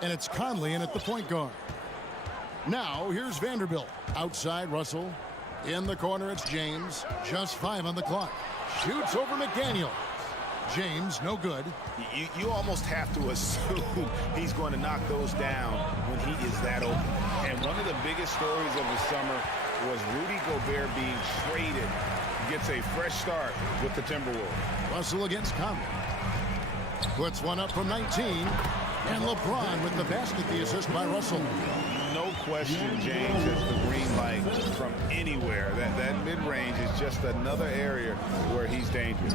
And it's Conley in at the point guard. Now, here's Vanderbilt. Outside, Russell. In the corner, it's James. Just 5 on the clock. Shoots over McDaniel. James, no good. You almost have to assume he's going to knock those down when he is that open. And one of the biggest stories of the summer was Rudy Gobert being traded. Gets a fresh start with the Timberwolves. Russell against Conley. Puts one up from 19. And LeBron with the basket, the assist by Russell. No question, James has the green light from anywhere. That mid-range is just another area where he's dangerous.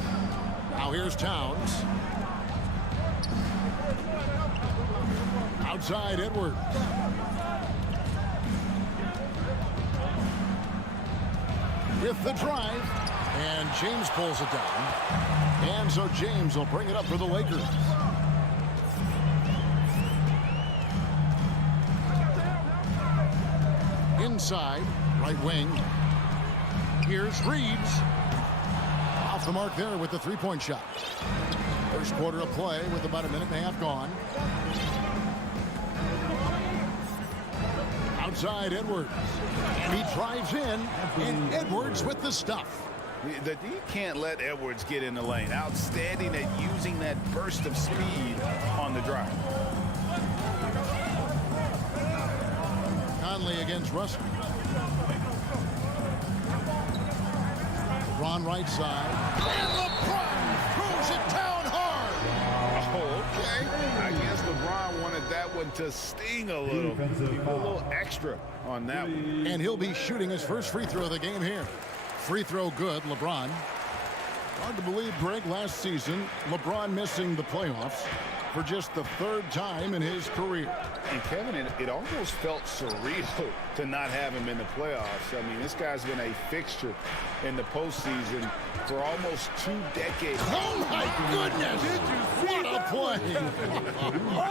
Now here's Towns. Outside, Edwards. With the drive. And James pulls it down. And so James will bring it up for the Lakers. Inside, right wing. Here's Reeves. Off the mark there with the three-point shot. First quarter of play with about a minute and a half gone. Outside, Edwards. And he drives in. And Edwards with the stuff. You can't let Edwards get in the lane. Outstanding at using that burst of speed on the drive. Conley against Russell. LeBron right side. And LeBron throws it down hard. Oh, okay. I guess LeBron wanted that one to sting a little. He put a little extra on that one. And he'll be shooting his first free throw of the game here. Free throw good, LeBron. Hard to believe, Greg, last season, LeBron missing the playoffs for just the third time in his career. And Kevin, it almost felt surreal to not have him in the playoffs. I mean, this guy's been a fixture in the postseason for almost 2 decades. Oh, my goodness! Did you see what a play!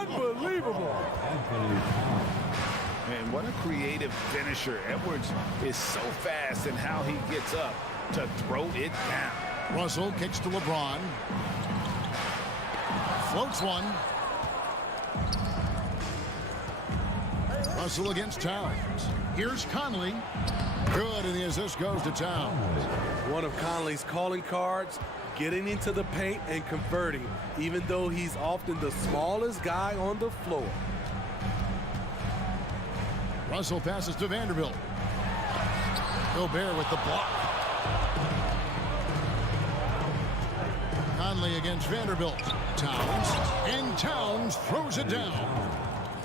Unbelievable! And what a creative finisher. Edwards is so fast in how he gets up to throw it down. Russell kicks to LeBron. Floats one. Russell against Towns. Here's Conley. Good, and the assist goes to Towns. One of Conley's calling cards, getting into the paint and converting, even though he's often the smallest guy on the floor. Russell passes to Vanderbilt. Gobert with the block. Conley against Vanderbilt. Towns. And Towns throws it down.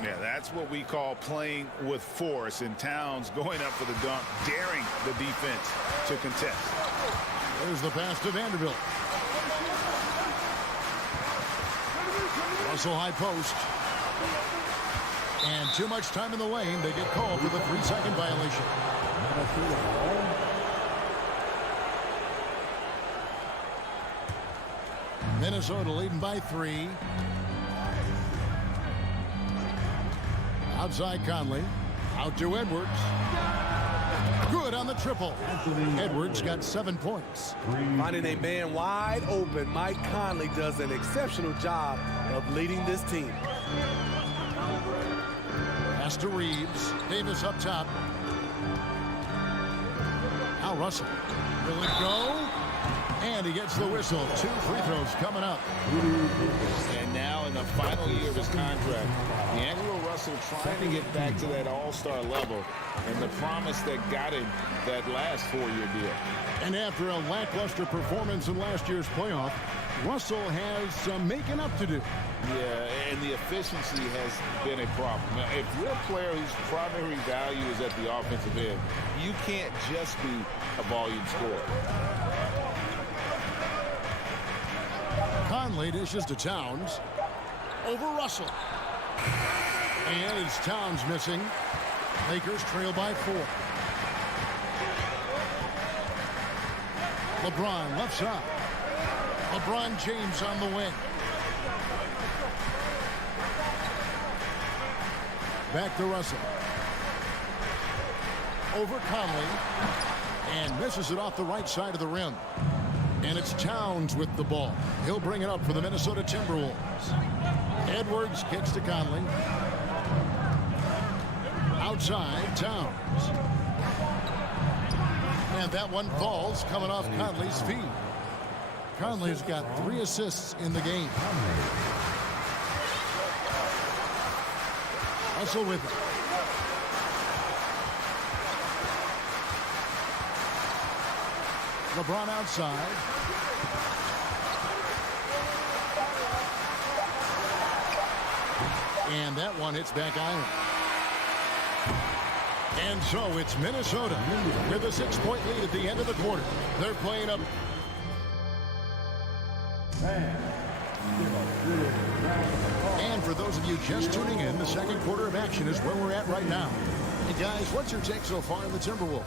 Yeah, that's what we call playing with force. And Towns going up for the dunk, daring the defense to contest. There's the pass to Vanderbilt. Russell high post. And too much time in the lane. They get called for the 3-second violation. Minnesota leading by 3. Outside Conley. Out to Edwards. Good on the triple. Edwards got 7 points. Finding a man wide open, Mike Conley does an exceptional job of leading this team. Pass to Reeves. Davis up top. Now Russell. Will it go? And he gets the whistle. 2 free throws coming up. And now in the final year of his contract, D'Angelo Russell trying to get back to that all-star level and the promise that got him that last 4-year deal. And after a lackluster performance in last year's playoff, Russell has some making up to do. Yeah, and the efficiency has been a problem. Now, if you're a player whose primary value is at the offensive end, you can't just be a volume scorer. Conley dishes to Towns. Over Russell. And it's Towns missing. Lakers trail by 4. LeBron left side. LeBron James on the wing. Back to Russell. Over Conley. And misses it off the right side of the rim. And it's Towns with the ball. He'll bring it up for the Minnesota Timberwolves. Edwards kicks to Conley. Outside, Towns. And that one falls coming off Conley's feet. Conley's got 3 assists in the game. Russell with it. LeBron outside. And that one hits back iron. And so it's Minnesota with a 6-point lead at the end of the quarter. They're playing up. And for those of you just tuning in, the second quarter of action is where we're at right now. Hey guys, what's your take so far on the Timberwolves?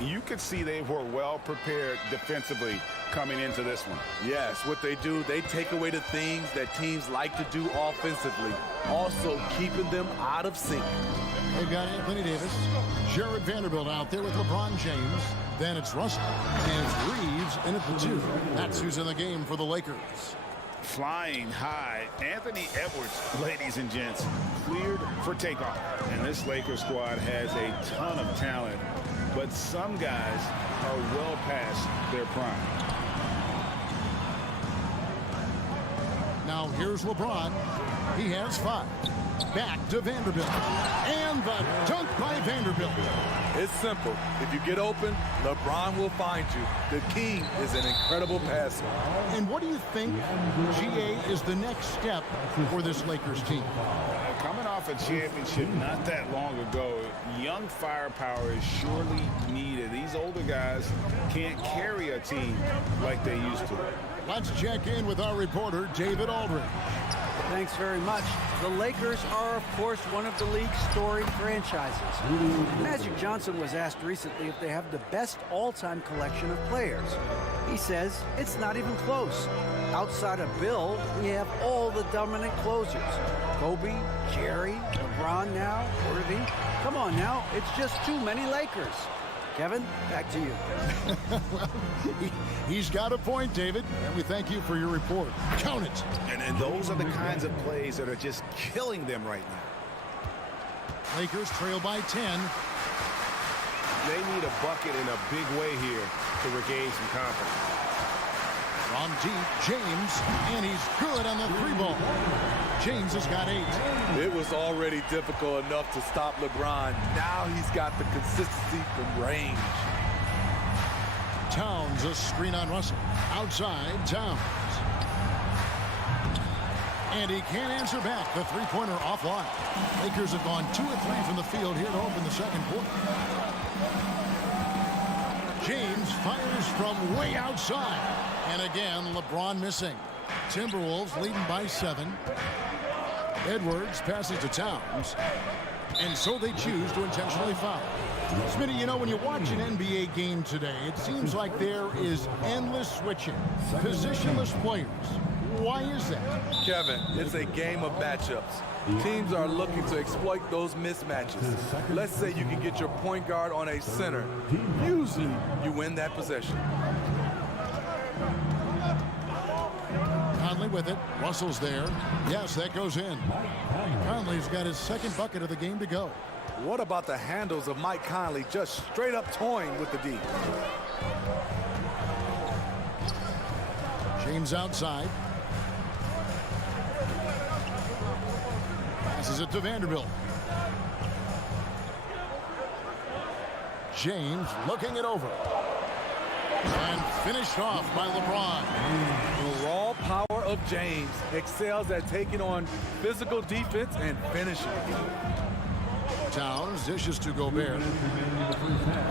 You could see they were well prepared defensively coming into this one. Yes, what they do, they take away the things that teams like to do offensively, also keeping them out of sync. They've got Anthony Davis, Jared Vanderbilt out there with LeBron James. Then it's Russell and it's Reeves in at the 2. That's who's in the game for the Lakers. Flying high, Anthony Edwards, ladies and gents, cleared for takeoff. And this Lakers squad has a ton of talent, but some guys are well past their prime. Now here's LeBron. He has 5. Back to Vanderbilt. And the dunk by Vanderbilt. It's simple. If you get open, LeBron will find you. The king is an incredible passer. And what do you think, GA, is the next step for this Lakers team? Coming off a championship not that long ago, young firepower is surely needed. These older guys can't carry a team like they used to. Let's check in with our reporter, David Aldridge. Thanks very much. The Lakers are, of course, one of the league's storied franchises. Magic Johnson was asked recently if they have the best all-time collection of players. He says it's not even close. Outside of Bill, we have all the dominant closers. Kobe, Jerry, LeBron now, Irving. Come on now, it's just too many Lakers. Kevin, back to you. Well, he's got a point, David, and we thank you for your report. Count it. And those are the kinds of plays that are just killing them right now. Lakers trail by 10. They need a bucket in a big way here to regain some confidence. From deep, James, and he's good on the 3-ball. James has got 8. It was already difficult enough to stop LeBron. Now he's got the consistency from range. Towns, a screen on Russell. Outside, Towns. And he can't answer back. The 3-pointer offline. Lakers have gone 2 of 3 from the field here to open the second quarter. James fires from way outside. And again, LeBron missing. Timberwolves leading by 7. Edwards passes to Towns. And so they choose to intentionally foul. Smitty, you know, when you watch an NBA game today, it seems like there is endless switching. Positionless players. Why is that? Kevin, it's a game of matchups. Teams are looking to exploit those mismatches. Let's say you can get your point guard on a center. Usually, you win that possession. Conley with it. Russell's there. Yes, that goes in. Conley's got his second bucket of the game to go. What about the handles of Mike Conley just straight up toying with the D? James outside. Passes it to Vanderbilt. James looking it over. And finished off by LeBron. The raw power of James excels at taking on physical defense and finishing. Towns dishes to Gobert.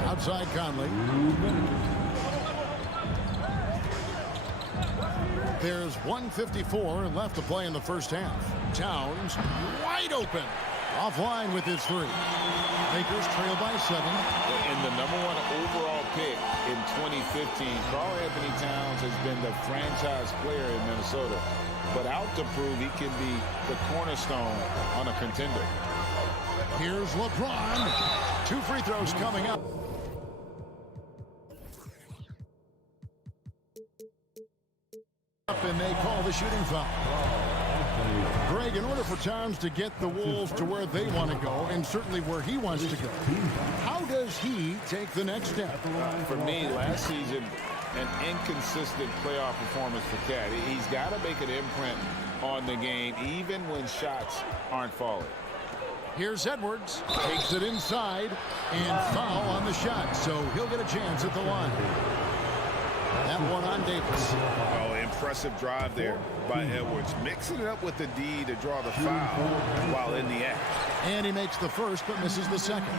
Outside Conley. There's 1:54 left to play in the first half. Towns wide open. Offline with his 3. Lakers trail by 7. And the #1 overall pick in 2015, Karl Anthony Towns has been the franchise player in Minnesota, but out to prove he can be the cornerstone on a contender. Here's LeBron. 2 free throws coming up. And they call the shooting foul. Greg, in order for Towns to get the Wolves to where they want to go, and certainly where he wants to go, how does he take the next step? For me, last season, an inconsistent playoff performance for Cat. He's got to make an imprint on the game, even when shots aren't falling. Here's Edwards, takes it inside, and foul on the shot, so he'll get a chance at the line. That one on Davis. Oh, impressive drive there by Edwards. Mixing it up with the D to draw the foul while in the act. And he makes the first, but misses the second.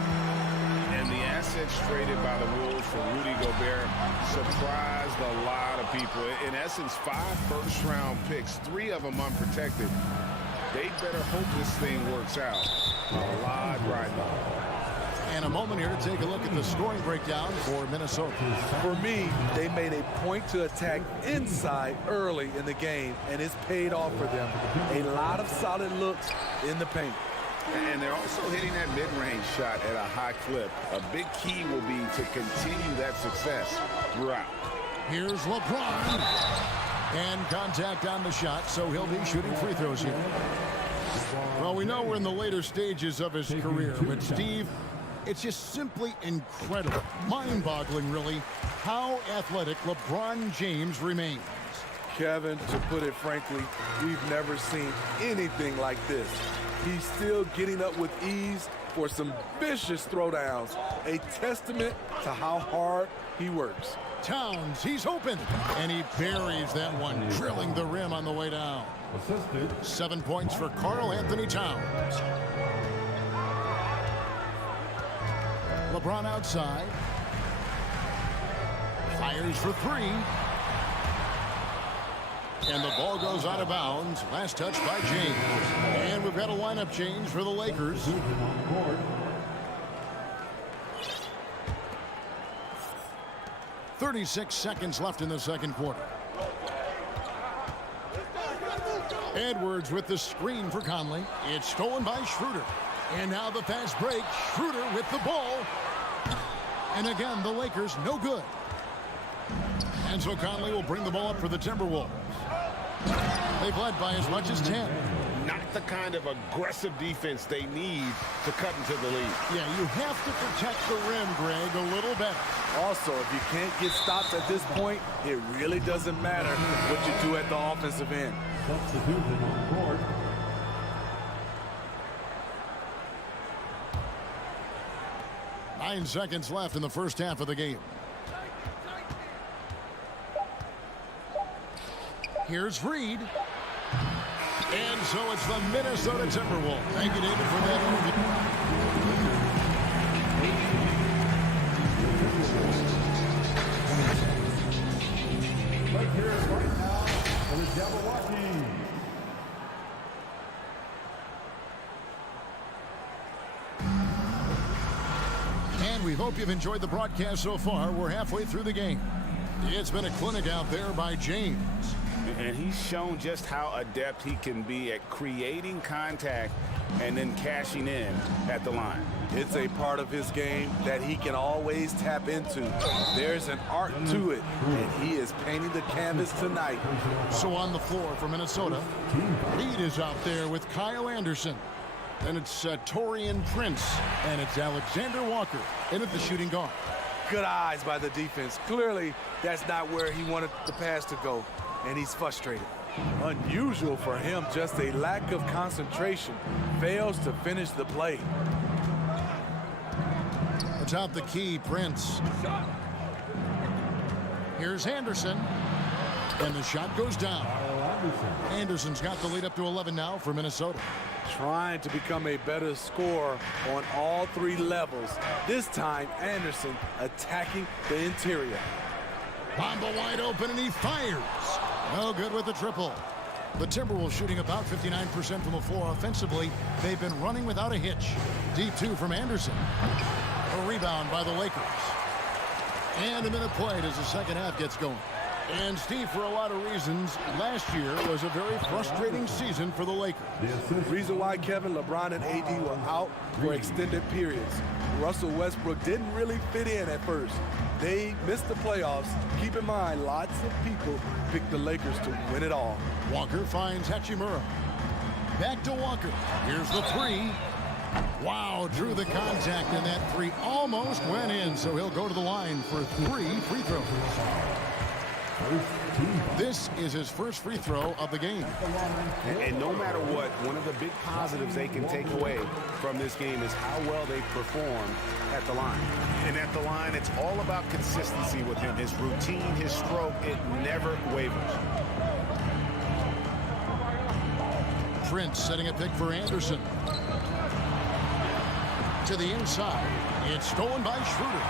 And the assets traded by the Wolves for Rudy Gobert surprised a lot of people. In essence, 5 first-round picks, 3 of them unprotected. They better hope this thing works out. A lot right now. And a moment here to take a look at the scoring breakdown for Minnesota. For me, they made a point to attack inside early in the game, and it's paid off for them. A lot of solid looks in the paint. And they're also hitting that mid-range shot at a high clip. A big key will be to continue that success throughout. Here's LeBron. And contact on the shot, so he'll be shooting free throws here. Well, we know we're in the later stages of his career, but Steve, it's just simply incredible, mind-boggling really, how athletic LeBron James remains. Kevin, to put it frankly, we've never seen anything like this. He's still getting up with ease for some vicious throwdowns, a testament to how hard he works. Towns, he's open, and he buries that one, drilling the rim on the way down. 7 points for Karl Anthony Towns. LeBron outside. Fires for 3. And the ball goes out of bounds. Last touch by James. And we've got a lineup change for the Lakers. 36 seconds left in the second quarter. Edwards with the screen for Conley. It's stolen by Schroeder. And now the fast break. Schroeder with the ball. And again, the Lakers no good. And so Conley will bring the ball up for the Timberwolves. They've led by as much as 10. Not the kind of aggressive defense they need to cut into the lead. Yeah, you have to protect the rim, Greg, a little better. Also, if you can't get stops at this point, it really doesn't matter what you do at the offensive end. Substitution on board. Nine seconds left in the first half of the game. Here's Reed. And so it's the Minnesota Timberwolves. Thank you, David, for that overview. Right here, right now, for the Jabberwockies. And we hope you've enjoyed the broadcast so far. We're halfway through the game. It's been a clinic out there by James. And he's shown just how adept he can be at creating contact and then cashing in at the line. It's a part of his game that he can always tap into. There's an art to it, and he is painting the canvas tonight. So on the floor for Minnesota, Reed is out there with Kyle Anderson. Then it's Taurean Prince, and it's Alexander Walker in at the shooting guard. Good eyes by the defense. Clearly, that's not where he wanted the pass to go, and he's frustrated. Unusual for him, just a lack of concentration. Fails to finish the play. Atop the key, Prince. Here's Anderson. And the shot goes down. Anderson's got the lead up to 11 now for Minnesota. Trying to become a better scorer on all 3 levels. This time, Anderson attacking the interior. Bamba wide open, and he fires. No good with the triple. The Timberwolves shooting about 59% from the floor offensively. They've been running without a hitch. Deep 2 from Anderson. A rebound by the Lakers. And a minute played as the second half gets going. And Steve, for a lot of reasons, last year was a very frustrating season for the Lakers. Reason why Kevin, LeBron, and AD were out for extended periods. Russell Westbrook didn't really fit in at first. They missed the playoffs. Keep in mind, lots of people picked the Lakers to win it all. Walker finds Hachimura. Back to Walker. Here's the three. Wow, drew the contact, and that three almost went in, so he'll go to the line for 3 free throws. This is his first free throw of the game. And no matter what, one of the big positives they can take away from this game is how well they perform at the line. And at the line, it's all about consistency with him. His routine, his stroke, it never wavers. Prince setting a pick for Anderson. To the inside. It's stolen by Schroeder.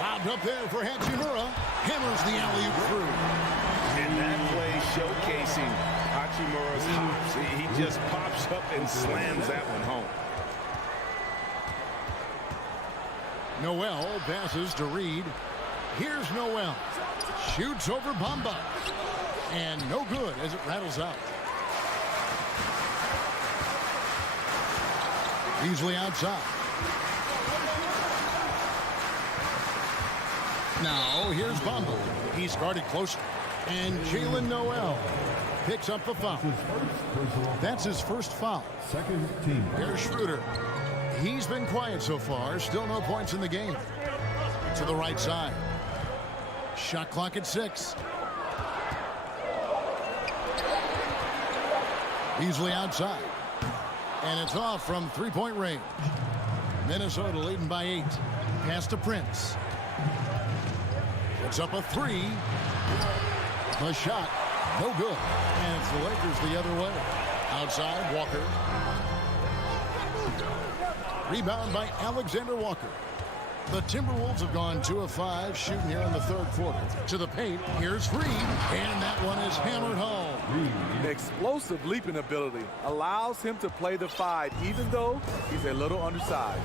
Lobbed up there for Hachimura. Hammers the alley-oop through. And that play showcasing Hachimura's hops. He just pops up and slams that one home. Noel passes to Reed. Here's Noel. Shoots over Bamba. And no good as it rattles out. Beasley outside. Now, here's Bamba. He's guarded closer. And Jalen Noel picks up the foul. That's his first foul. Second team. Here's Schroeder. He's been quiet so far. Still no points in the game. To the right side. Shot clock at 6. Beasley outside. And it's off from three-point range. Minnesota leading by 8. Pass to Prince. It's up a 3. The shot, no good. And it's the Lakers the other way. Outside, Walker. Rebound by Alexander Walker. The Timberwolves have gone 2 of 5 shooting here in the third quarter. To the paint, here's Reed. And that one is hammered home. Explosive leaping ability allows him to play the 5, even though he's a little undersized.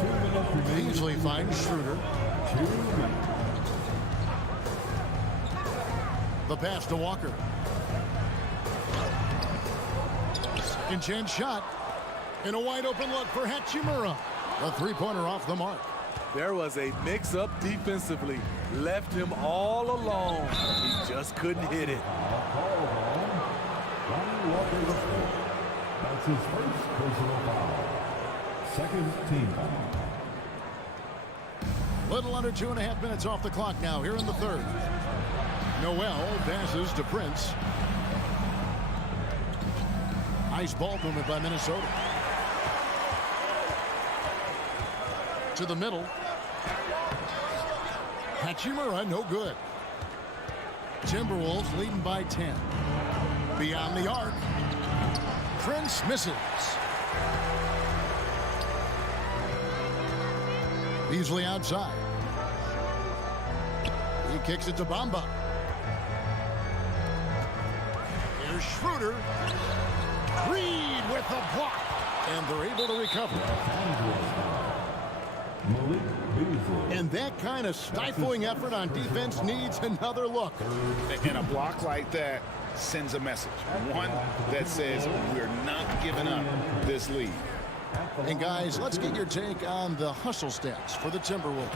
2 minutes remaining. Beasley finds Schroeder. 2 minutes. The pass to Walker. Second chance shot. And a wide open look for Hachimura. A three-pointer off the mark. There was a mix-up defensively. Left him all alone. He just couldn't hit it. That's his first personal foul. Second team foul. Little under 2.5 minutes off the clock now here in the third. Noel passes to Prince. Nice ball movement by Minnesota. To the middle. Hachimura, no good. Timberwolves leading by 10. Beyond the arc. Prince misses. Beasley outside. He kicks it to Bamba. Here's Schroeder. Reed with the block. And they're able to recover. And that kind of stifling effort on defense needs another look. And a block like that sends a message. One that says we're not giving up this lead. And guys, let's get your take on the hustle stats for the Timberwolves.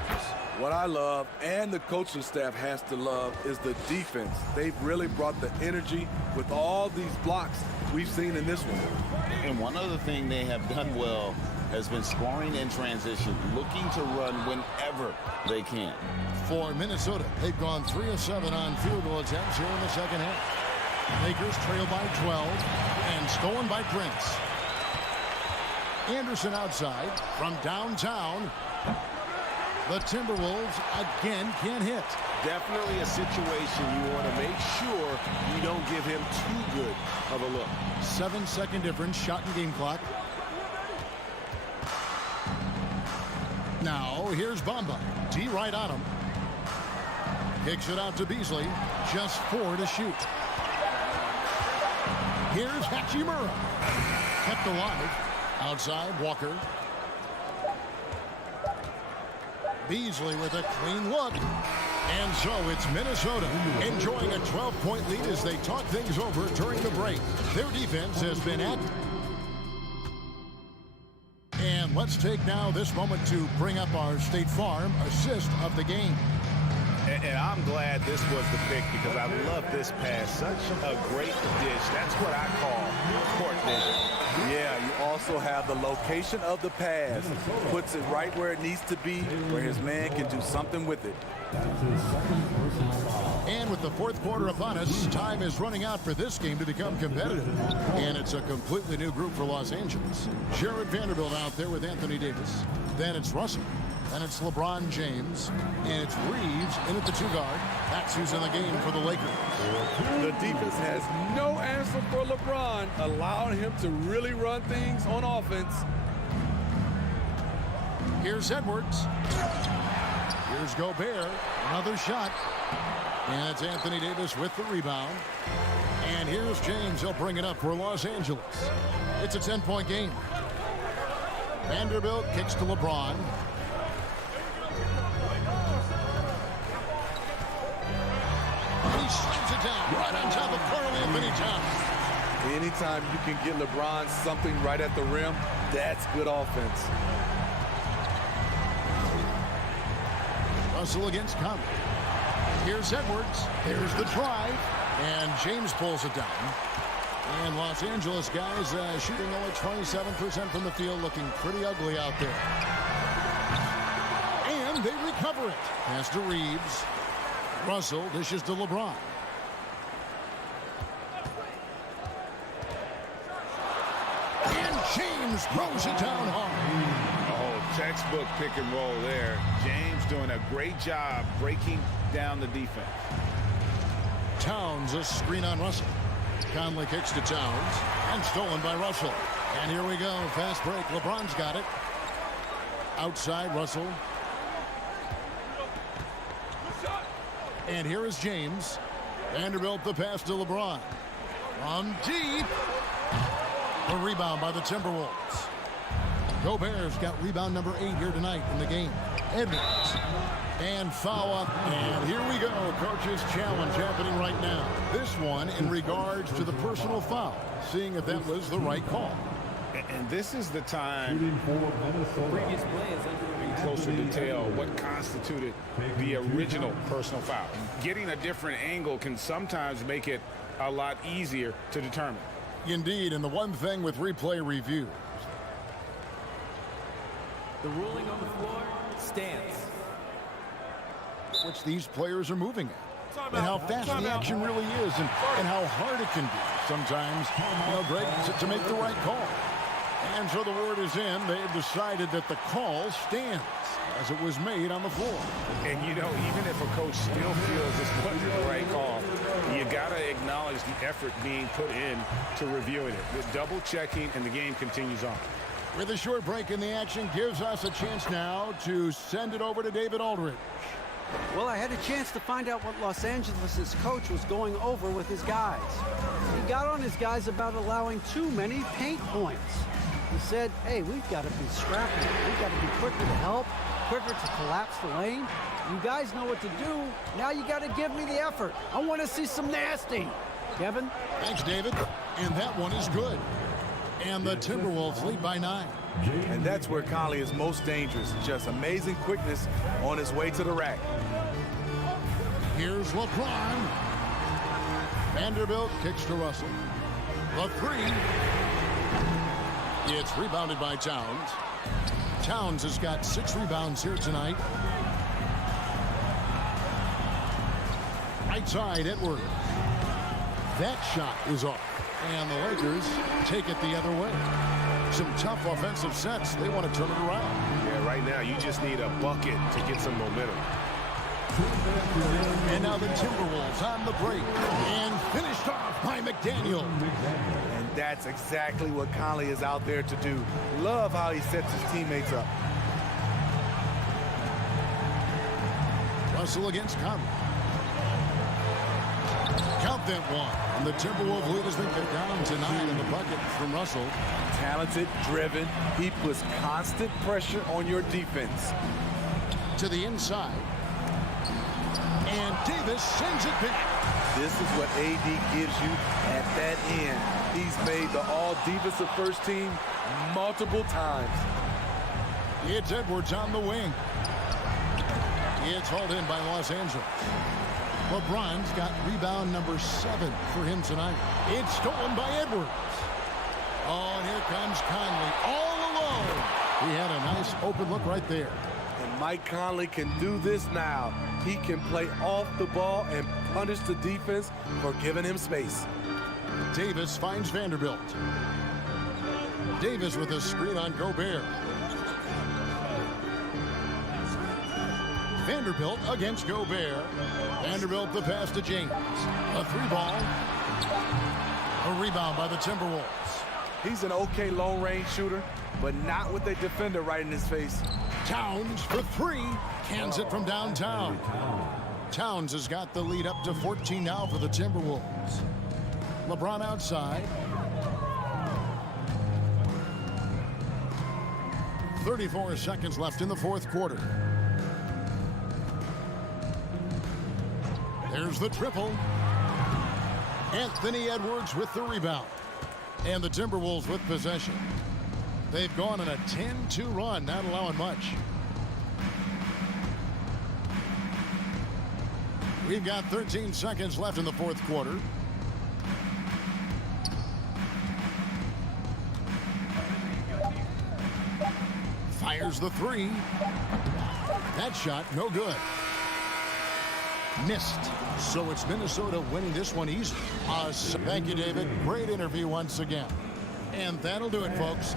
What I love, and the coaching staff has to love, is the defense. They've really brought the energy with all these blocks we've seen in this one. And one other thing they have done well has been scoring in transition, looking to run whenever they can. For Minnesota, they've gone 3 of 7 on field goal attempts here in the second half. Lakers trail by 12 and stolen by Prince. Anderson outside from downtown. The Timberwolves again can't hit. Definitely a situation you want to make sure you don't give him too good of a look. 7-second difference, shot and game clock. Now, here's Bamba. D right on him. Kicks it out to Beasley. Just 4 to shoot. Here's Hachimura. Kept alive. Outside, Walker. Beasley with a clean look. And so it's Minnesota enjoying a 12-point lead as they talk things over during the break. Their defense has been active. And let's take now this moment to bring up our State Farm assist of the game. And I'm glad this was the pick because I love this pass. Such a great dish. That's what I call court vision. Yeah, you also have the location of the pass. Puts it right where it needs to be, where his man can do something with it. And with the fourth quarter upon us, time is running out for this game to become competitive. And it's a completely new group for Los Angeles. Jared Vanderbilt out there with Anthony Davis. Then it's Russell. Then it's LeBron James. And it's Reeves in at the 2-guard. That's who's in the game for the Lakers. The defense has no answer for LeBron, allowing him to really run things on offense. Here's Edwards. Here's Gobert. Another shot. And it's Anthony Davis with the rebound. And here's James. He'll bring it up for Los Angeles. It's a 10-point game. Vanderbilt kicks to LeBron. He slams it down right on top of Karl Anthony Towns. Anytime you can get LeBron something right at the rim, that's good offense. Russell against Conley. Here's Edwards. There's the drive. And James pulls it down. And Los Angeles guys shooting only 27% from the field, looking pretty ugly out there. And they recover it. Pass to Reeves. Russell dishes to LeBron. And James throws it down hard. Oh, textbook pick and roll there. James doing a great job breaking down the defense. Towns, a screen on Russell. Conley kicks to Towns. And stolen by Russell. And here we go. Fast break. LeBron's got it. Outside, Russell. And here is James. Vanderbilt the pass to LeBron. From deep. A rebound by the Timberwolves. Gobert's got rebound number 8 here tonight in the game. Edwards. And foul up. And here we go. Coach's challenge happening right now. This one in regards to the personal foul. Seeing if that was the right call. And this is the time Previous play is under in closer detail what constituted the original personal foul. Getting a different angle can sometimes make it a lot easier to determine. Indeed, and the one thing with replay review. the ruling on the floor stands. Which these players are moving at. And how fast the action really is and how hard it can be sometimes, Greg, to make the right call. And so the word is in. They've decided that the call stands as it was made on the floor. And, you know, even if a coach still feels this wasn't the right call, you got to acknowledge the effort being put in to reviewing it. The double checking, and the game continues on. With a short break in the action gives us a chance now to send it over to David Aldridge. Well, I had a chance to find out what Los Angeles' coach was going over with his guys. He got on his guys about allowing too many paint points. He said, hey, we've got to be scrappy. We've got to be quicker to help, quicker to collapse the lane. You guys know what to do. Now you got to give me the effort. I want to see some nasty. Kevin? Thanks, David. And that one is good. And the Timberwolves lead by 9. And that's where Conley is most dangerous. Just amazing quickness on his way to the rack. Here's LeBron. Vanderbilt kicks to Russell. The 3. It's rebounded by Towns. Towns has got 6 rebounds here tonight. Right side, Edwards. That shot is off. And the Lakers take it the other way. Some tough offensive sets. They want to turn it around. Yeah, right now you just need a bucket to get some momentum. And now the Timberwolves on the break. And finished off by McDaniel. And that's exactly what Conley is out there to do. Love how he sets his teammates up. Russell against Conley. Count that one. And the Timberwolves lead as they get down to 9 in the bucket from Russell. Talented, driven. He puts constant pressure on your defense. To the inside. And Davis sends it back. This is what AD gives you at that end. He's made the all-defensive first team multiple times. It's Edwards on the wing. It's hauled in by Los Angeles. LeBron's got rebound number 7 for him tonight. It's stolen by Edwards. Oh, and here comes Conley all alone. He had a nice open look right there. And Mike Conley can do this now. He can play off the ball and punish the defense for giving him space. Davis finds Vanderbilt. Davis with a screen on Gobert. Vanderbilt against Gobert. Vanderbilt the pass to James. A 3-ball. A rebound by the Timberwolves. He's an okay long-range shooter, but not with a defender right in his face. Towns for 3. Cans it from downtown. Towns has got the lead up to 14 now for the Timberwolves. LeBron outside. 34 seconds left in the fourth quarter. There's the triple. Anthony Edwards with the rebound. And the Timberwolves with possession. They've gone on a 10-2 run, not allowing much. We've got 13 seconds left in the fourth quarter. Fires the 3. That shot, no good. Missed. So it's Minnesota winning this one easy. Thank you, David. Great interview once again. And that'll do it, folks.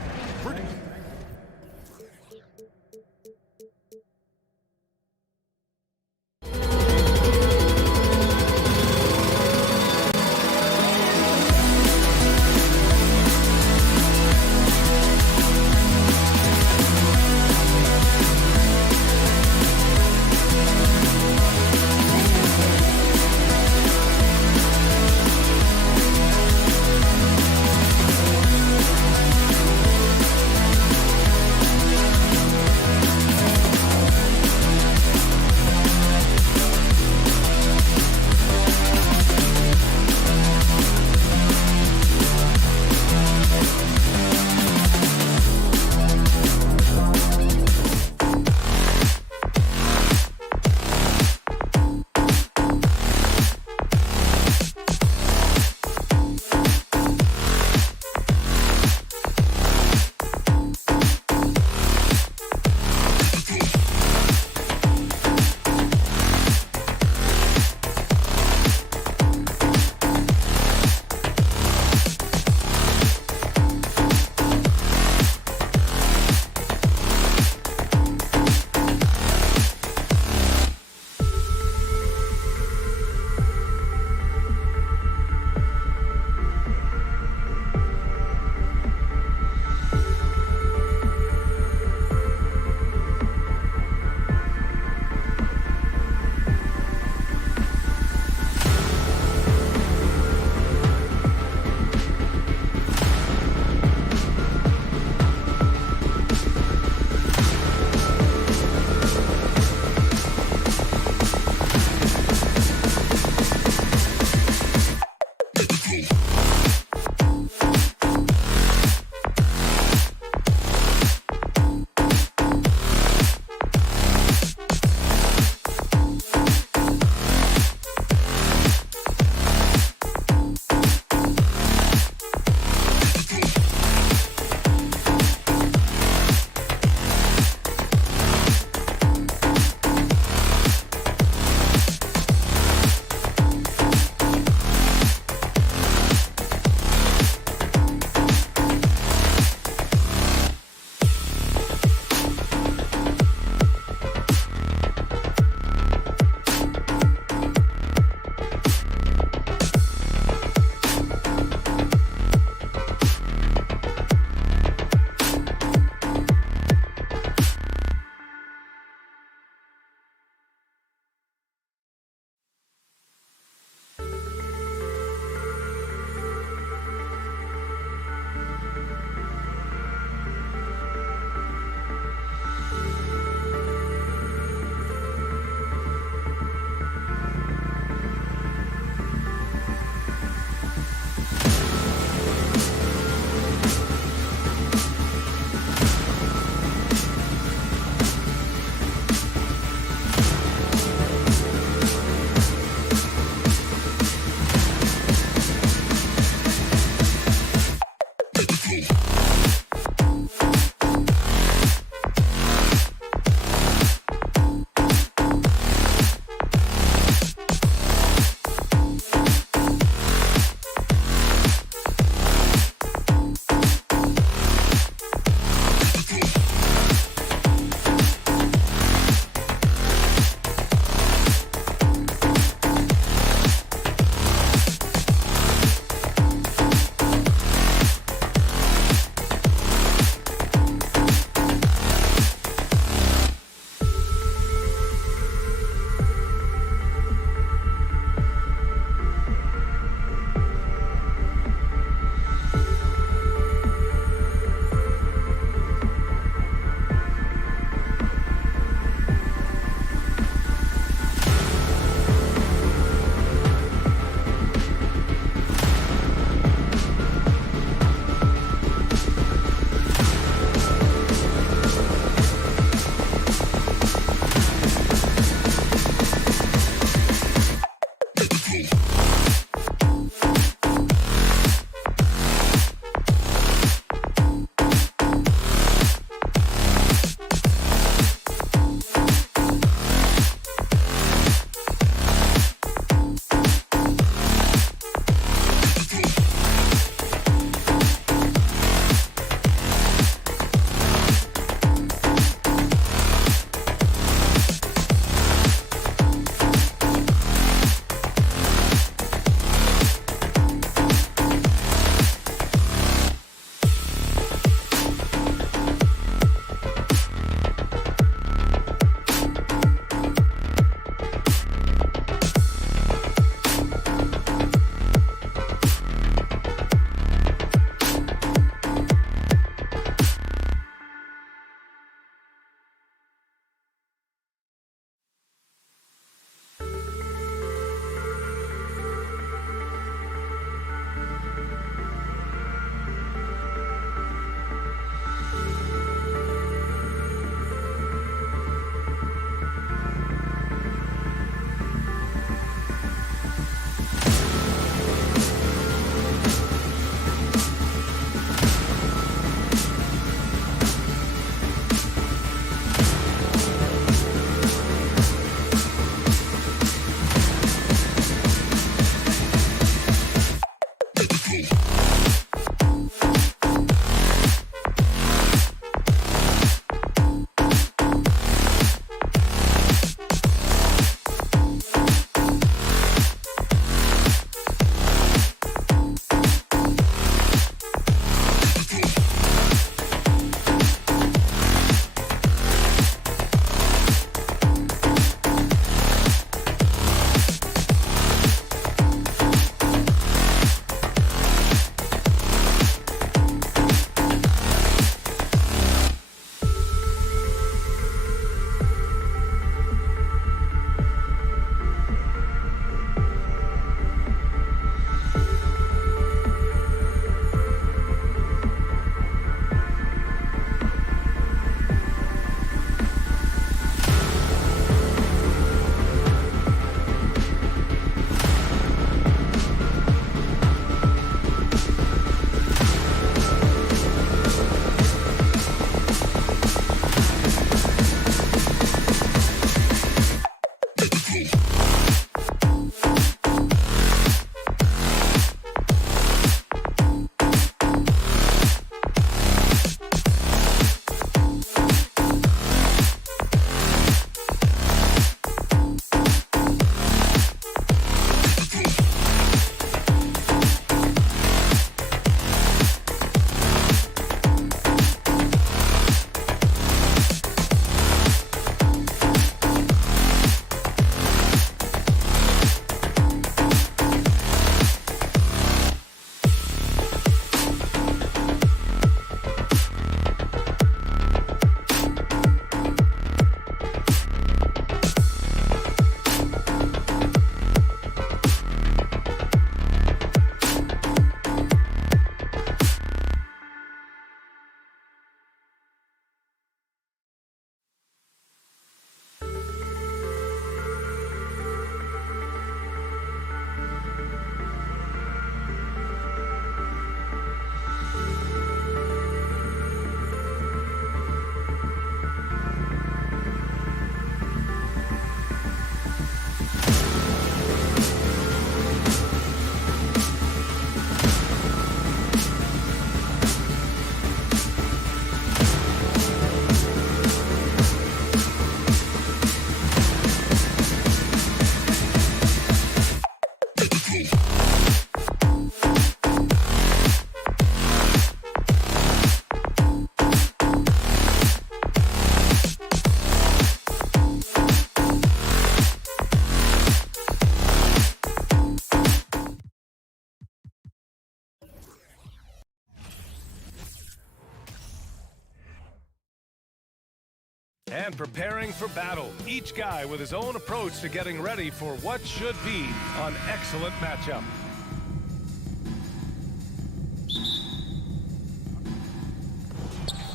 And preparing for battle, each guy with his own approach to getting ready for what should be an excellent matchup.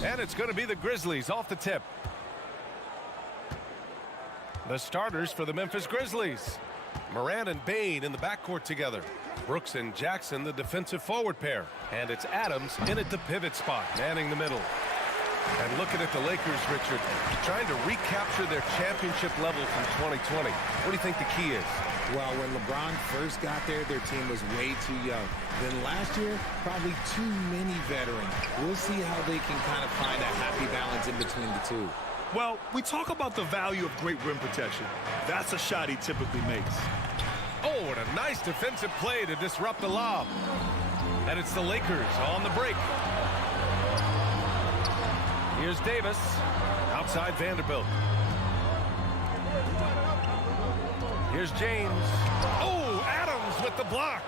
And it's going to be the Grizzlies off the tip. The starters for the Memphis Grizzlies. Morant and Bane in the backcourt together. Brooks and Jackson, the defensive forward pair. And it's Adams in at the pivot spot, manning the middle. And looking at the Lakers, Richard, trying to recapture their championship level from 2020. What do you think the key is? Well, when LeBron first got there, their team was way too young. Then last year, probably too many veterans. We'll see how they can kind of find a happy balance in between the two. Well, we talk about the value of great rim protection. That's a shot he typically makes. Oh, and a nice defensive play to disrupt the lob. And it's the Lakers on the break. Here's Davis, outside Vanderbilt. Here's James. Oh, Adams with the block.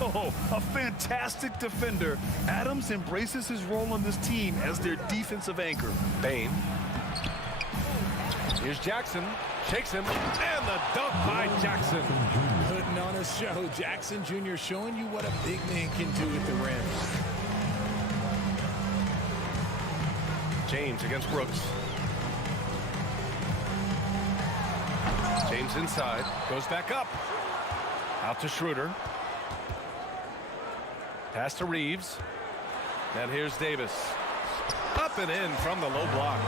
Oh, a fantastic defender. Adams embraces his role on this team as their defensive anchor. Bane. Here's Jackson, shakes him, and the dunk by Jackson. Putting on a show. Jackson Jr. showing you what a big man can do at the rim. James against Brooks. James inside, goes back up. Out to Schroeder. Pass to Reeves. And here's Davis. Up and in from the low block.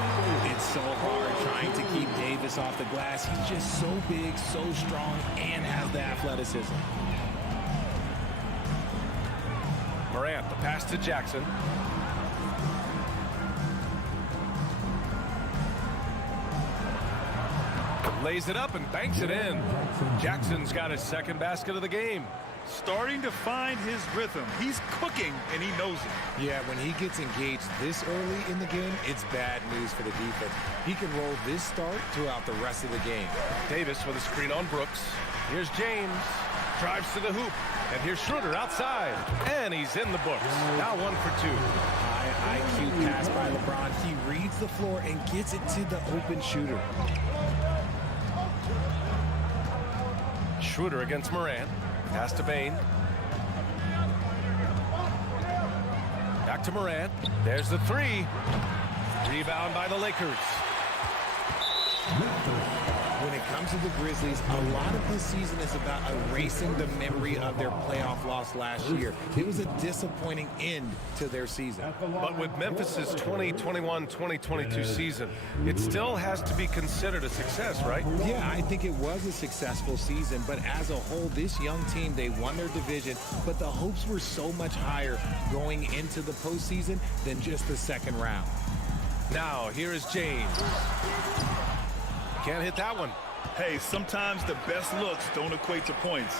It's so hard trying to keep Davis off the glass. He's just so big, so strong, and has the athleticism. Morant, the pass to Jackson. Lays it up and banks it in. Jackson's got his second basket of the game. Starting to find his rhythm. He's cooking, and he knows it. Yeah, when he gets engaged this early in the game, it's bad news for the defense. He can roll this start throughout the rest of the game. Davis with a screen on Brooks. Here's James. Drives to the hoop. And here's Schroeder outside. And he's in the books. Now 1 for 2. High IQ pass by LeBron. He reads the floor and gets it to the open shooter. Schroeder against Morant. Pass to Bane. Back to Morant. There's the three. Rebound by the Lakers. When it comes to the Grizzlies, a lot of this season is about erasing the memory of their playoff loss last year. It was a disappointing end to their season. But with Memphis's 2021-2022 season, it still has to be considered a success, right? Yeah, I think it was a successful season, but as a whole, this young team, they won their division, but the hopes were so much higher going into the postseason than just the second round. Now, here is James. Can't hit that one. Hey, sometimes the best looks don't equate to points.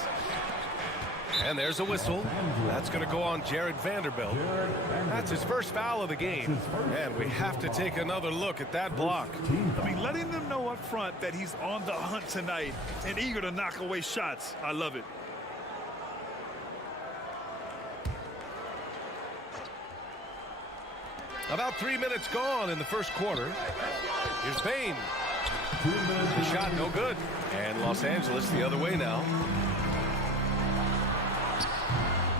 And there's a whistle. That's going to go on Jared Vanderbilt. That's his first foul of the game. And we have to take another look at that block. I mean, letting them know up front that he's on the hunt tonight and eager to knock away shots. I love it. About 3 minutes gone in the first quarter. Here's Bane. The shot no good. And Los Angeles the other way now.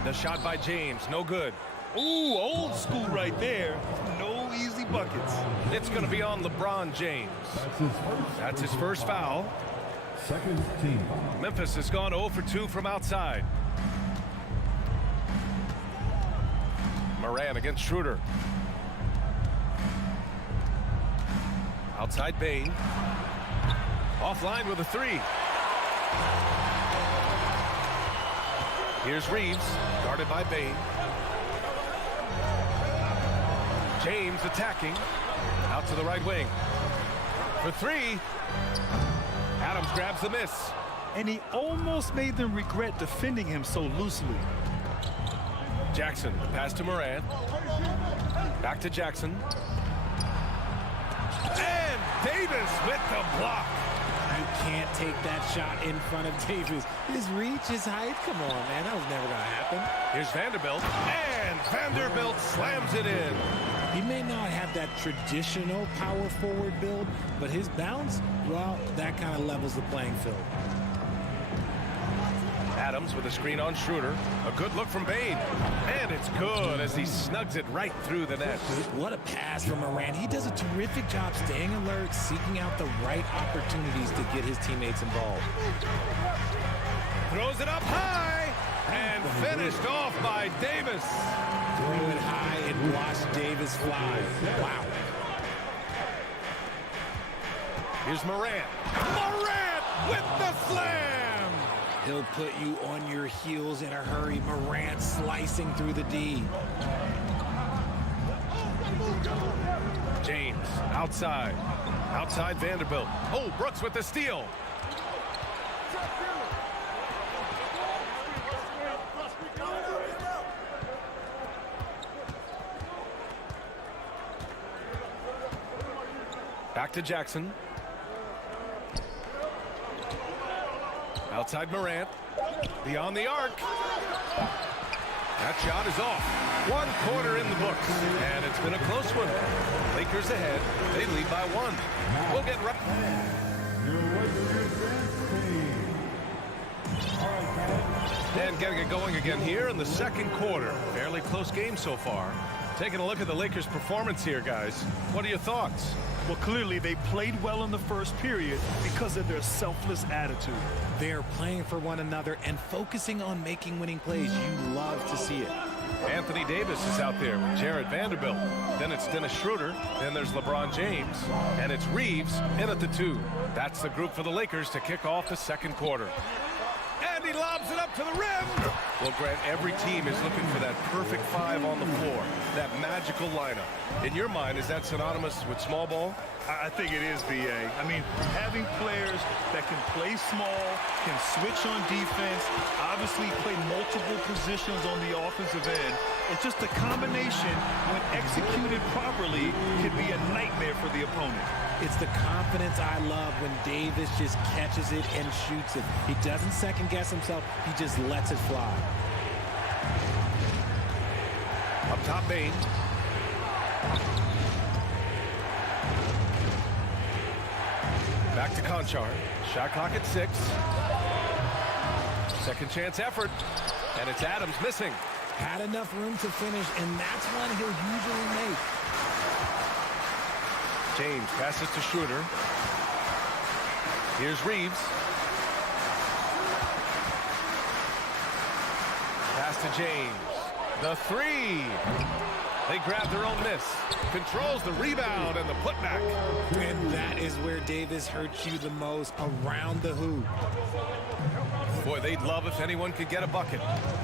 The shot by James, no good. Ooh, old school right there. No easy buckets. It's going to be on LeBron James. That's his first foul. Second team. Memphis has gone 0 for 2 from outside. Morant against Schroeder. Outside Bane. Offline with a three. Here's Reeves, guarded by Bane. James attacking. Out to the right wing. For three. Adams grabs the miss. And he almost made them regret defending him so loosely. Jackson, the pass to Morant. Back to Jackson. And Davis with the block. You can't take that shot in front of Davis. His reach, his height, come on, man. That was never going to happen. Here's Vanderbilt. And Vanderbilt slams it in. He may not have that traditional power forward build, but his bounce, well, that kind of levels the playing field. Adams with a screen on Schroeder. A good look from Bane. And it's good as he snugs it right through the net. What a pass from Morant. He does a terrific job staying alert, seeking out the right opportunities to get his teammates involved. Throws it up high and finished off by Davis. Throw it high and watch Davis fly. Wow. Here's Morant. Morant with the slam! He'll put you on your heels in a hurry. Morant slicing through the D. James outside. Outside Vanderbilt. Oh, Brooks with the steal. Back to Jackson. Outside Morant. Beyond the arc. That shot is off. 1 quarter in the books. And it's been a close one. Lakers ahead. They lead by 1. We'll get right. And getting it going again here in the second quarter. Fairly close game so far. Taking a look at the Lakers' performance here, guys. What are your thoughts? Well, clearly they played well in the first period because of their selfless attitude. They're playing for one another and focusing on making winning plays. You love to see it. Anthony Davis is out there with Jared Vanderbilt. Then it's Dennis Schroeder. Then there's LeBron James. And it's Reeves in at the 2. That's the group for the Lakers to kick off the second quarter. And he lobs it up to the rim. Well, Grant, every team is looking for that perfect 5 on the floor, that magical lineup. In your mind, is that synonymous with small ball? I think it is, B.A. I mean, having players that can play small, can switch on defense, obviously play multiple positions on the offensive end. It's just a combination, when executed properly, can be a nightmare for the opponent. It's the confidence I love when Davis just catches it and shoots it. He doesn't second-guess himself. He just lets it fly. Up top, Bane. Back to Conchar. Shot clock at 6. Second chance effort. And it's Adams missing. Had enough room to finish, and that's one he'll usually make. James passes to Schroeder. Here's Reeves. Pass to James. The 3. They grab their own miss. Controls the rebound and the putback. And that is where Davis hurts you the most, around the hoop. Boy, they'd love if anyone could get a bucket.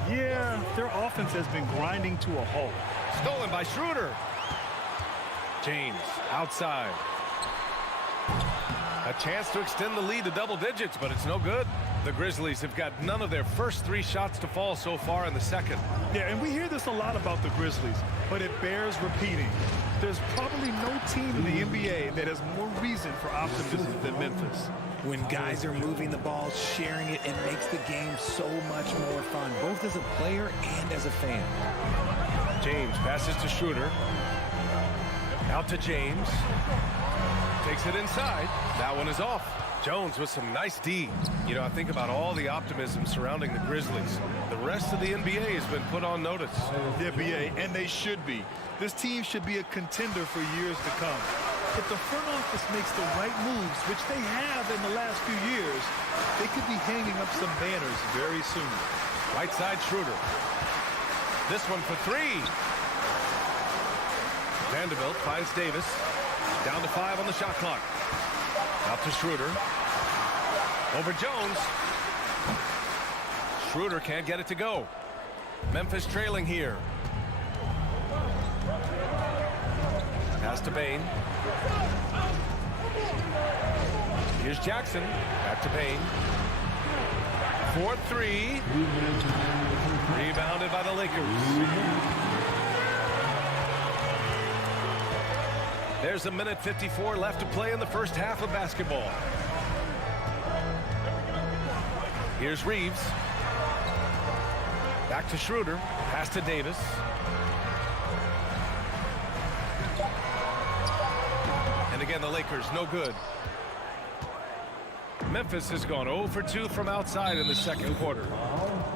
Yeah, their offense has been grinding to a halt. Stolen by Schroeder. James outside. A chance to extend the lead to double digits, but it's no good. The Grizzlies have got none of their first 3 shots to fall so far in the second. Yeah, and we hear this a lot about the Grizzlies, but it bears repeating. There's probably no team in the NBA that has more reason for optimism than Memphis. When guys are moving the ball, sharing it, it makes the game so much more fun, both as a player and as a fan. James passes to Schroeder. Out to James. Takes it inside. That one is off. Jones with some nice D. You know, I think about all the optimism surrounding the Grizzlies. The rest of the NBA has been put on notice. Yeah, B.A., and they should be. This team should be a contender for years to come. If the front office makes the right moves, which they have in the last few years, they could be hanging up some banners very soon. Right side Schroeder. This one for 3. Vanderbilt finds Davis. Down to 5 on the shot clock. Out to Schroeder. Over Jones. Schroeder can't get it to go. Memphis trailing here. Pass to Bane. Here's Jackson. Back to Bane. 4-3. Rebounded by the Lakers. There's 1:54 left to play in the first half of basketball. Here's Reeves. Back to Schroeder. Pass to Davis. again, the Lakers, no good. Memphis has gone 0 for 2 from outside in the second quarter.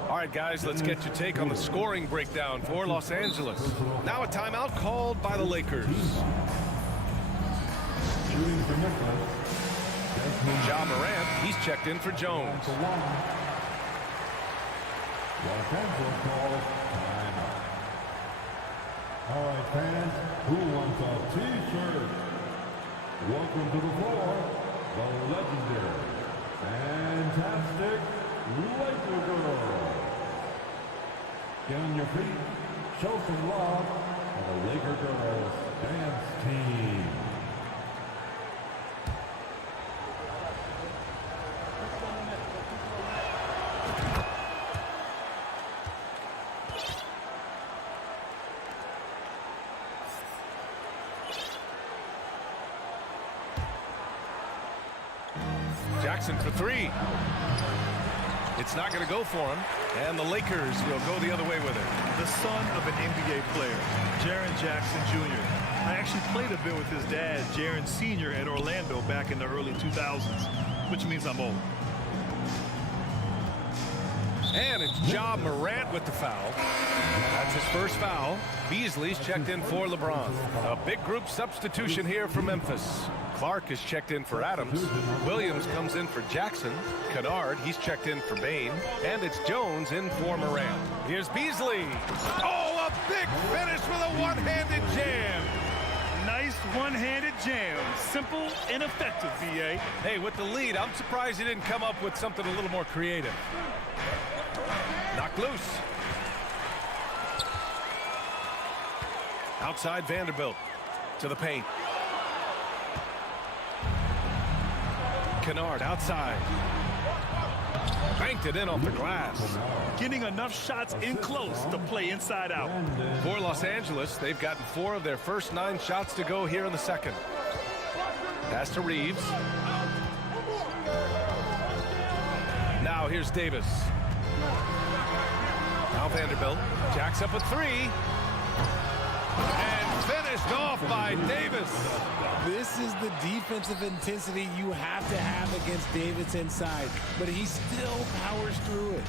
All right, guys, let's get your take on the scoring breakdown for Los Angeles. Now a timeout called by the Lakers. Ja Morant, he's checked in for Jones. Los Angeles calls timeout. All right, fans, who wants a T-shirt? Welcome to the floor, the legendary, fantastic Laker girls. Get on your feet, show some love for the Laker girls dance team. Jackson for three. It's not going to go for him, and the Lakers will go the other way with it. The son of an NBA player, Jaren Jackson Jr. I actually played a bit with his dad, Jaren Sr. at Orlando back in the early 2000s, which means I'm old. And it's Ja Morant with the foul. That's his first foul. Beasley's checked in for LeBron. A big group substitution here for Memphis. Clark is checked in for Adams. Williams comes in for Jackson. Kennard, he's checked in for Bain. And it's Jones in for Morant. Here's Beasley. Oh, a big finish with a one-handed jam. Nice one-handed jam. Simple and effective, B.A. Hey, with the lead, I'm surprised he didn't come up with something a little more creative. Knocked loose. Outside Vanderbilt to the paint. Kennard outside. Banked it in off the glass. Getting enough shots in close to play inside out. For Los Angeles, they've gotten 4 of their first 9 shots to go here in the second. Pass to Reeves. Now here's Davis. Now Vanderbilt jacks up a 3. And finished off by Davis. This is the defensive intensity you have to have against Davis inside, but he still powers through it.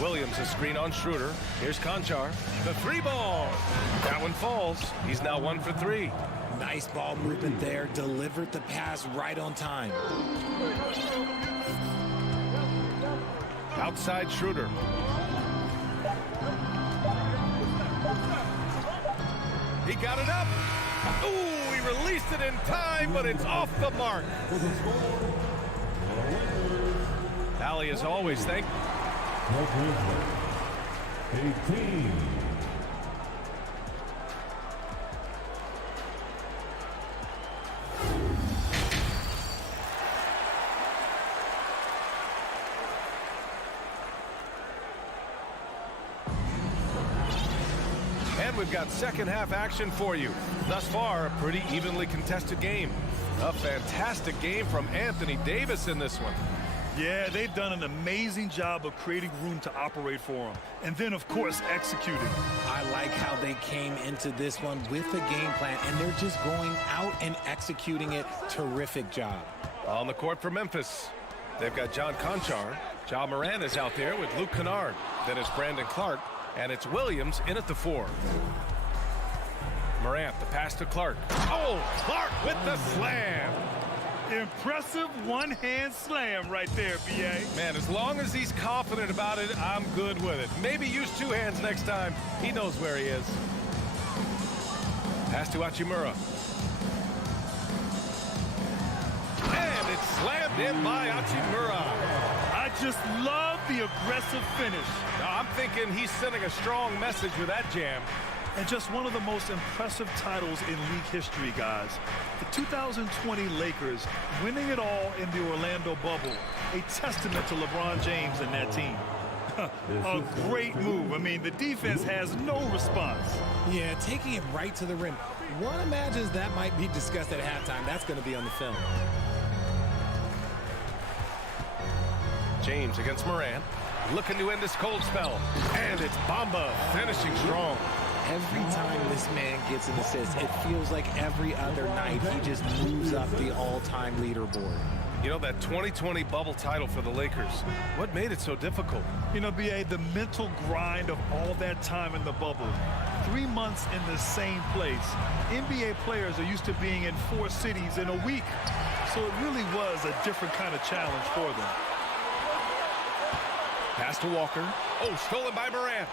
Williams, a screen on Schroeder. Here's Conchar. The 3 ball. That one falls. He's now 1 for 3. Nice ball movement there. Delivered the pass right on time. Outside Schroeder. He got it up. Ooh, he released it in time, but it's off the mark. Allie, as always, thank The 18. And we've got second half action for you. Thus far, a pretty evenly contested game. A fantastic game from Anthony Davis in this one. Yeah, they've done an amazing job of creating room to operate for him. And then, of course, executing. I like how they came into this one with a game plan, and they're just going out and executing it. Terrific job. On the court for Memphis, they've got John Conchar. Ja Morant is out there with Luke Kennard. Then it's Brandon Clark, and it's Williams in at the 4. Morant, the pass to Clark. Oh, Clark with the slam. Impressive one-hand slam right there, B.A. Man, as long as he's confident about it, I'm good with it. Maybe use 2 hands next time. He knows where he is. Pass to Hachimura. And it's slammed in by Hachimura. I just love the aggressive finish. Now, I'm thinking he's sending a strong message with that jam. And just one of the most impressive titles in league history, guys. The 2020 Lakers winning it all in the Orlando bubble. A testament to LeBron James and that team. A great move. I mean, the defense has no response. Yeah, taking it right to the rim. One imagines that might be discussed at halftime. That's going to be on the film. James against Morant. Looking to end this cold spell. And it's Bamba finishing strong. Every time this man gets an assist, it feels like every other night he just moves up the all-time leaderboard. You know, that 2020 bubble title for the Lakers, what made it so difficult? You know, B.A., the mental grind of all that time in the bubble. 3 months in the same place. NBA players are used to being in 4 cities in a week. So it really was a different kind of challenge for them. Pass to Walker. Oh, stolen by Morant.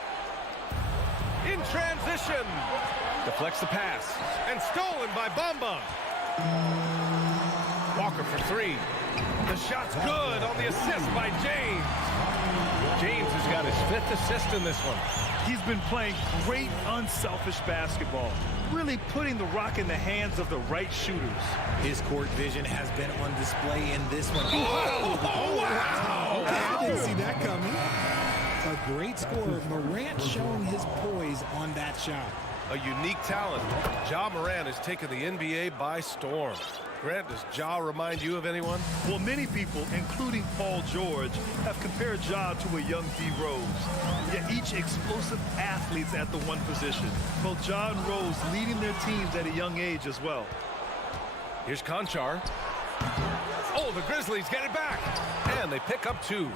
In transition. Deflects the pass. And stolen by Bamba. Walker for 3. The shot's good on the assist by James. James has got his 5th assist in this one. He's been playing great, unselfish basketball, really putting the rock in the hands of the right shooters. His court vision has been on display in this one. Oh, wow! Okay, I didn't see that coming. A great scorer, Morant showing his poise on that shot. A unique talent. Ja Morant has taken the NBA by storm. Grant, does Ja remind you of anyone? Well, many people, including Paul George, have compared Ja to a young D. Rose. Yet each explosive athletes at the one position. Both Ja and Rose leading their teams at a young age as well. Here's Conchar. Oh, the Grizzlies get it back. And they pick up 2.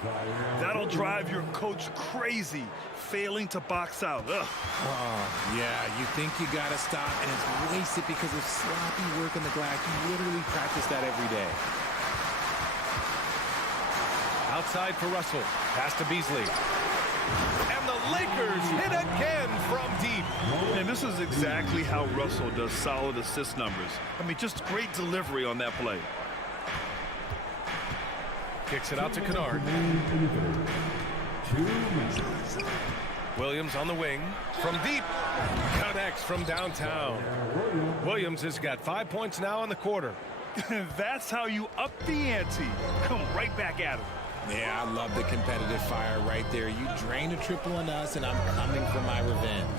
That'll drive your coach crazy, failing to box out. Ugh. Yeah, you think you got to stop, and it's wasted because of sloppy work on the glass. You literally practice that every day. Outside for Russell. Pass to Beasley. And the Lakers hit again from deep. And this is exactly how Russell does solid assist numbers. I mean, just great delivery on that play. Kicks it out to Kennard. Williams on the wing. From deep. Connects from downtown. Williams has got 5 points now in the quarter. That's how you up the ante. Come right back at him. Yeah, I love the competitive fire right there. You drain a triple on us, and I'm coming for my revenge.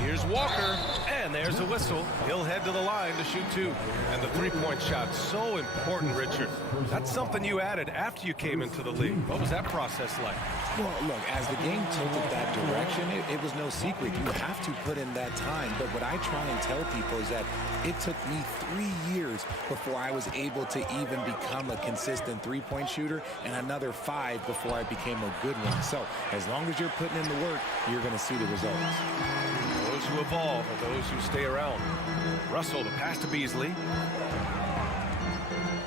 Here's Walker, and there's a whistle. He'll head to the line to shoot 2. And the three-point shot, so important, Richard. That's something you added after you came into the league. What was that process like? Well, look, as the game tilted that direction, it was no secret. You have to put in that time. But what I try and tell people is that it took me 3 years before I was able to even become a consistent three-point shooter, and another 5 before I became a good one. So as long as you're putting in the work, you're going to see the results. Those who evolve are those who stay around. Russell to pass to Beasley.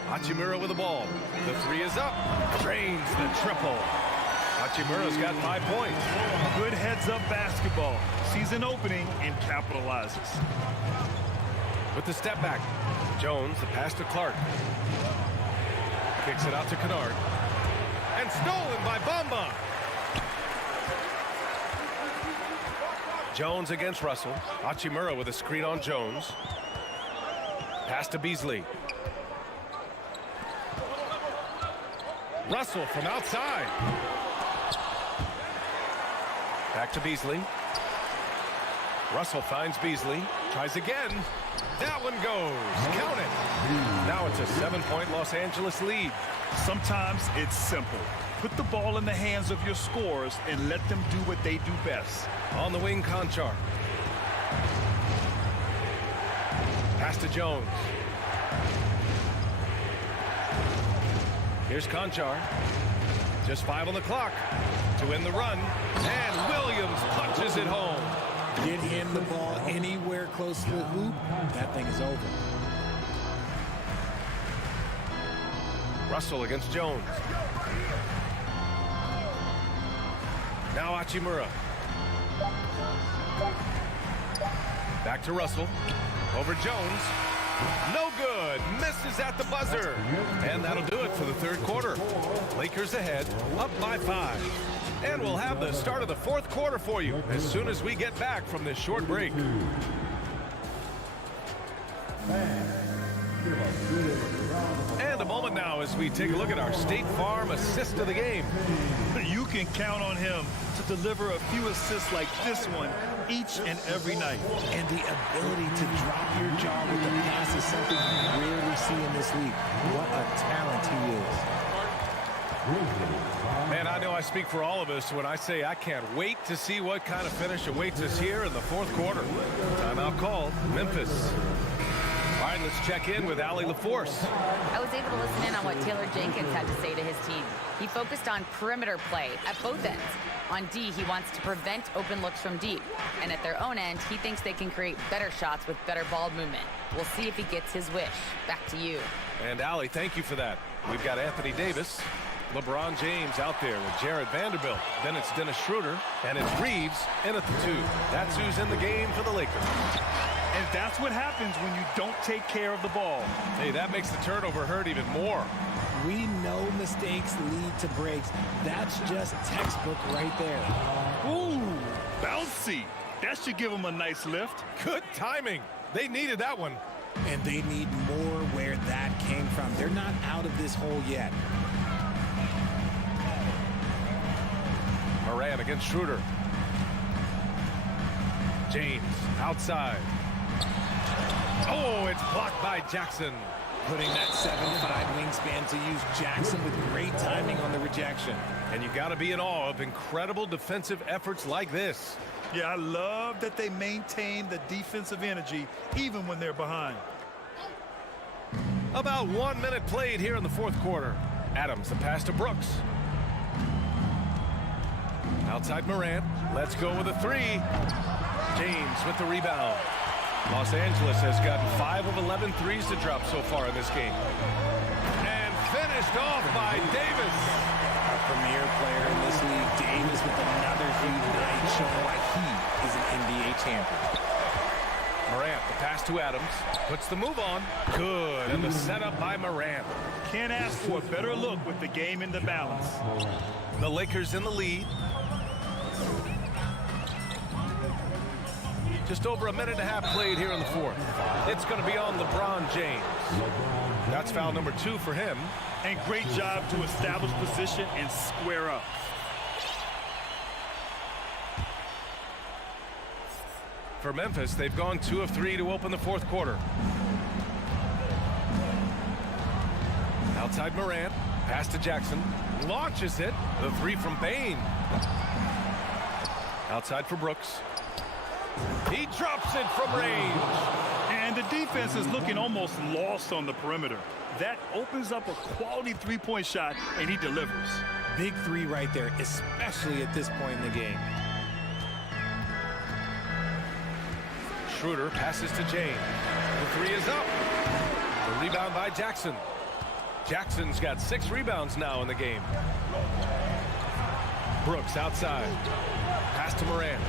Hachimura with the ball. The 3 is up. Drains the triple. Hachimura's got 5 points. Good heads-up basketball. Sees an opening and capitalizes. With the step back. Jones, the pass to Clark. Kicks it out to Kennard. And stolen by Bamba. Jones against Russell. Hachimura with a screen on Jones. Pass to Beasley. Russell from outside. Back to Beasley. Russell finds Beasley. Tries again. That one goes. Count it. Now it's a 7-point Los Angeles lead. Sometimes it's simple. Put the ball in the hands of your scorers and let them do what they do best. On the wing, Conchar. Pass to Jones. Here's Conchar. Just 5 on the clock to win the run. And Williams punches it home. Get him the ball anywhere close to the hoop, that thing is over. Russell against Jones. Now Hachimura. Back to Russell. Over Jones. No good. Misses at the buzzer. And that'll do it for the third quarter. Lakers ahead, up by 5. And we'll have the start of the fourth quarter for you as soon as we get back from this short break. And a moment now as we take a look at our State Farm assist of the game. You can count on him to deliver a few assists like this one each and every night. And the ability to drop your jaw with the pass is something you rarely see in this league. What a talent he is. Man, I know I speak for all of us when I say I can't wait to see what kind of finish awaits us here in the fourth quarter. Timeout called, Memphis. All right, let's check in with Allie LaForce. I was able to listen in on what Taylor Jenkins had to say to his team. He focused on perimeter play at both ends. On D, he wants to prevent open looks from deep. And at their own end, he thinks they can create better shots with better ball movement. We'll see if he gets his wish. Back to you. And Allie, thank you for that. We've got Anthony Davis, LeBron James out there with Jared Vanderbilt. Then it's Dennis Schroeder, and it's Reeves in at the 2. That's who's in the game for the Lakers. And that's what happens when you don't take care of the ball. Hey, that makes the turnover hurt even more. We know mistakes lead to breaks. That's just textbook right there. Ooh, bouncy. That should give them a nice lift. Good timing. They needed that one. And they need more where that came from. They're not out of this hole yet. Moran against Schroeder. James outside. Oh, it's blocked by Jackson. Putting that 7'5" wingspan to use Jackson with great timing on the rejection. And you got to be in awe of incredible defensive efforts like this. Yeah, I love that they maintain the defensive energy even when they're behind. About 1 minute played here in the fourth quarter. Adams, the pass to Brooks. Outside Morant. Let's go with a 3. James with the rebound. Los Angeles has gotten 5 of 11 threes to drop so far in this game. And finished off by Davis. A premier player in this league, Davis with another huge night, showing why he is an NBA champion. Morant, the pass to Adams, puts the move on. Good, and the setup by Morant. Can't ask for a better look with the game in the balance. The Lakers in the lead. Just over a minute and a half played here in the fourth. It's going to be on LeBron James. That's foul number 2 for him. And great job to establish position and square up. For Memphis, they've gone 2 of 3 to open the fourth quarter. Outside Morant, pass to Jackson, launches it. The 3 from Bane. Outside for Brooks. He drops it from range. And the defense is looking almost lost on the perimeter. That opens up a quality three-point shot, and he delivers. Big 3 right there, especially at this point in the game. Schroeder passes to James. The 3 is up. The rebound by Jackson. Jackson's got 6 rebounds now in the game. Brooks outside. Pass to Morant.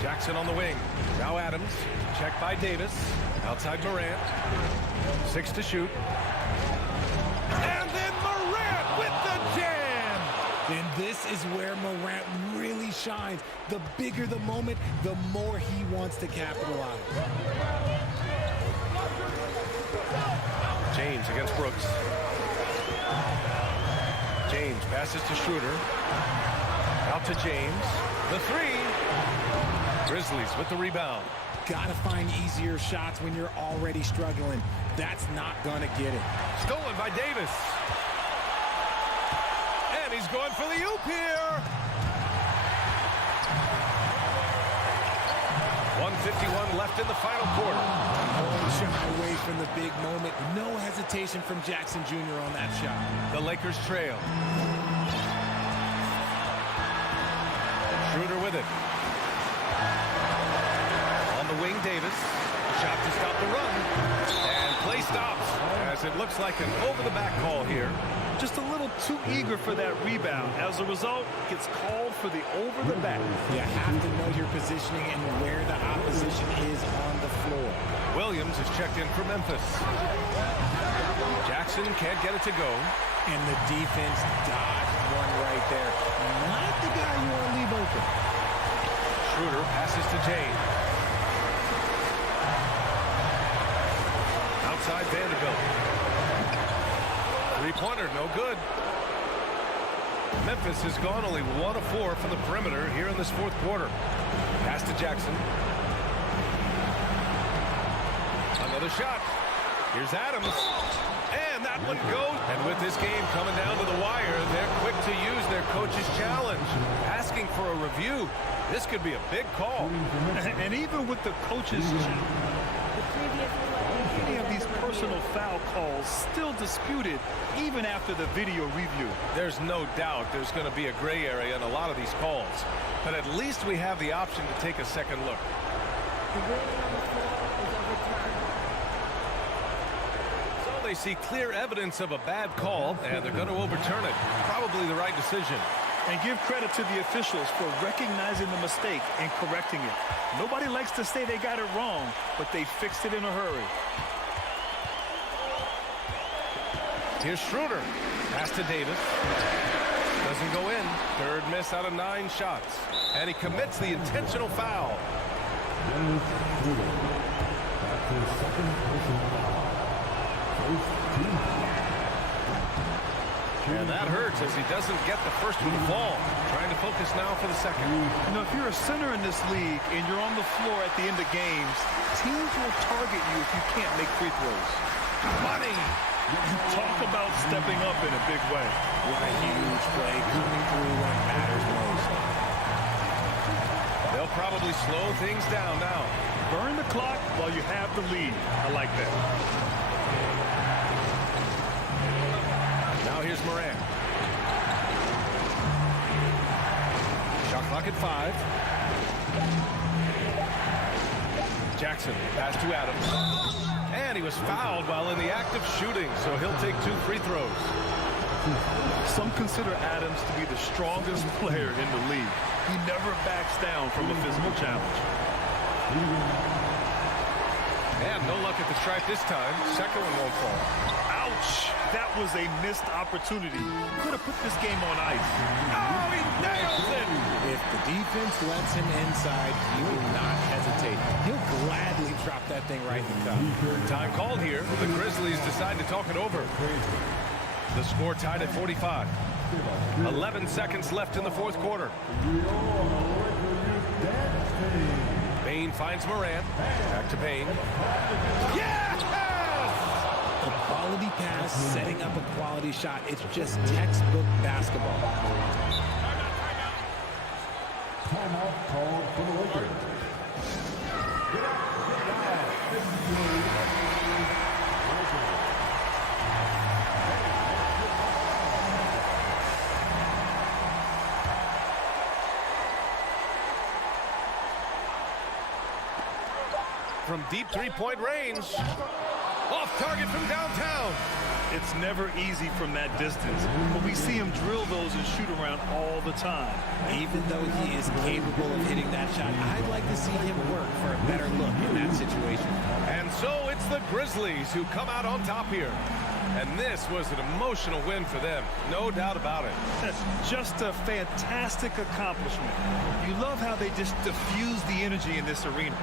Jackson on the wing. Now Adams. Checked by Davis. Outside Morant. 6 to shoot. And then Morant with the jam. And this is where Morant really shines. The bigger the moment, the more he wants to capitalize. James against Brooks. James passes to Schroeder. Out to James. The 3. Grizzlies with the rebound. Gotta find easier shots when you're already struggling. That's not gonna get it. Stolen by Davis. And he's going for the oop here. 1:51 left in the final quarter. Won't shy away from the big moment. No hesitation from Jackson Jr. on that shot. The Lakers trail. Schroeder with it. On the wing, Davis. Shot to stop the run. And play stops as it looks like an over-the-back call here. Just a little too eager for that rebound. As a result, gets called for the over-the-back. You have to know your positioning and where the opposition is on the floor. Williams is checked in for Memphis. Jackson can't get it to go. And the defense dodged one right there. Not the guy you want to leave open. Schroeder passes to James. Outside Vanderbilt. Three-pointer, no good. Memphis has gone only 1 of 4 from the perimeter here in this fourth quarter. Pass to Jackson. Another shot. Here's Adams. And that one goes. And with this game coming down to the wire, they're quick to use their coach's challenge. Asking for a review. This could be a big call. And even with the coach's any of these personal foul calls still disputed even after the video review. There's no doubt there's going to be a gray area in a lot of these calls. But at least we have the option to take a second look. So they see clear evidence of a bad call, and they're going to overturn it. Probably the right decision. And give credit to the officials for recognizing the mistake and correcting it. Nobody likes to say they got it wrong, but they fixed it in a hurry. Here's Schroeder. Pass to Davis. Doesn't go in. Third miss out of 9 shots. And he commits the intentional foul. And that hurts as he doesn't get the first one to fall. Trying to focus now for the second. You know, if you're a center in this league and you're on the floor at the end of games, teams will target you if you can't make free throws. Money! Talk about stepping up in a big way. What a huge play coming through when it matters most. They'll probably slow things down now. Burn the clock while you have the lead. I like that. Now here's Moran. Shot clock at 5. Jackson, pass to Adams. And he was fouled while in the act of shooting, so he'll take 2 free throws. Some consider Adams to be the strongest player in the league. He never backs down from a physical challenge. And no luck at the stripe this time. Second one won't fall. Ouch! That was a missed opportunity. Could have put this game on ice. Oh, he nails it! If the defense lets him inside, he will not hesitate. He'll gladly drop that thing right in the cup. Time called here. The Grizzlies decide to talk it over. The score tied at 45. 11 seconds left in the fourth quarter. Bain finds Moran. Back to Bain. Yes! A quality pass, setting up a quality shot. It's just textbook basketball. Timeout called for the Lakers. From deep three-point range. Off target from downtown. It's never easy from that distance, but we see him drill those and shoot around all the time. Even though he is capable of hitting that shot, I'd like to see him work for a better look in that situation. And so it's the Grizzlies who come out on top here. And this was an emotional win for them. No doubt about it. That's just a fantastic accomplishment. You love how they just diffuse the energy in this arena.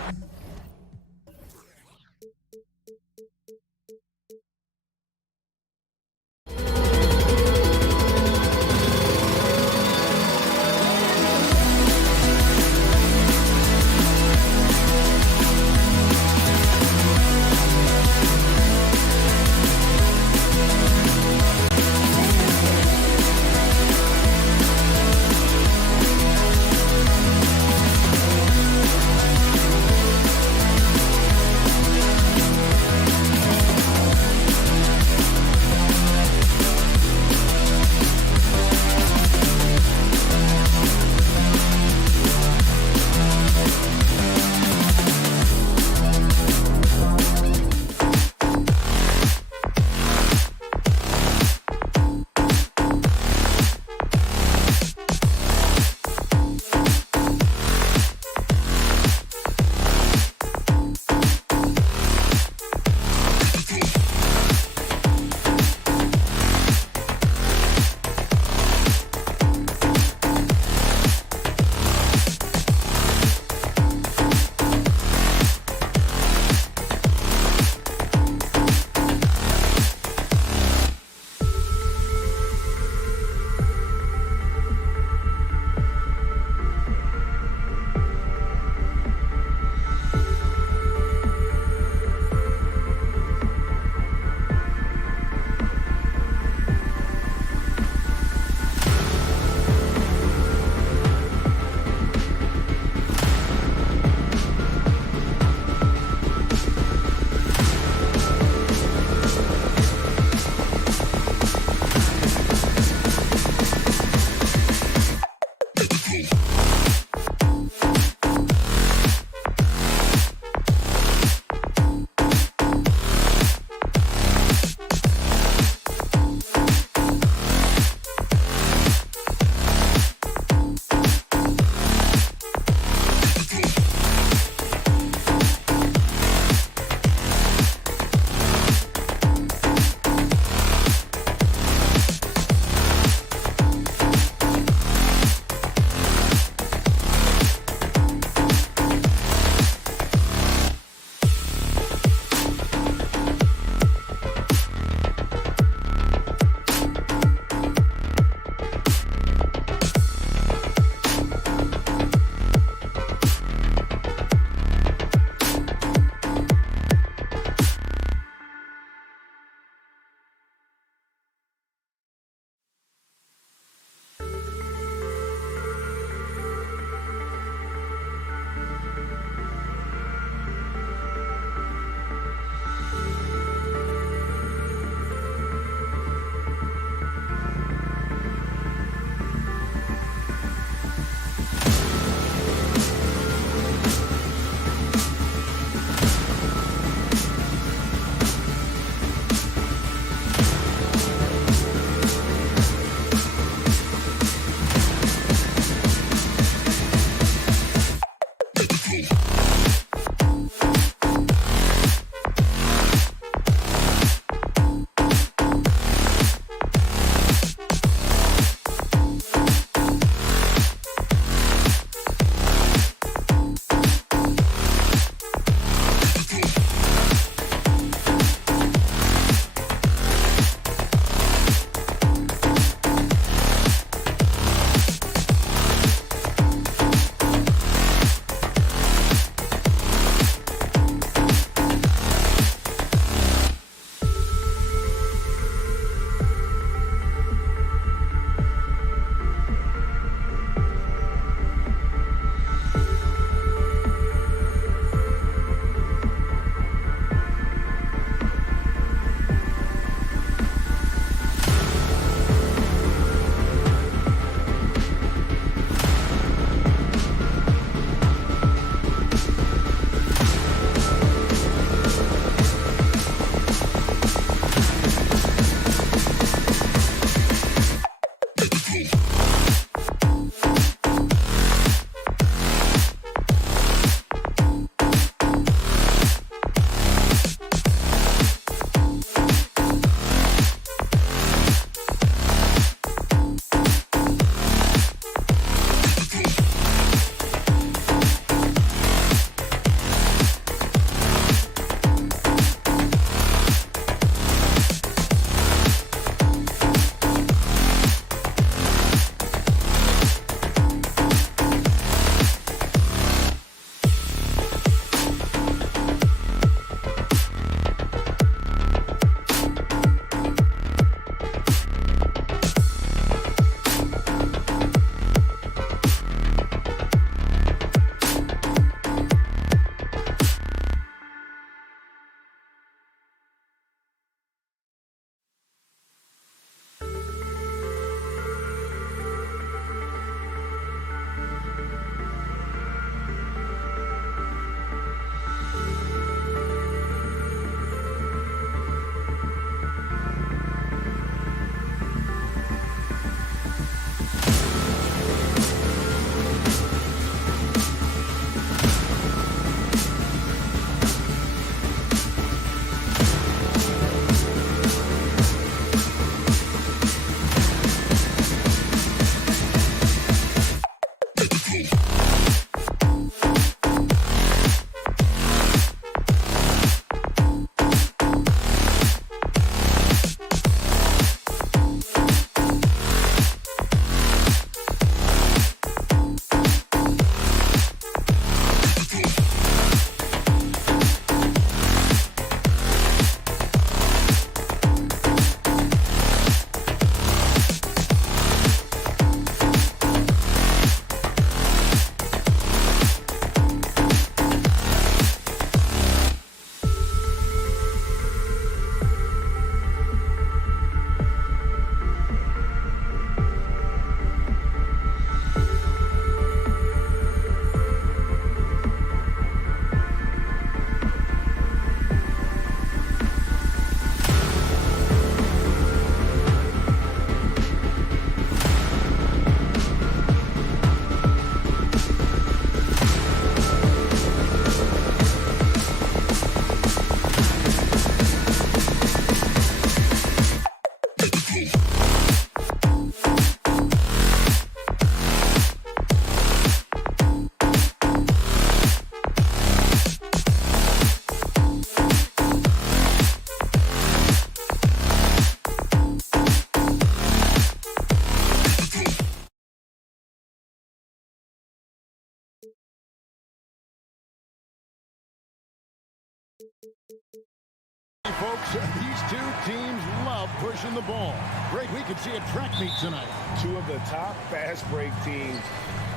Folks, these two teams love pushing the ball. Great, we could see a track meet tonight. Two of the top fast break teams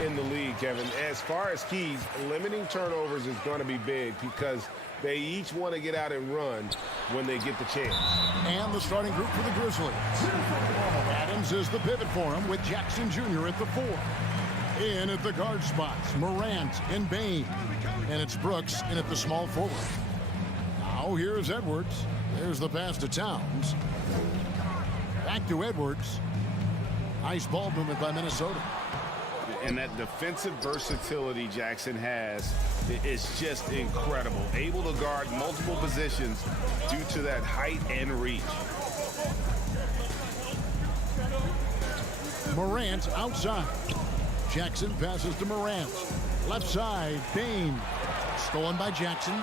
in the league, Kevin. As far as keys, limiting turnovers is going to be big because they each want to get out and run when they get the chance. And the starting group for the Grizzlies. Adams is the pivot for him with Jackson Jr. at the 4. In at the guard spots, Morant and Bain. And it's Brooks in at the small forward. Now here's Edwards. There's the pass to Towns. Back to Edwards. Nice ball movement by Minnesota. And that defensive versatility Jackson has is just incredible. Able to guard multiple positions due to that height and reach. Morant outside. Jackson passes to Morant. Left side, Bain. Stolen by Jackson.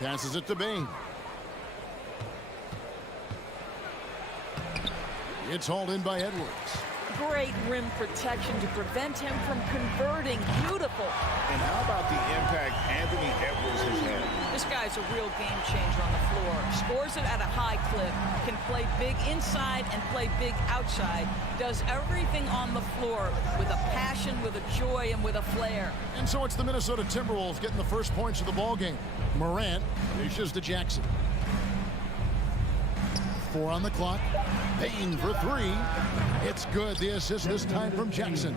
Passes it to Bain. It's hauled in by Edwards. Great rim protection to prevent him from converting. Beautiful. And how about the impact Anthony Edwards has had? This guy's a real game changer on the floor. Scores it at a high clip. Can play big inside and play big outside. Does everything on the floor with a passion, with a joy, and with a flair. And so it's the Minnesota Timberwolves getting the first points of the ball game. Morant dishes to Jackson. 4 on the clock. Bain for 3. It's good. The assist this time from Jackson.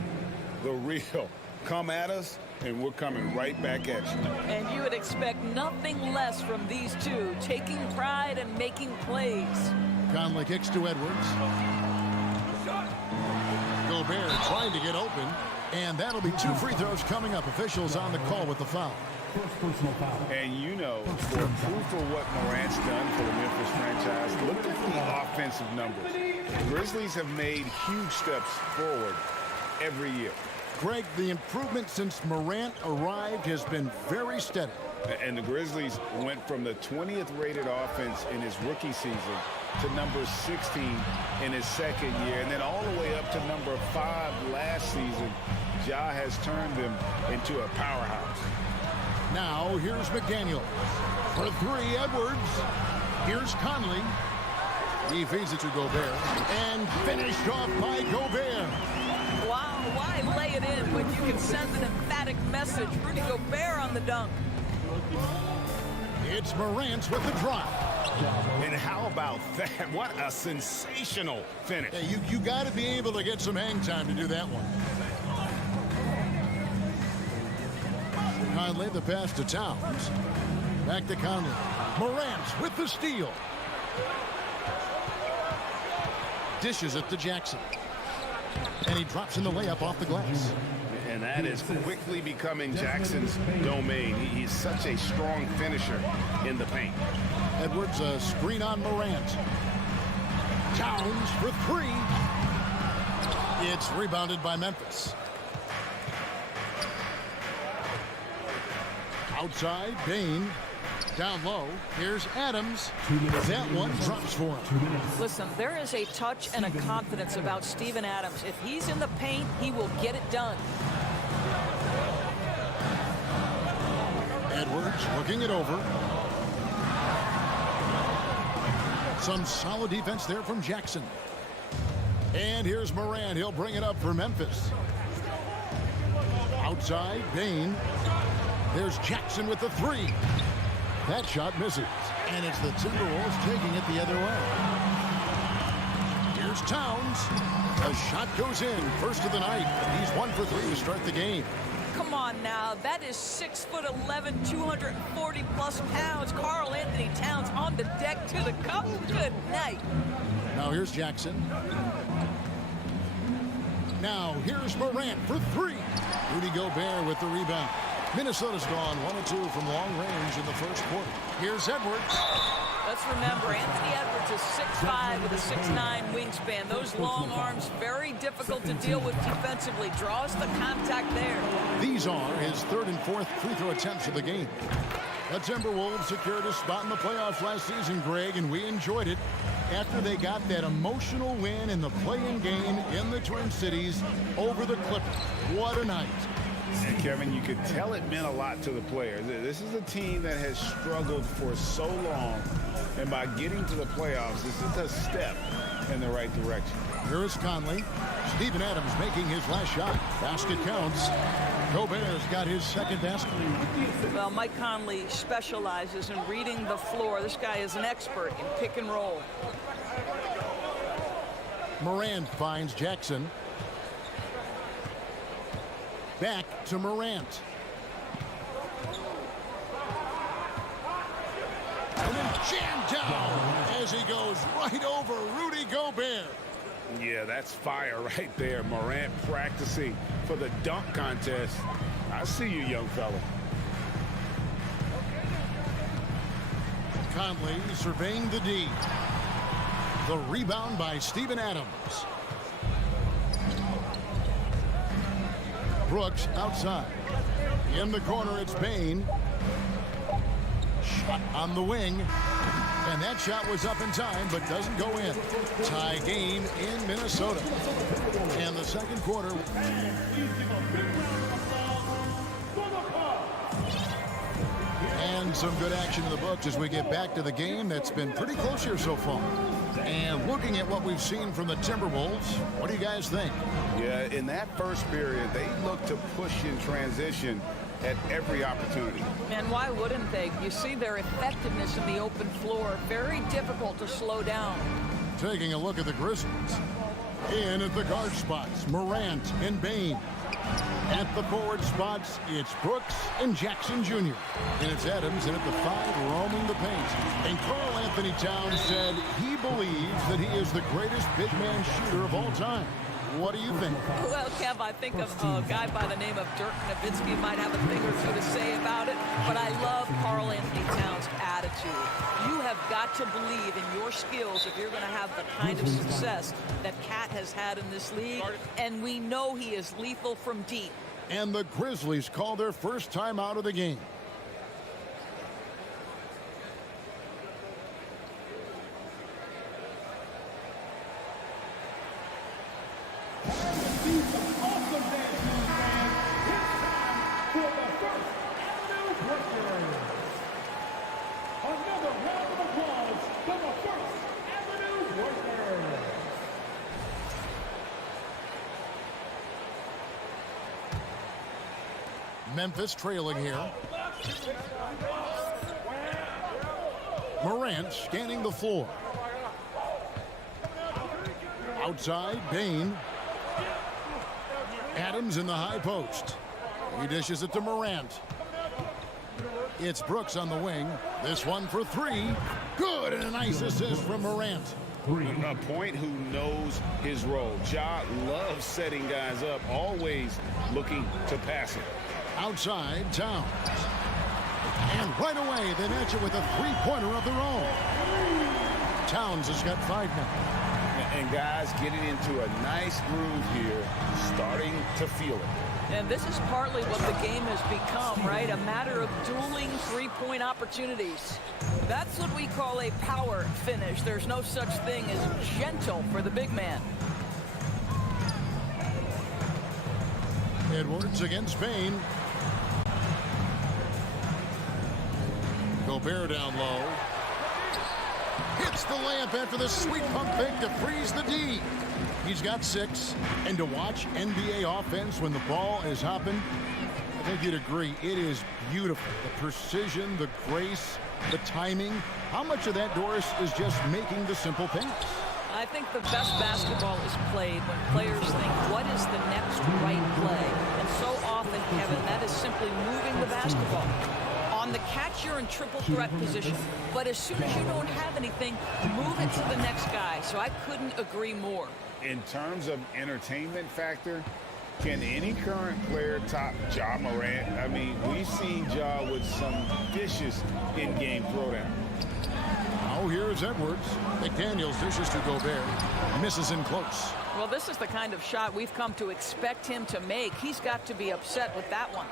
The real. Come at us, and we're coming right back at you. And you would expect nothing less from these two, taking pride and making plays. Conley kicks to Edwards. Gobert trying to get open, and that'll be 2 free throws coming up. Officials on the call with the foul. And you know, for proof of what Morant's done for the Memphis franchise, look at the offensive numbers. The Grizzlies have made huge steps forward every year. Greg, the improvement since Morant arrived has been very steady. And the Grizzlies went from the 20th rated offense in his rookie season to number 16 in his second year, and then all the way up to number 5 last season. Ja has turned them into a powerhouse. Now here's McDaniel. For 3, Edwards. Here's Conley. He feeds it to Gobert. And finished off by Gobert. Wow, why lay it in when you can send an emphatic message? Rudy Gobert on the dunk. It's Morant with the drop. And how about that? What a sensational finish. Yeah, you got to be able to get some hang time to do that one. Conley, the pass to Towns. Back to Conley. Morant with the steal. Dishes it to Jackson. And he drops in the layup off the glass. And that is quickly becoming Jackson's domain. He's such a strong finisher in the paint. Edwards, a screen on Morant. Towns for 3. It's rebounded by Memphis. Outside, Bain. Down low, here's Adams. That one drops for him. Listen, there is a touch and a confidence about Steven Adams. If he's in the paint, he will get it done. Edwards looking it over. Some solid defense there from Jackson. And here's Moran. He'll bring it up for Memphis. Outside, Bain. There's Jackson with the three. That shot misses. And it's the Timberwolves taking it the other way. Here's Towns. The shot goes in. First of the night. He's 1 for 3 to start the game. Come on now. That is 6'11", 240-plus pounds. Karl Anthony Towns on the deck to the cup. Good night. Now here's Jackson. Now here's Morant for three. Rudy Gobert with the rebound. Minnesota's gone 1-2 from long range in the first quarter. Here's Edwards. Let's remember, Anthony Edwards is 6'5" with a 6'9" wingspan. Those long arms, very difficult to deal with defensively. Draws the contact there. These are his third and fourth free throw attempts of the game. The Timberwolves secured a spot in the playoffs last season, Greg, and we enjoyed it after they got that emotional win in the play-in game in the Twin Cities over the Clippers. What a night. And Kevin, you could tell it meant a lot to the players. This is a team that has struggled for so long, and by getting to the playoffs, this is a step in the right direction. Here is Conley. Steven Adams making his last shot. Basket counts. Gobert's got his second basket. Well, Mike Conley specializes in reading the floor. This guy is an expert in pick and roll. Morant finds Jackson. Back to Morant. And then jammed down as he goes right over Rudy Gobert. Yeah, that's fire right there. Morant practicing for the dunk contest. I see you, young fella. Conley surveying the D. The rebound by Steven Adams. Brooks outside. In the corner, it's Bain. Shot on the wing. And that shot was up in time, but doesn't go in. Tie game in Minnesota. And the second quarter. And some good action in the books as we get back to the game that's been pretty close here so far. And looking at what we've seen from the Timberwolves, what do you guys think? Yeah, in that first period, they looked to push in transition at every opportunity. And why wouldn't they? You see their effectiveness in the open floor. Very difficult to slow down. Taking a look at the Grizzlies. In at the guard spots, Morant and Bain. At the forward spots, it's Brooks and Jackson Jr. And it's Adams in at the 5 roaming the paint. And Karl Anthony Towns said he believes that he is the greatest big man shooter of all time. What do you think? Well, Kev, I think of a guy by the name of Dirk Nowitzki might have a thing or two to say about it, but I love Karl Anthony Towns' attitude. You have got to believe in your skills if you're going to have the kind of success that Cat has had in this league, and we know he is lethal from deep. And the Grizzlies call their first time out of the game. Memphis trailing here. Morant scanning the floor. Outside, Bain. Adams in the high post. He dishes it to Morant. It's Brooks on the wing. This one for three. Good, and a nice assist from Morant. A point who knows his role. Ja loves setting guys up, always looking to pass it. Outside, Towns. And right away, they match it with a three-pointer of their own. Towns has got 5 now. Yeah, And guys getting into a nice groove here, starting to feel it. And this is partly what the game has become, right? A matter of dueling three-point opportunities. That's what we call a power finish. There's no such thing as gentle for the big man. Edwards against Payne. Gobert down low. Hits the layup after the sweet pump fake to freeze the D. He's got 6. And to watch NBA offense when the ball is hopping, I think you'd agree, it is beautiful. The precision, the grace, the timing. How much of that, Doris, is just making the simple pass? I think the best basketball is played when players think, what is the next right play? And so often, Kevin, that is simply moving the basketball. On the catch, you're in triple threat position. But as soon as you don't have anything, move it to the next guy. So I couldn't agree more. In terms of entertainment factor, can any current player top Ja Morant? I mean, we've seen Ja with some vicious in-game throwdown. Now here's Edwards. McDaniels dishes to Gobert. Misses in close. Well, this is the kind of shot we've come to expect him to make. He's got to be upset with that one.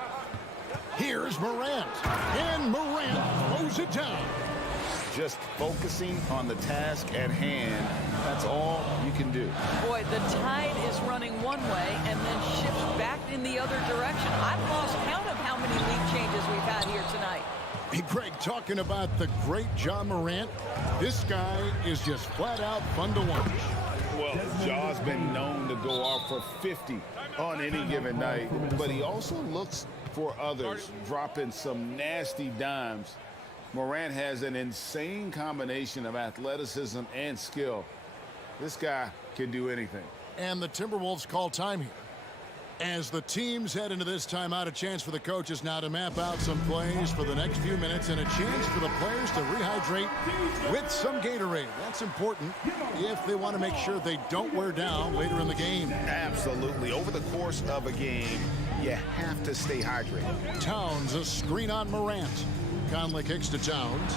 Here's Morant. And Morant throws it down. Just focusing on the task at hand, that's all you can do. Boy, the tide is running one way and then shifts back in the other direction. I've lost count of how many lead changes we've had here tonight. Hey, Greg, talking about the great Ja Morant, this guy is just flat out fun to watch. Well, Ja's been known to go off for 50 on any given night, but he also looks for others, dropping some nasty dimes. Morant has an insane combination of athleticism and skill. This guy can do anything. And the Timberwolves call time here. As the teams head into this timeout, a chance for the coaches now to map out some plays for the next few minutes and a chance for the players to rehydrate with some Gatorade. That's important if they want to make sure they don't wear down later in the game. Absolutely. Over the course of a game, you have to stay hydrated. Towns, a screen on Morant. Conley kicks to Towns.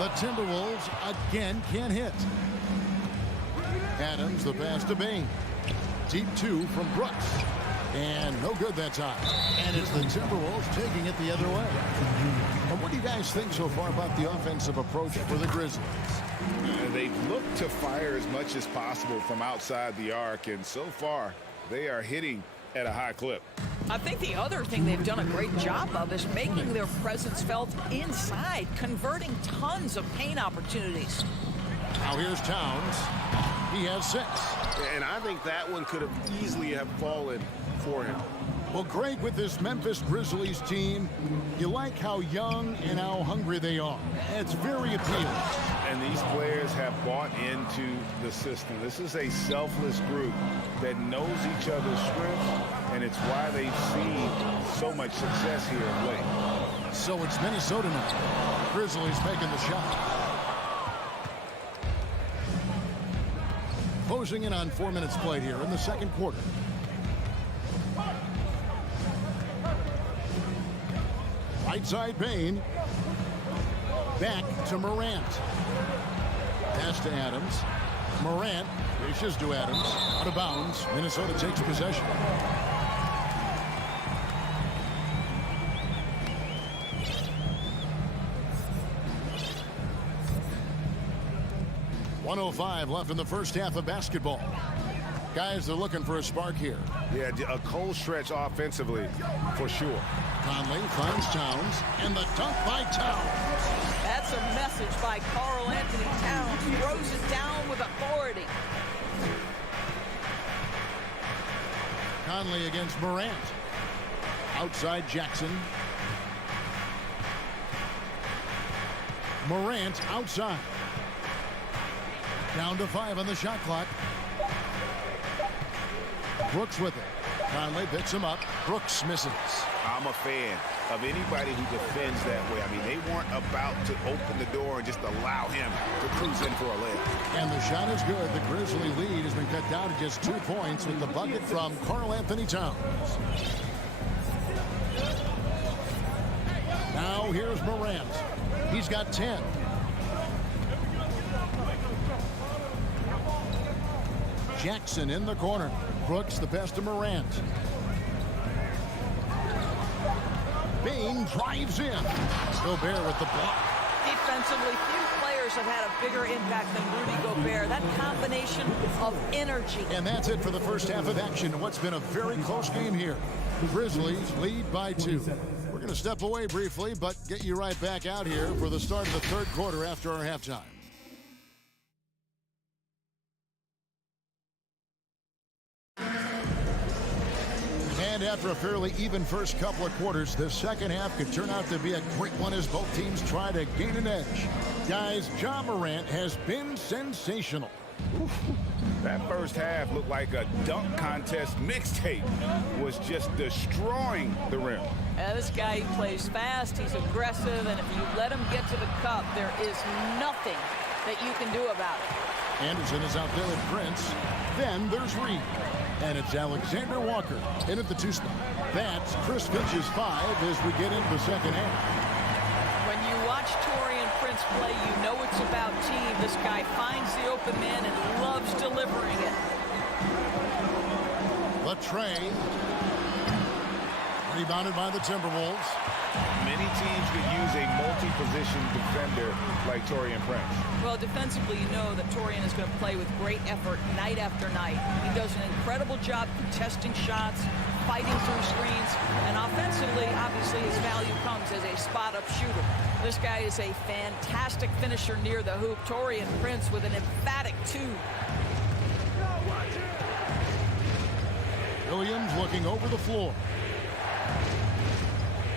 The Timberwolves again can't hit. Adams, the pass to Bane. Deep 2 from Brooks. And no good that time. And it's the Timberwolves taking it the other way. And what do you guys think so far about the offensive approach for the Grizzlies? They've looked to fire as much as possible from outside the arc, and so far they are hitting at a high clip. I think the other thing they've done a great job of is making their presence felt inside, converting tons of paint opportunities. Now here's Towns. He has 6. And I think that one could have easily have fallen for him. Well, Greg, with this Memphis Grizzlies team, you like how young and how hungry they are. It's very appealing. And these players have bought into the system. This is a selfless group that knows each other's strengths, and it's why they've seen so much success here of late. So it's Minnesota now. Grizzlies making the shot. Closing in on 4 minutes played here in the second quarter. Right side Payne. Back to Morant. Pass to Adams. Morant dishes to Adams. Out of bounds. Minnesota takes possession. .105 left in the first half of basketball. Guys, they're looking for a spark here. Yeah, a cold stretch offensively, for sure. Conley finds Towns, and the dunk by Towns. That's a message by Karl Anthony Towns. Throws it down with authority. Conley against Morant. Outside Jackson. Morant outside. Down to 5 on the shot clock. Brooks with it. Conley picks him up. Brooks misses. I'm a fan of anybody who defends that way. I mean, they weren't about to open the door and just allow him to cruise in for a layup. And the shot is good. The Grizzly lead has been cut down to just 2 points with the bucket from Karl Anthony Towns. Now here's Morant. He's got 10. Jackson in the corner. Brooks the pass to Morant. Bain drives in. Gobert with the block. Defensively, few players have had a bigger impact than Rudy Gobert. That combination of energy. And that's it for the first half of action in what's been a very close game here. Grizzlies lead by 2. We're going to step away briefly, but get you right back out here for the start of the third quarter after our halftime. And after a fairly even first couple of quarters, the second half could turn out to be a great one as both teams try to gain an edge. Guys, Ja Morant has been sensational. That first half looked like a dunk contest mixtape. Was just destroying the rim. This guy plays fast, he's aggressive, and if you let him get to the cup, there is nothing that you can do about it. Anderson is out there with Prince. Then there's Reed. And it's Alexander Walker in at the 2 spot. That's Chris Finch's 5 as we get into the second half. When you watch Taurean Prince play, you know it's about team. This guy finds the open man and loves delivering it. Latrey. Rebounded by the Timberwolves. Many teams could use a multi-position defender like Taurean Prince. Well, defensively, you know that Taurean is going to play with great effort night after night. He does an incredible job contesting shots, fighting through screens, and offensively, obviously, his value comes as a spot-up shooter. This guy is a fantastic finisher near the hoop. Taurean Prince with an emphatic 2. Williams looking over the floor.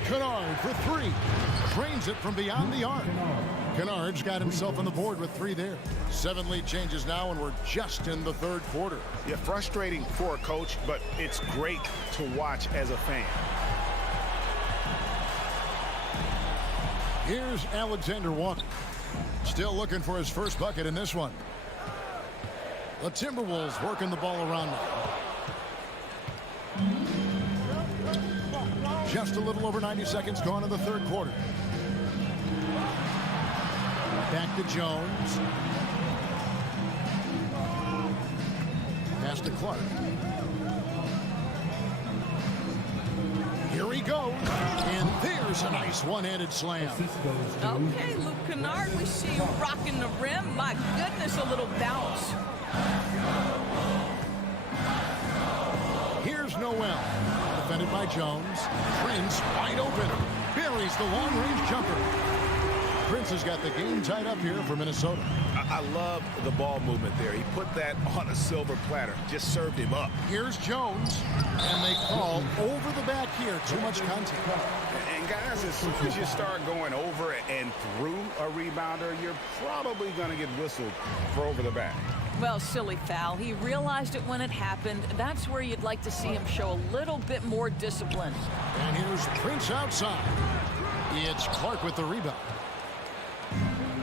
Kennard for 3. Drains it from beyond the arc. Kennard's got himself on the board with 3 there. 7 lead changes now, and we're just in the third quarter. Yeah, frustrating for a coach, but it's great to watch as a fan. Here's Alexander Walker. Still looking for his first bucket in this one. The Timberwolves working the ball around now. Just a little over 90 seconds gone in the third quarter. Back to Jones. Pass to Clark. Here he goes. And there's a nice one-handed slam. Okay, Luke Kennard, we see you rocking the rim. My goodness, a little bounce. Here's Noel. Defended by Jones. Prince wide open. Buries the long-range jumper. Prince has got the game tied up here for Minnesota. I love the ball movement there. He put that on a silver platter. Just served him up. Here's Jones. And they call over the back here. Too much contact. And guys, as soon as you start going over and through a rebounder, you're probably going to get whistled for over the back. Well, silly foul. He realized it when it happened. That's where you'd like to see him show a little bit more discipline. And here's Prince outside. It's Clark with the rebound.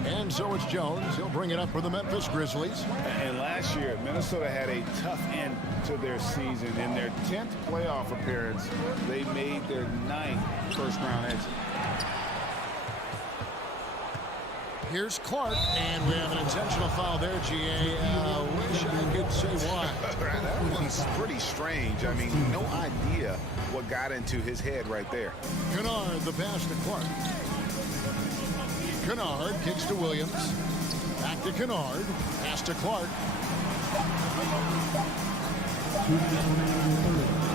And so it's Jones. He'll bring it up for the Memphis Grizzlies. And last year, Minnesota had a tough end to their season. In their 10th playoff appearance, they made their 9th first-round exit. Here's Clark, and we have an intentional foul there, GA. Wish I could say why. That one's pretty strange. I mean, no idea what got into his head right there. Kennard, the pass to Clark. Kennard kicks to Williams. Back to Kennard. Pass to Clark.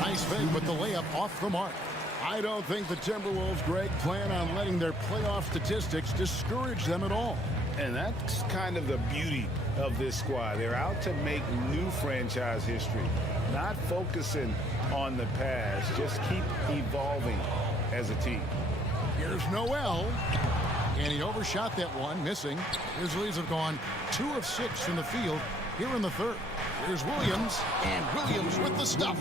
Nice fake, but the layup off the mark. I don't think the Timberwolves, Greg, plan on letting their playoff statistics discourage them at all. And that's kind of the beauty of this squad. They're out to make new franchise history, not focusing on the past. Just keep evolving as a team. Here's Noel. And he overshot that one, missing. Grizzlies have gone 2 of 6 from the field here in the third. Here's Williams, and Williams with the stuff.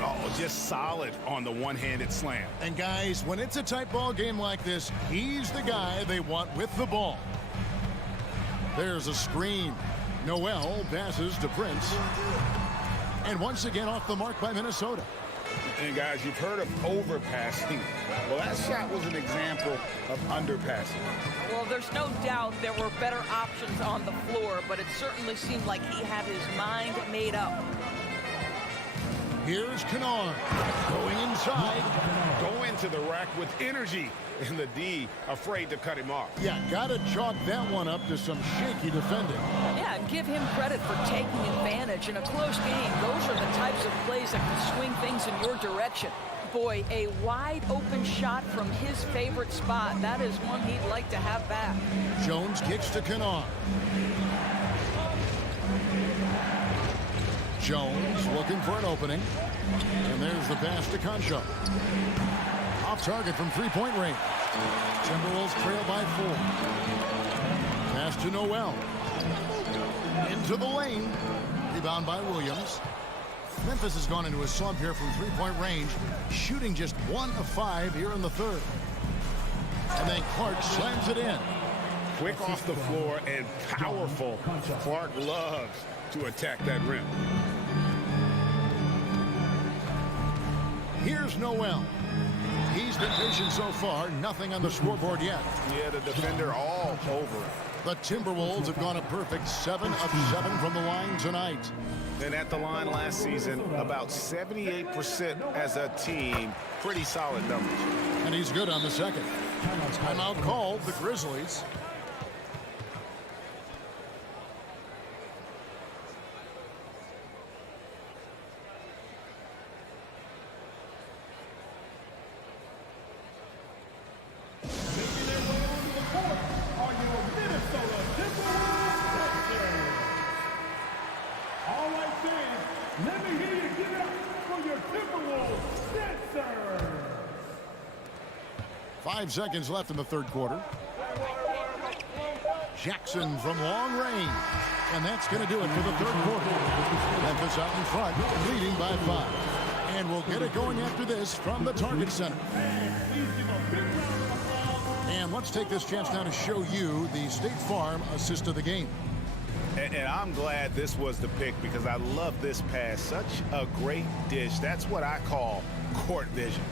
Oh, just solid on the one-handed slam. And guys, when it's a tight ball game like this, he's the guy they want with the ball. There's a screen. Noel passes to Prince. And once again off the mark by Minnesota. And guys, you've heard of overpassing. Well, that shot was an example of underpassing. Well, there's no doubt there were better options on the floor, but it certainly seemed like he had his mind made up. Here's Kennard going inside. Going to the rack with energy. And the D afraid to cut him off. Yeah, gotta chalk that one up to some shaky defending. Yeah, and give him credit for taking advantage in a close game. Those are the types of plays that can swing things in your direction. Boy, a wide open shot from his favorite spot. That is one he'd like to have back. Jones kicks to Kennard. Jones looking for an opening. And there's the pass to Concho. Off target from three-point range. Timberwolves trail by 4. Pass to Noel. Into the lane. Rebound by Williams. Memphis has gone into a slump here from three-point range, shooting just 1 of 5 here in the third. And then Clark slams it in. Quick off the floor and powerful. Clark loves to attack that rim. Here's Noel. He's been patient so far. Nothing on the scoreboard yet. Yeah, the defender all over it. The Timberwolves have gone a perfect 7 of 7 from the line tonight. And at the line last season, about 78% as a team. Pretty solid numbers. And he's good on the second. Timeout called the Grizzlies. All right, fans, let me hear you give it up for your Timberwolves dancers. 5 seconds left in the third quarter. Jackson from long range. And that's going to do it for the third quarter. Memphis out in front, leading by 5. And we'll get it going after this from the Target Center. And let's take this chance now to show you the State Farm assist of the game. And I'm glad this was the pick because I love this pass. Such a great dish. That's what I call court vision.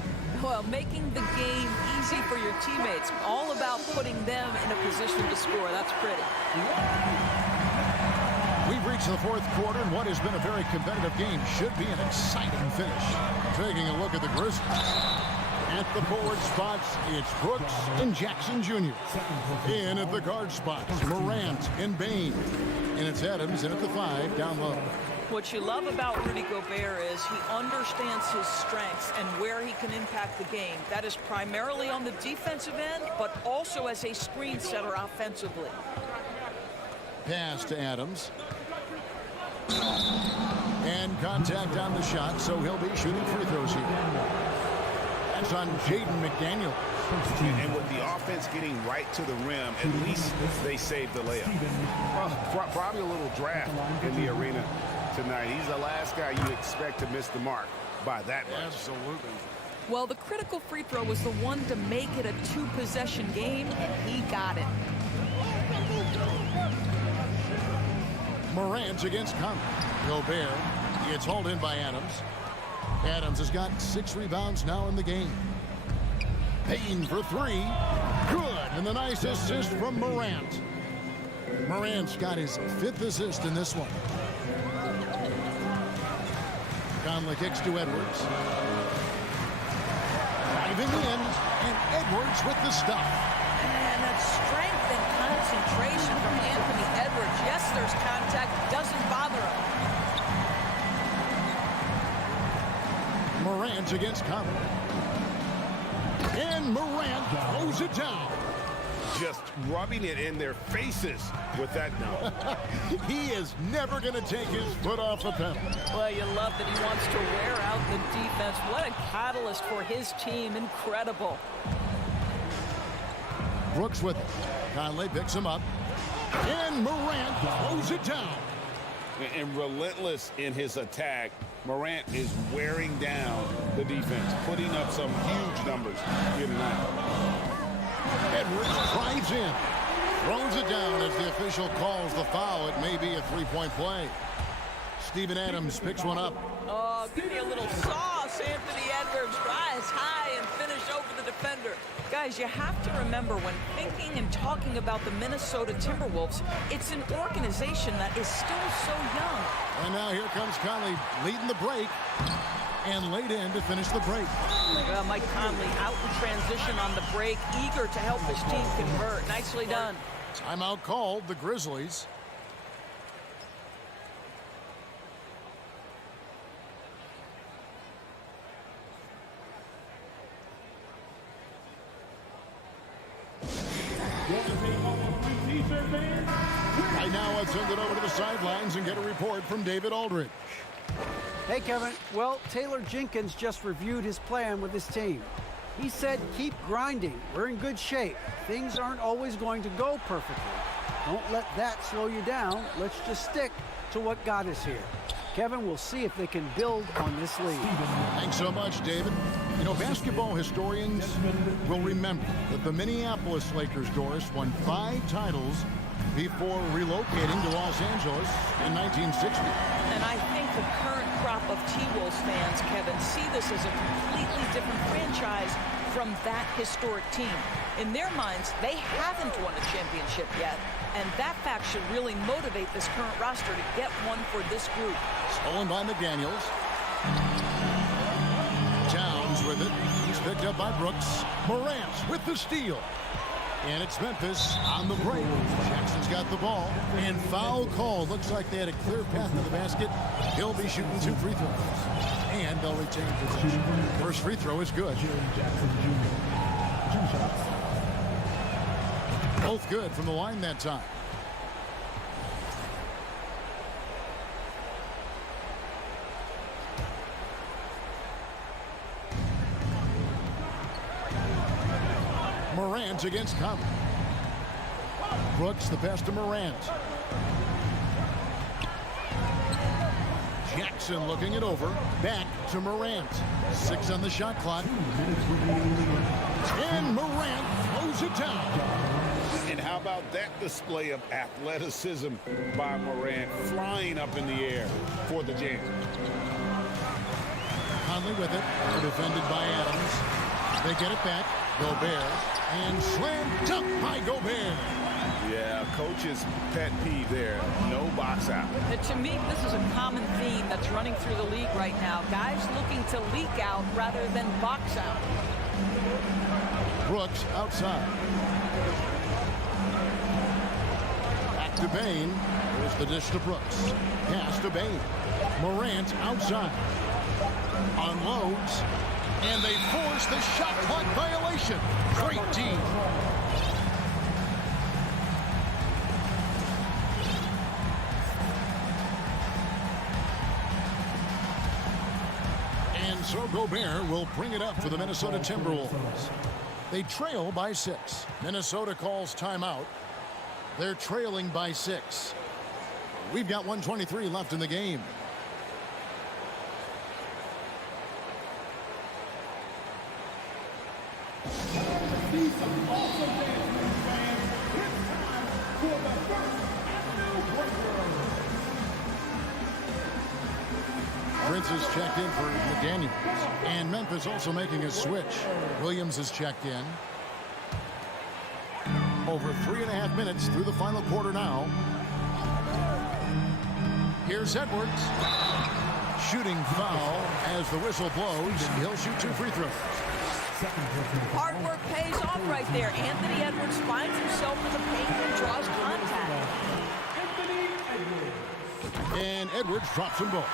Well, making the game easy for your teammates. All about putting them in a position to score. That's pretty. We've reached the fourth quarter, and what has been a very competitive game should be an exciting finish. Taking a look at the Grizzlies. At the forward spots, it's Brooks and Jackson Jr. In at the guard spots, Morant and Bain. And it's Adams in at the 5 down low. What you love about Rudy Gobert is he understands his strengths and where he can impact the game. That is primarily on the defensive end, but also as a screen setter offensively. Pass to Adams. And contact on the shot, so he'll be shooting free throws here. That's on Jaden McDaniel. And with the offense getting right to the rim, at least they saved the layup. Well, probably a little draft in the arena tonight. He's the last guy you expect to miss the mark by that much. Absolutely. Well, the critical free throw was the one to make it a 2-possession game, and he got it. Morant against Conley. Gobert gets hauled in by Adams. Adams has got 6 rebounds now in the game. Payne for 3. Good. And the nice assist from Morant. Morant's got his 5th assist in this one. Conley kicks to Edwards. Driving in. And Edwards with the stop. And that strength and concentration from Anthony Edwards. Yes, there's contact. Doesn't bother him. Morant against Conley. And Morant throws it down. Just rubbing it in their faces with that no. He is never going to take his foot off the pedal. Well, you love that he wants to wear out the defense. What a catalyst for his team. Incredible. Brooks with it. Conley picks him up. And Morant throws it down. And relentless in his attack, Morant is wearing down the defense, putting up some huge numbers here tonight. Edwards drives in. Throws it down as the official calls the foul. It may be a 3-point play. Steven Adams picks one up. Oh, give me a little sauce, Anthony Guys, you have to remember when thinking and talking about the Minnesota Timberwolves, it's an organization that is still so young. And now here comes Conley leading the break and laid in to finish the break. Mike Conley out in transition on the break, eager to help his team convert. Nicely done. Timeout called, the Grizzlies. Right now, let's send it over to the sidelines and get a report from David Aldridge. Hey, Kevin. Well, Taylor Jenkins just reviewed his plan with his team. He said, keep grinding. We're in good shape. Things aren't always going to go perfectly. Don't let that slow you down. Let's just stick to what got us here. Kevin, we'll see if they can build on this lead. Thanks so much, David. You know, basketball historians will remember that the Minneapolis Lakers, Doris, won 5 titles before relocating to Los Angeles in 1960. And I think the current crop of T-Wolves fans, Kevin, see this as a completely different franchise from that historic team. In their minds, they haven't won a championship yet, and that fact should really motivate this current roster to get one for this group. Stolen by McDaniels. Towns with it. He's picked up by Brooks. Morant with the steal. And it's Memphis on the break. Jackson's got the ball. And foul call. Looks like they had a clear path to the basket. He'll be shooting 2 free throws. And they'll retain possession. First free throw is good. Both good from the line that time. Morant against Conley. Brooks, the pass to Morant. Jackson looking it over. Back to Morant. 6 on the shot clock. And Morant throws it down. And how about that display of athleticism by Morant, flying up in the air for the jam. Conley with it. Defended by Adams. They get it back. Gobert. And slam dunk by Gobert. Yeah, coach's pet peeve there. No box out. And to me, this is a common theme that's running through the league right now. Guys looking to leak out rather than box out. Brooks outside. Back to Bain. There's the dish to Brooks. Pass to Bain. Morant outside. Unloads. And they force the shot clock violation. Great team. And so Gobert will bring it up for the Minnesota Timberwolves. They trail by 6. Minnesota calls timeout. They're trailing by 6. We've got 1:23 left in the game. See some awesome dance, fans. It's time for the first annual breakdown. Prince is checked in for McDaniels. And Memphis also making a switch. Williams is checked in. Over 3.5 minutes through the final quarter now. Here's Edwards. Shooting foul as the whistle blows. He'll shoot 2 free throws. Hard work pays off right there. Anthony Edwards finds himself in the paint and draws contact. And Edwards drops them both.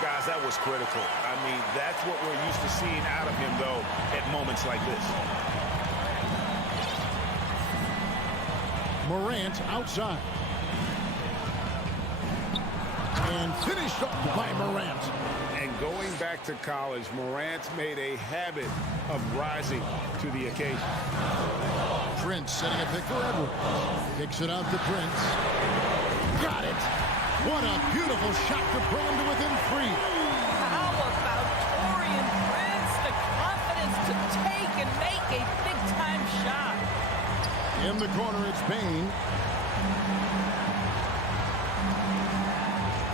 Guys, that was critical. I mean, that's what we're used to seeing out of him, though, at moments like this. Morant outside. And finished off by Morant. And going back to college, Morant's made a habit of rising to the occasion. Prince setting a pick for Edwards. Kicks it out to Prince. Got it. What a beautiful shot to bring him to within 3. How about Taurean Prince? The confidence to take and make a big-time shot. In the corner, it's Bain.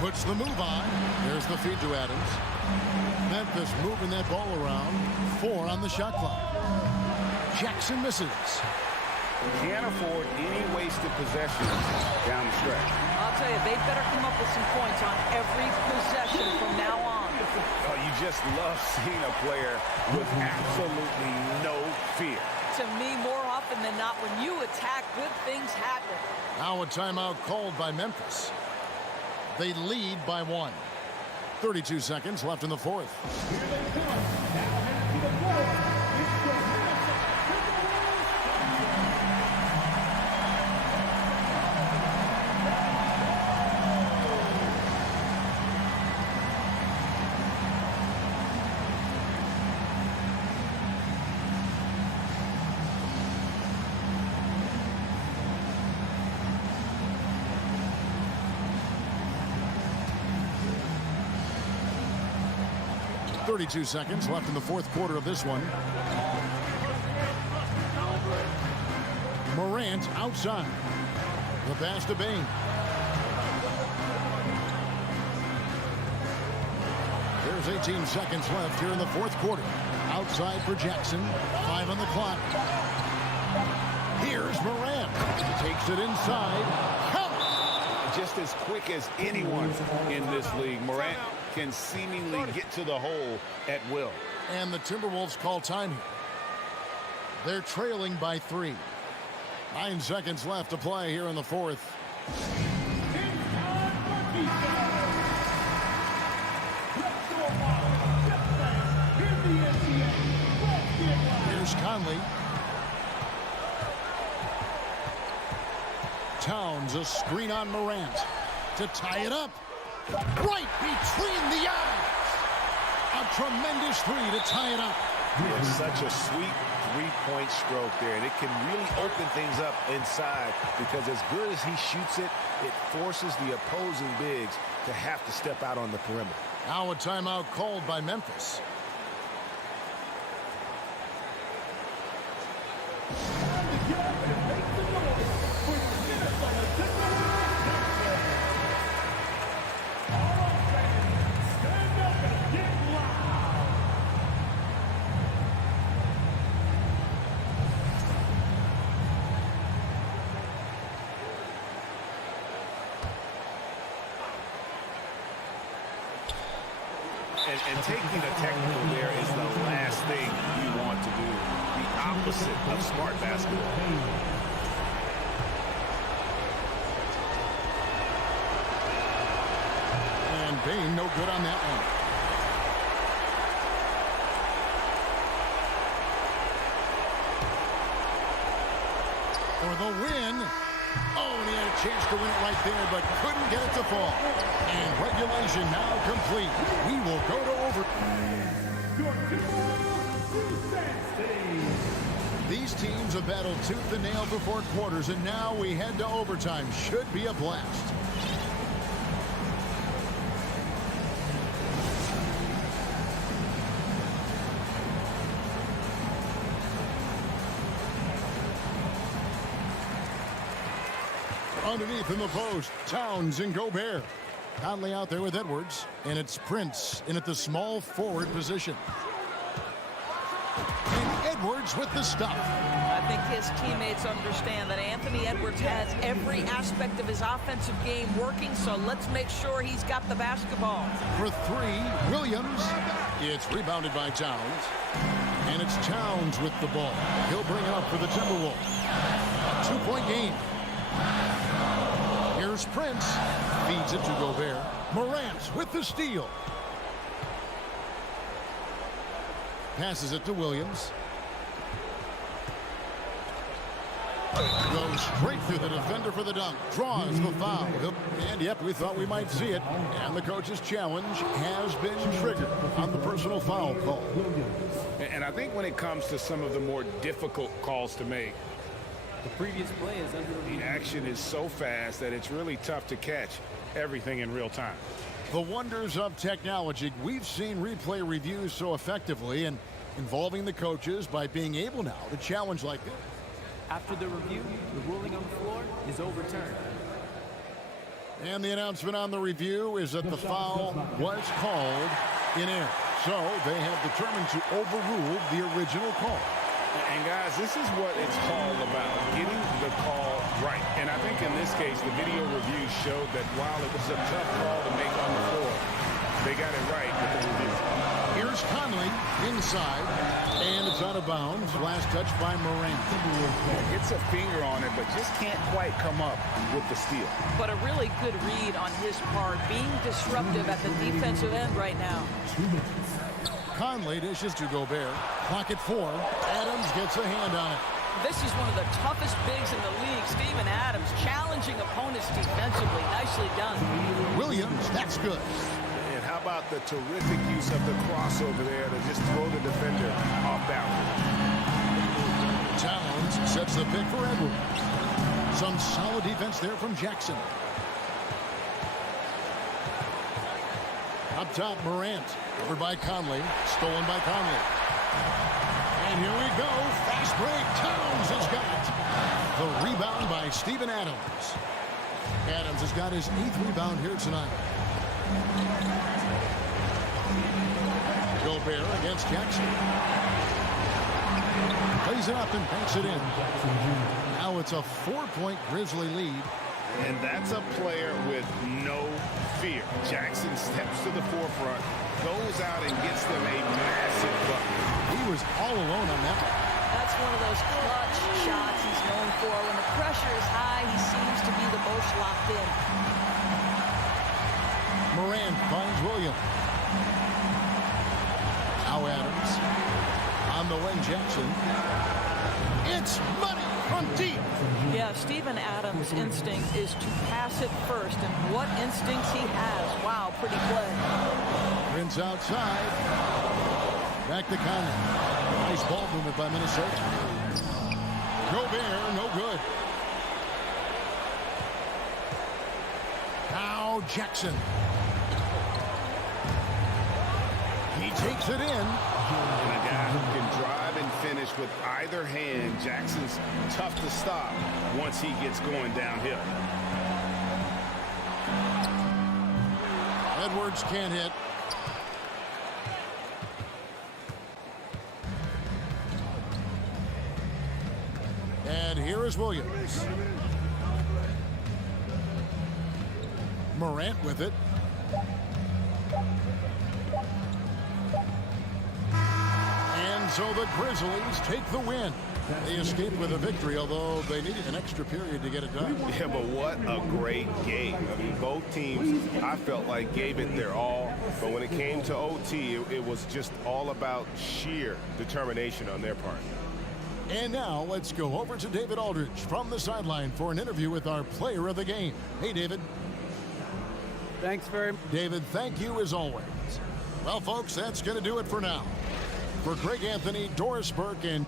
Puts the move on. There's the feed to Adams. Memphis moving that ball around. 4 on the shot clock. Jackson misses. Can't afford any wasted possessions down the stretch. I'll tell you, they better come up with some points on every possession from now on. Oh, you just love seeing a player with absolutely no fear. To me, more often than not, when you attack, good things happen. Now a timeout called by Memphis. They lead by 1. 32 seconds left in the fourth. Here they come. Now headed to the floor. It's the Memphis. 32 seconds left in the fourth quarter of this one. Morant outside. The pass to Bain. There's 18 seconds left here in the fourth quarter. Outside for Jackson. 5 on the clock. Here's Morant. Takes it inside. Count. Just as quick as anyone in this league, Morant can seemingly get to the hole at will. And the Timberwolves call time here. They're trailing by 3. 9 seconds left to play here in the fourth. Here's Conley. Towns, a screen on Morant to tie it up. Right between the eyes. A tremendous 3 to tie it up. It's such a sweet three-point stroke there, and it can really open things up inside because as good as he shoots it, it forces the opposing bigs to have to step out on the perimeter. Now a timeout called by Memphis. And taking a technical there is the last thing you want to do. The opposite of smart basketball. And Bain no good on that one. For the win. Oh, and he had a chance to win it right there, but couldn't get it to fall. And regulation now complete. We will go to overtime. These teams have battled tooth and nail for 4 quarters, and now we head to overtime. Should be a blast. Underneath in the post, Towns and Gobert. Conley out there with Edwards, and it's Prince in at the small forward position. And Edwards with the stuff. I think his teammates understand that Anthony Edwards has every aspect of his offensive game working, so let's make sure he's got the basketball. For 3, Williams. It's rebounded by Towns. And it's Towns with the ball. He'll bring it up for the Timberwolves. A 2-point game. Here's Prince. Feeds it to Gobert. Morant with the steal. Passes it to Williams. Goes straight through the defender for the dunk. Draws the foul. And yep, we thought we might see it. And the coach's challenge has been triggered on the personal foul call. And I think when it comes to some of the more difficult calls to make, the previous play is under the action is so fast that it's really tough to catch everything in real time. The wonders of technology. We've seen replay reviews so effectively and involving the coaches by being able now to challenge like this. After the review, the ruling on the floor is overturned. And the announcement on the review is that the foul was called in error. So they have determined to overrule the original call. And guys, this is what it's all about, getting the call right. And I think in this case, the video review showed that while it was a tough call to make on the floor, they got it right with the review. Here's Conley inside, and it's out of bounds. Last touch by Morant. Gets a finger on it, but just can't quite come up with the steal. But a really good read on his part, being disruptive at the defensive end right now. Conley dishes to Gobert. Clock at 4. Adams gets a hand on it. This is one of the toughest bigs in the league. Steven Adams challenging opponents defensively. Nicely done. Williams, that's good. And how about the terrific use of the crossover there to just throw the defender off balance. Towns sets the pick for Edwards. Some solid defense there from Jackson. Up top, Morant. Over by Conley. Stolen by Conley. And here we go. Fast break. Towns has got the rebound by Steven Adams. Adams has got his 8th rebound here tonight. Gobert against Jackson. Plays it up and banks it in. Now it's a 4-point Grizzly lead. And that's a player with no fear. Jackson steps to the forefront, goes out and gets them a massive bucket. He was all alone on that one. That's one of those clutch shots he's known for. When the pressure is high, he seems to be the most locked in. Morant finds Williams. Now Adams. On the wing, Jackson. It's money from deep. Yeah, Steven Adams' instinct is to pass it first, and what instincts he has. Wow, pretty play. Prince outside. Back to Conley. Nice ball movement by Minnesota. Gobert, no good. Now Jackson. He takes it in. And a guy who can drive and finish with either hand. Jackson's tough to stop once he gets going downhill. Edwards can't hit. And here is Williams. Morant with it. And so the Grizzlies take the win. They escaped with a victory, although they needed an extra period to get it done. Yeah, but what a great game. I mean, both teams, I felt like, gave it their all. But when it came to OT, it was just all about sheer determination on their part. And now let's go over to David Aldridge from the sideline for an interview with our player of the game. Hey, David. Thanks very much. David, thank you as always. Well, folks, that's going to do it for now. For Greg Anthony, Doris Burke, and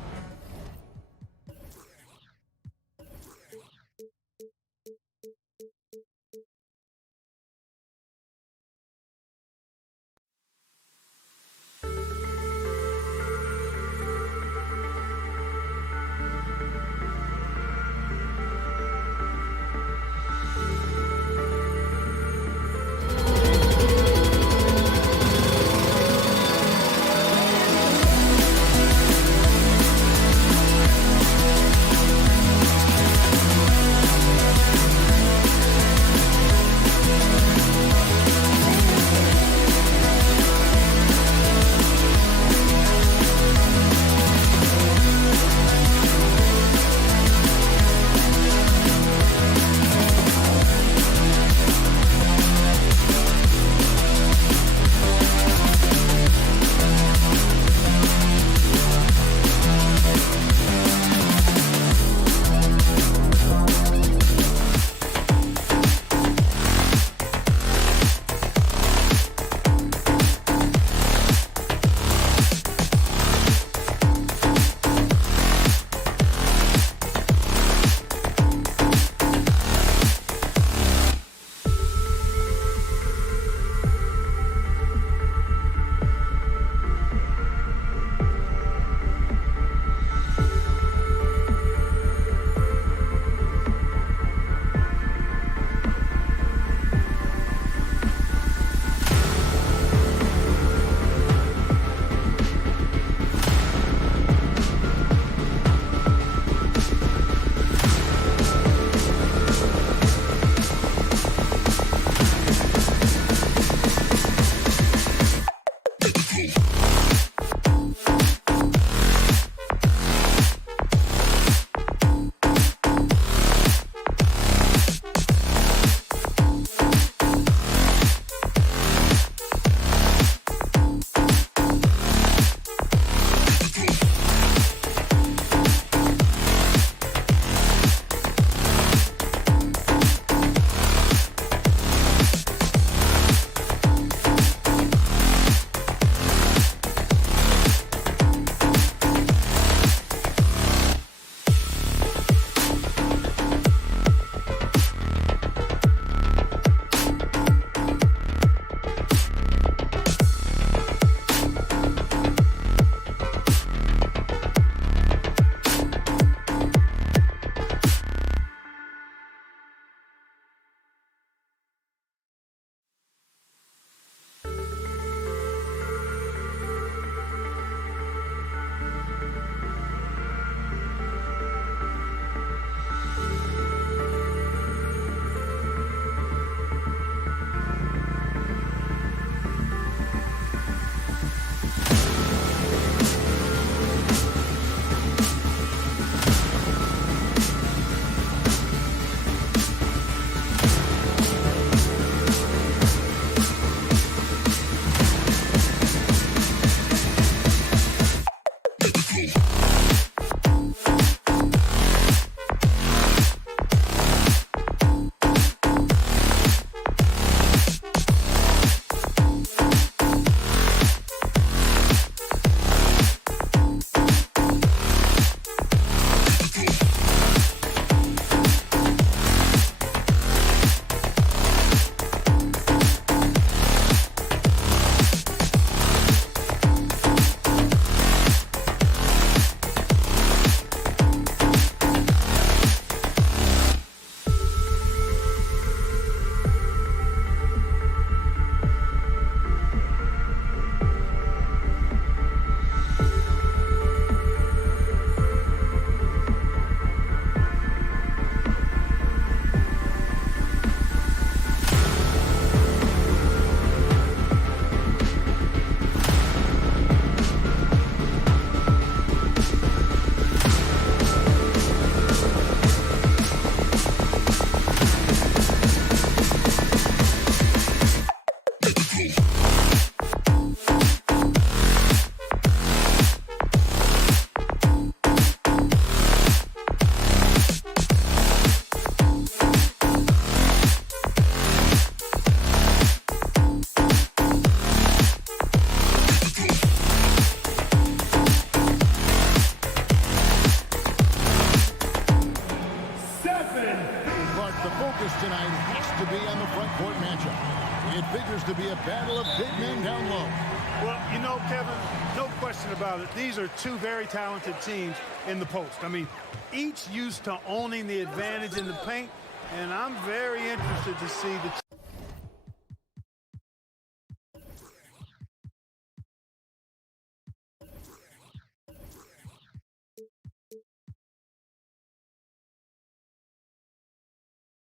question about it. These are two very talented teams in the post. I mean, each used to owning the advantage in the paint, and I'm very interested to see the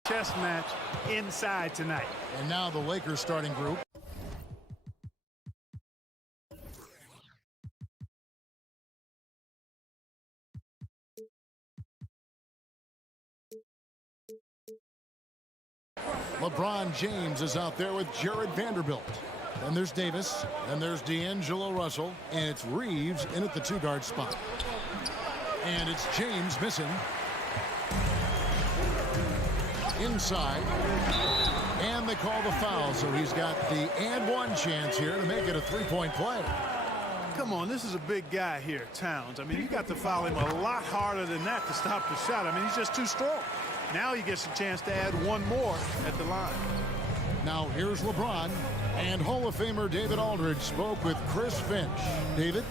chess match inside tonight. And now the Lakers starting group. LeBron James is out there with Jared Vanderbilt. Then there's Davis. Then there's D'Angelo Russell. And it's Reeves in at the two-guard spot. And it's James missing. Inside. And they call the foul. So he's got the and one chance here to make it a three-point play. Come on, this is a big guy here, Towns. I mean, you got to foul him a lot harder than that to stop the shot. I mean, he's just too strong. Now he gets a chance to add one more at the line. Now here's LeBron, and Hall of Famer David Aldridge spoke with Chris Finch. David?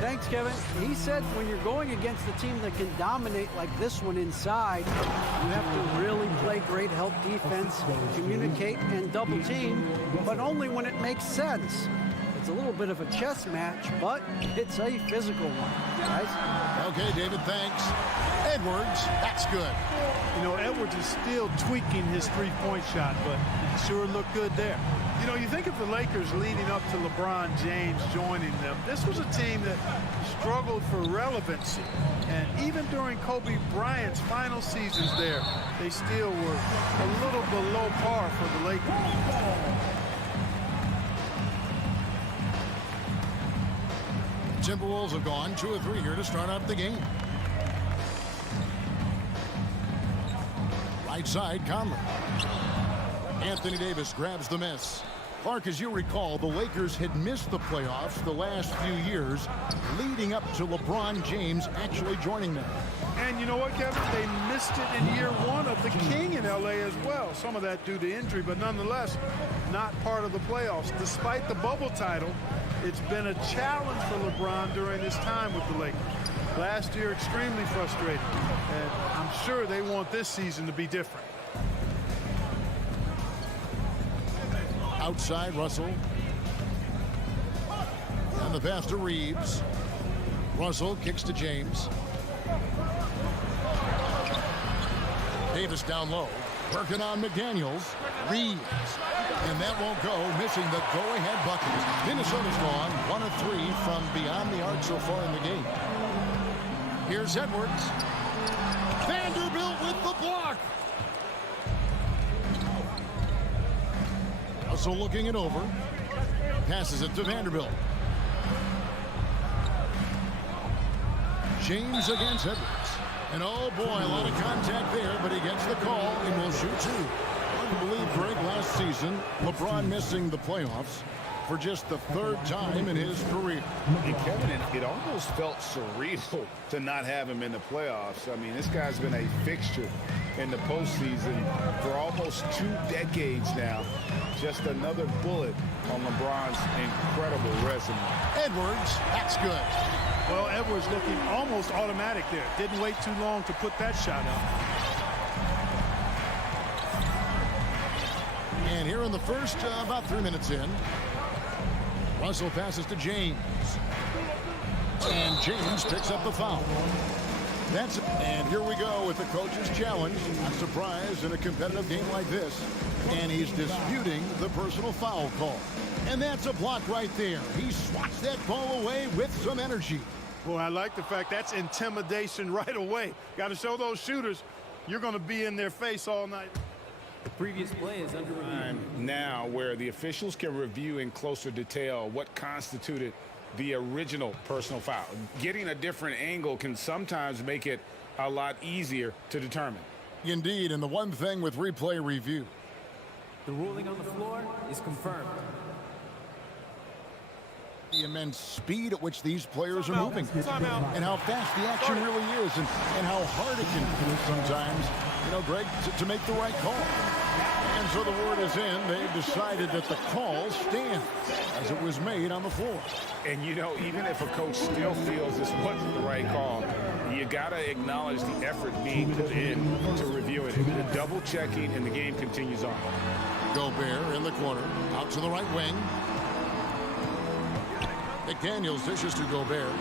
Thanks, Kevin. He said when you're going against a team that can dominate like this one inside, you have to really play great help defense, communicate, and double team, but only when it makes sense. It's a little bit of a chess match, but it's a physical one, guys. Okay, David, thanks. Edwards, that's good. You know, Edwards is still tweaking his three-point shot, but it sure looked good there. You know, you think of the Lakers leading up to LeBron James joining them. This was a team that struggled for relevancy. And even during Kobe Bryant's final seasons there, they still were a little below par for the Lakers. Timberwolves have gone 2 of 3 here to start out the game. Right side, Conley. Anthony Davis grabs the miss. Clark, as you recall, the Lakers had missed the playoffs the last few years leading up to LeBron James actually joining them. And you know what, Kevin? They missed it in year one of the King in L.A. as well. Some of that due to injury, but nonetheless, not part of the playoffs. Despite the bubble title, it's been a challenge for LeBron during his time with the Lakers. Last year, extremely frustrating. And I'm sure they want this season to be different. Outside, Russell. And the pass to Reeves. Russell kicks to James. Davis down low. Working on McDaniels. Reeves. And that won't go, missing the go-ahead bucket. Minnesota's gone 1 of 3 from beyond the arc so far in the game. Here's Edwards. Vanderbilt with the block. Also looking it over. Passes it to Vanderbilt. James against Edwards. And oh boy, a lot of contact there, but he gets the call and will shoot 2. Hard to believe, Greg, last season, LeBron missing the playoffs for just the 3rd time in his career. And Kevin, it almost felt surreal to not have him in the playoffs. I mean, this guy's been a fixture in the postseason for almost 2 decades now. Just another bullet on LeBron's incredible resume. Edwards, that's good. Well, Edwards looking almost automatic there. Didn't wait too long to put that shot up. And here in the first, about 3 minutes in, Russell passes to James. And James picks up the foul. And here we go with the coach's challenge. Not surprised in a competitive game like this. And he's disputing the personal foul call. And that's a block right there. He swats that ball away with some energy. Boy, I like the fact that's intimidation right away. Got to show those shooters you're going to be in their face all night. The previous play is under review. Now where the officials can review in closer detail what constituted the original personal foul. Getting a different angle can sometimes make it a lot easier to determine. Indeed, and the one thing with replay review. The ruling on the floor is confirmed. The immense speed at which these players are moving. And how fast the action really is and how hard it can be sometimes, you know, Greg, to make the right call. And so the word is in. They've decided that the call stands as it was made on the floor. And, you know, even if a coach still feels this wasn't the right call, you got to acknowledge the effort being put in to reviewing it. The double checking, and the game continues on. Gobert in the corner, out to the right wing. McDaniels dishes to Gobert.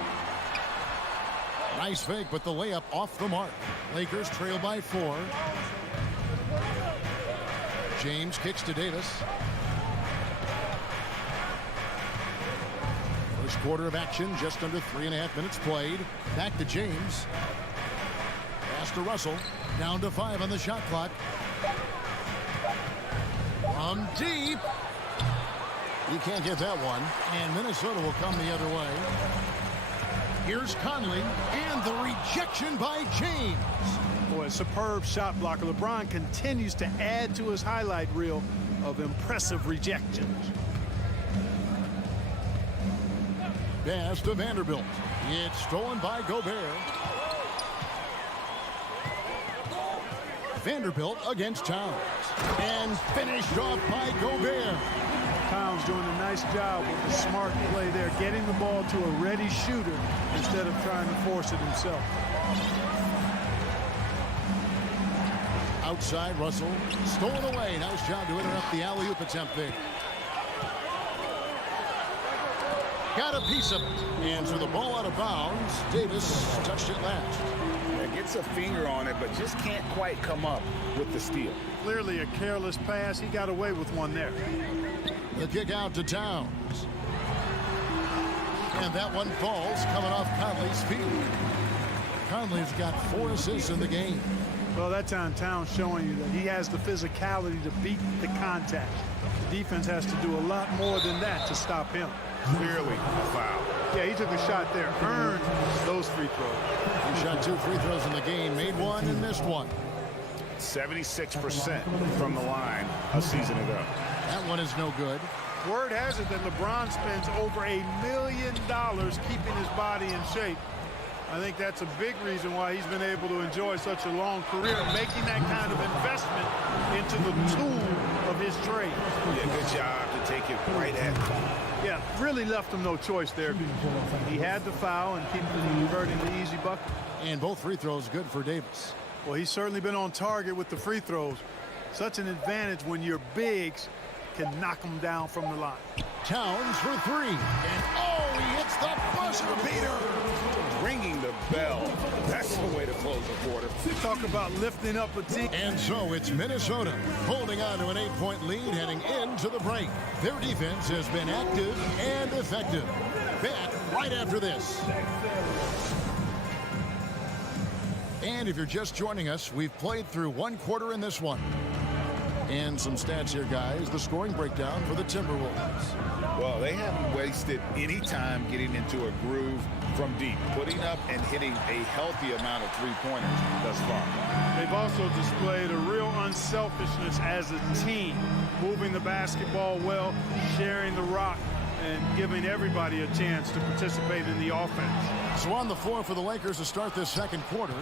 Nice fake, but the layup off the mark. Lakers trail by 4. James kicks to Davis. First quarter of action, just under 3.5 minutes played. Back to James. Pass to Russell. Down to 5 on the shot clock. From deep. You can't get that one. And Minnesota will come the other way. Here's Conley, and the rejection by James. Boy, a superb shot blocker. LeBron continues to add to his highlight reel of impressive rejections. Pass to Vanderbilt. It's stolen by Gobert. Vanderbilt against Towns. And finished off by Gobert. Towns doing a nice job with the smart play there, getting the ball to a ready shooter instead of trying to force it himself. Outside, Russell. Stolen away. Nice job to interrupt the alley-oop attempt there. Got a piece of it. And so the ball out of bounds. Davis touched it last. Gets a finger on it, but just can't quite come up with the steal. Clearly a careless pass. He got away with one there. The kick out to Towns. And that one falls, coming off Conley's feet. Conley's got 4 assists in the game. Well, that time Towns showing you that he has the physicality to beat the contact. The defense has to do a lot more than that to stop him. Clearly a foul. Yeah, he took a shot there, earned those free throws. He shot 2 free throws in the game, made 1 and missed 1. 76% from the line a season ago. That one is no good. Word has it that LeBron spends over $1 million keeping his body in shape. I think that's a big reason why he's been able to enjoy such a long career, making that kind of investment into the tool of his trade. Yeah, good job to take it right at him. Yeah, really left him no choice there. He had to foul and keep converting the easy bucket. And both free throws good for Davis. Well, he's certainly been on target with the free throws. Such an advantage when your bigs can knock them down from the line. Towns for 3. And oh, he hits the buzzer beater. Ringing the bell. That's the way to close the quarter. Talk about lifting up a team. And so it's Minnesota holding on to an 8-point lead heading into the break. Their defense has been active and effective. Back right after this. And if you're just joining us, we've played through 1 quarter in this one. And some stats here, guys. The scoring breakdown for the Timberwolves. Well, they haven't wasted any time getting into a groove from deep, putting up and hitting a healthy amount of three-pointers thus far. They've also displayed a real unselfishness as a team, moving the basketball well, sharing the rock, and giving everybody a chance to participate in the offense. So on the floor for the Lakers to start this second quarter,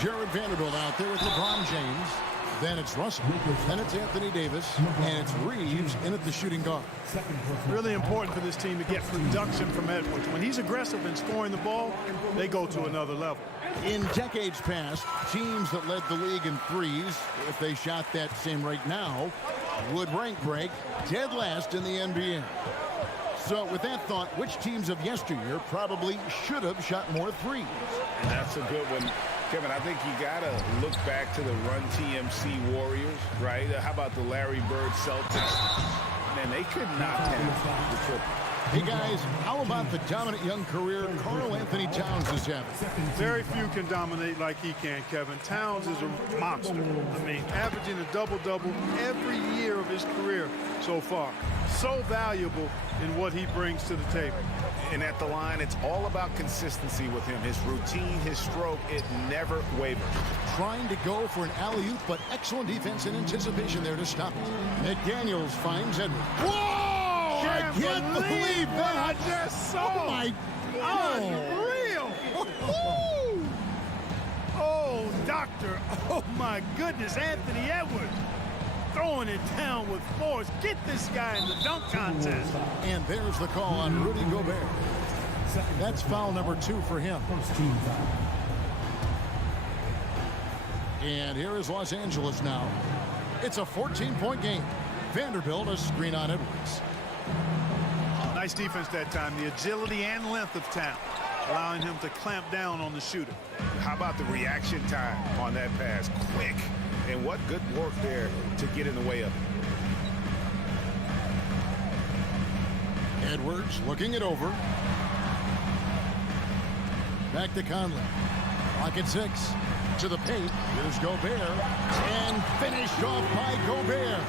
Jared Vanderbilt out there with LeBron James. Then it's Russell, then it's Anthony Davis, and it's Reeves in at the shooting guard. Really important for this team to get production from Edwards. When he's aggressive in scoring the ball, they go to another level. In decades past, teams that led the league in threes, if they shot that same rate now, would rank break dead last in the NBA. So with that thought, which teams of yesteryear probably should have shot more threes? And that's a good one. Kevin, I think you got to look back to the Run TMC Warriors, right? How about the Larry Bird Celtics? Man, they could not have the triple. Hey, guys, how about the dominant young career Karl Anthony Towns is having? Very few can dominate like he can, Kevin. Towns is a monster. I mean, averaging a double-double every year of his career so far. So valuable in what he brings to the table. And at the line, it's all about consistency with him. His routine, his stroke, it never wavers. Trying to go for an alley-oop, but excellent defense and anticipation there to stop it. McDaniels finds Edwards. Whoa! I can't believe that! I just saw. Oh, my God. Unreal. Oh, doctor. Oh, my goodness. Anthony Edwards. throwing it down with force. Get this guy in the dunk contest. And there's the call on Rudy Gobert. That's foul number 2 for him. And here is Los Angeles now. It's a 14-point game. Vanderbilt a screen on Edwards. Nice defense that time. The agility and length of Town, allowing him to clamp down on the shooter. How about the reaction time on that pass? Quick. And what good work there to get in the way of it. Edwards looking it over. Back to Conley. Clock at 6. To the paint. Here's Gobert. And finished off by Gobert.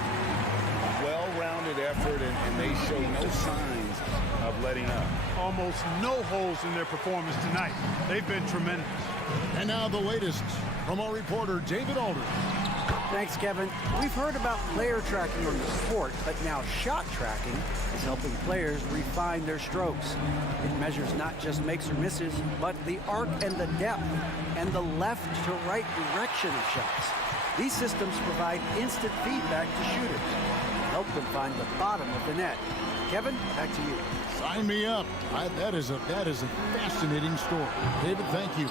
Well-rounded effort, and they show no signs of letting up. Almost no holes in their performance tonight. They've been tremendous. And now the latest from our reporter, David Aldridge. Thanks, Kevin. We've heard about player tracking on the court, but now shot tracking is helping players refine their strokes. It measures not just makes or misses, but the arc and the depth, and the left to right direction of shots. These systems provide instant feedback to shooters and help them find the bottom of the net. Kevin, back to you. Sign me up. That is a fascinating story. David, thank you.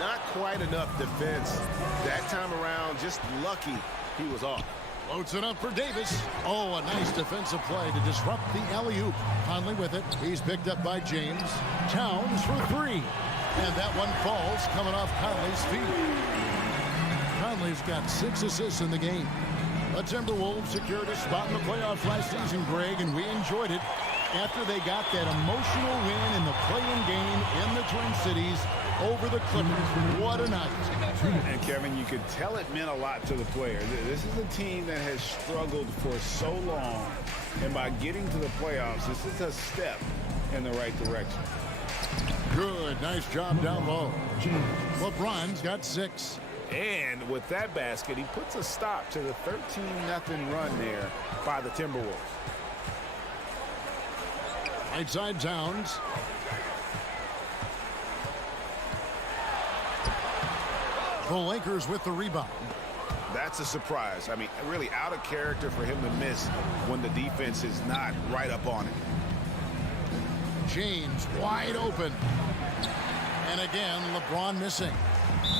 Not quite enough defense that time around. Just lucky he was off. Floats it up for Davis. Oh, a nice defensive play to disrupt the alley-oop. Conley with it. He's picked up by James. Towns for 3. And that one falls coming off Conley's feet. Conley's got 6 assists in the game. The Timberwolves secured a spot in the playoffs last season, Greg, and we enjoyed it after they got that emotional win in the play-in game in the Twin Cities over the Clippers. What a night. And Kevin, you could tell it meant a lot to the player. This is a team that has struggled for so long, and by getting to the playoffs, this is a step in the right direction. Good, nice job down low. LeBron's got 6. And with that basket, he puts a stop to the 13-0 run there by the Timberwolves. Right side Towns. The Lakers with the rebound. That's a surprise. I mean, really out of character for him to miss when the defense is not right up on it. James wide open. And again, LeBron missing.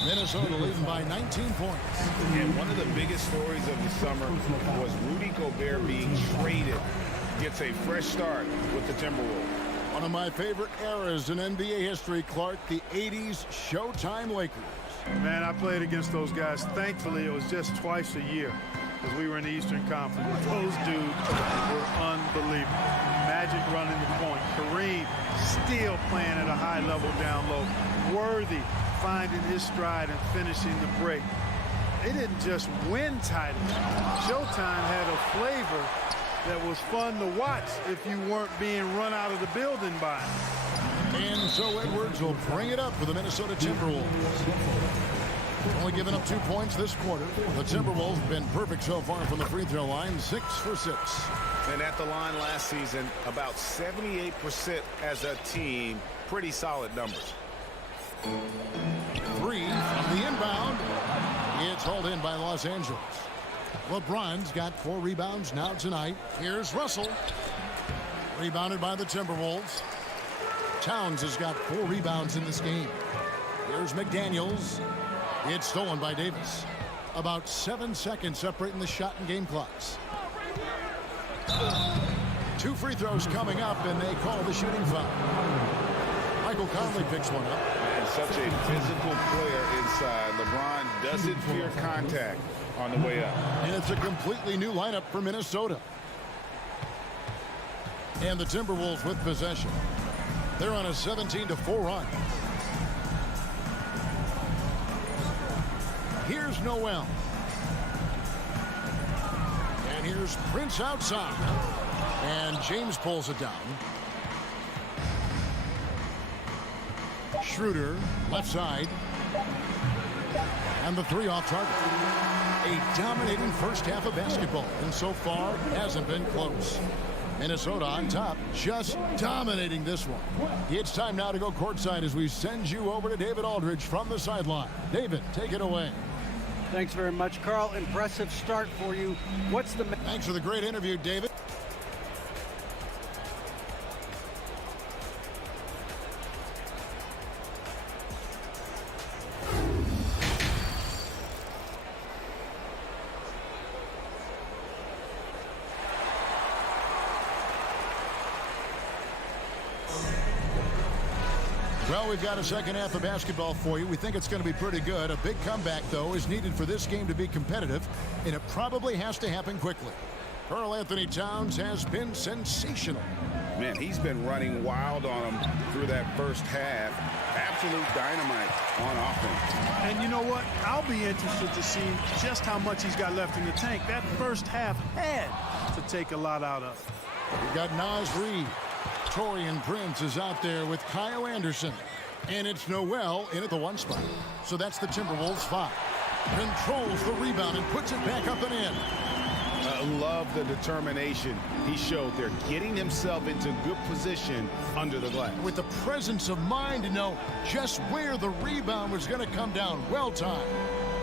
Minnesota leading by 19 points. And one of the biggest stories of the summer was Rudy Gobert being traded. Gets a fresh start with the Timberwolves. One of my favorite eras in NBA history, Clark, the 80s Showtime Lakers. Man, I played against those guys. Thankfully, it was just twice a year because we were in the Eastern Conference. Those dudes were unbelievable. Magic running the point. Kareem still playing at a high level down low. Worthy finding his stride and finishing the break. They didn't just win titles. Showtime had a flavor that was fun to watch if you weren't being run out of the building by it. And so Edwards will bring it up for the Minnesota Timberwolves. Only giving up 2 points this quarter. The Timberwolves have been perfect so far from the free throw line, 6 for 6. And at the line last season, about 78% as a team. Pretty solid numbers. 3 from the inbound. It's hauled in by Los Angeles. LeBron's got 4 rebounds now tonight. Here's Russell. Rebounded by the Timberwolves. Towns has got 4 rebounds in this game. Here's McDaniels. It's stolen by Davis. About 7 seconds separating the shot and game clocks. 2 free throws coming up, and they call the shooting foul. Michael Conley picks one up. And such a physical player inside. LeBron doesn't fear contact on the way up. And it's a completely new lineup for Minnesota. And the Timberwolves with possession. They're on a 17-4 run. Here's Noel. And here's Prince outside. And James pulls it down. Schroeder, left side. And the 3 off target. A dominating first half of basketball. And so far, hasn't been close. Minnesota on top, just dominating this one. It's time now to go courtside as we send you over to David Aldridge from the sideline. David, take it away. Thanks very much, Carl. Impressive start for you. What's the... Thanks for the great interview, David. Well, we've got a second half of basketball for you. We think it's going to be pretty good. A big comeback, though, is needed for this game to be competitive, and it probably has to happen quickly. Karl Anthony Towns has been sensational. Man, he's been running wild on him through that first half. Absolute dynamite on offense. And you know what? I'll be interested to see just how much he's got left in the tank. That first half had to take a lot out of it. We've got Naz Reid. Taurean Prince is out there with Kyle Anderson. And it's Noel in at the 1 spot. So that's the Timberwolves 5. Controls the rebound and puts it back up and in. I love the determination he showed there, getting himself into good position under the glass. With the presence of mind to know just where the rebound was going to come down. Well timed.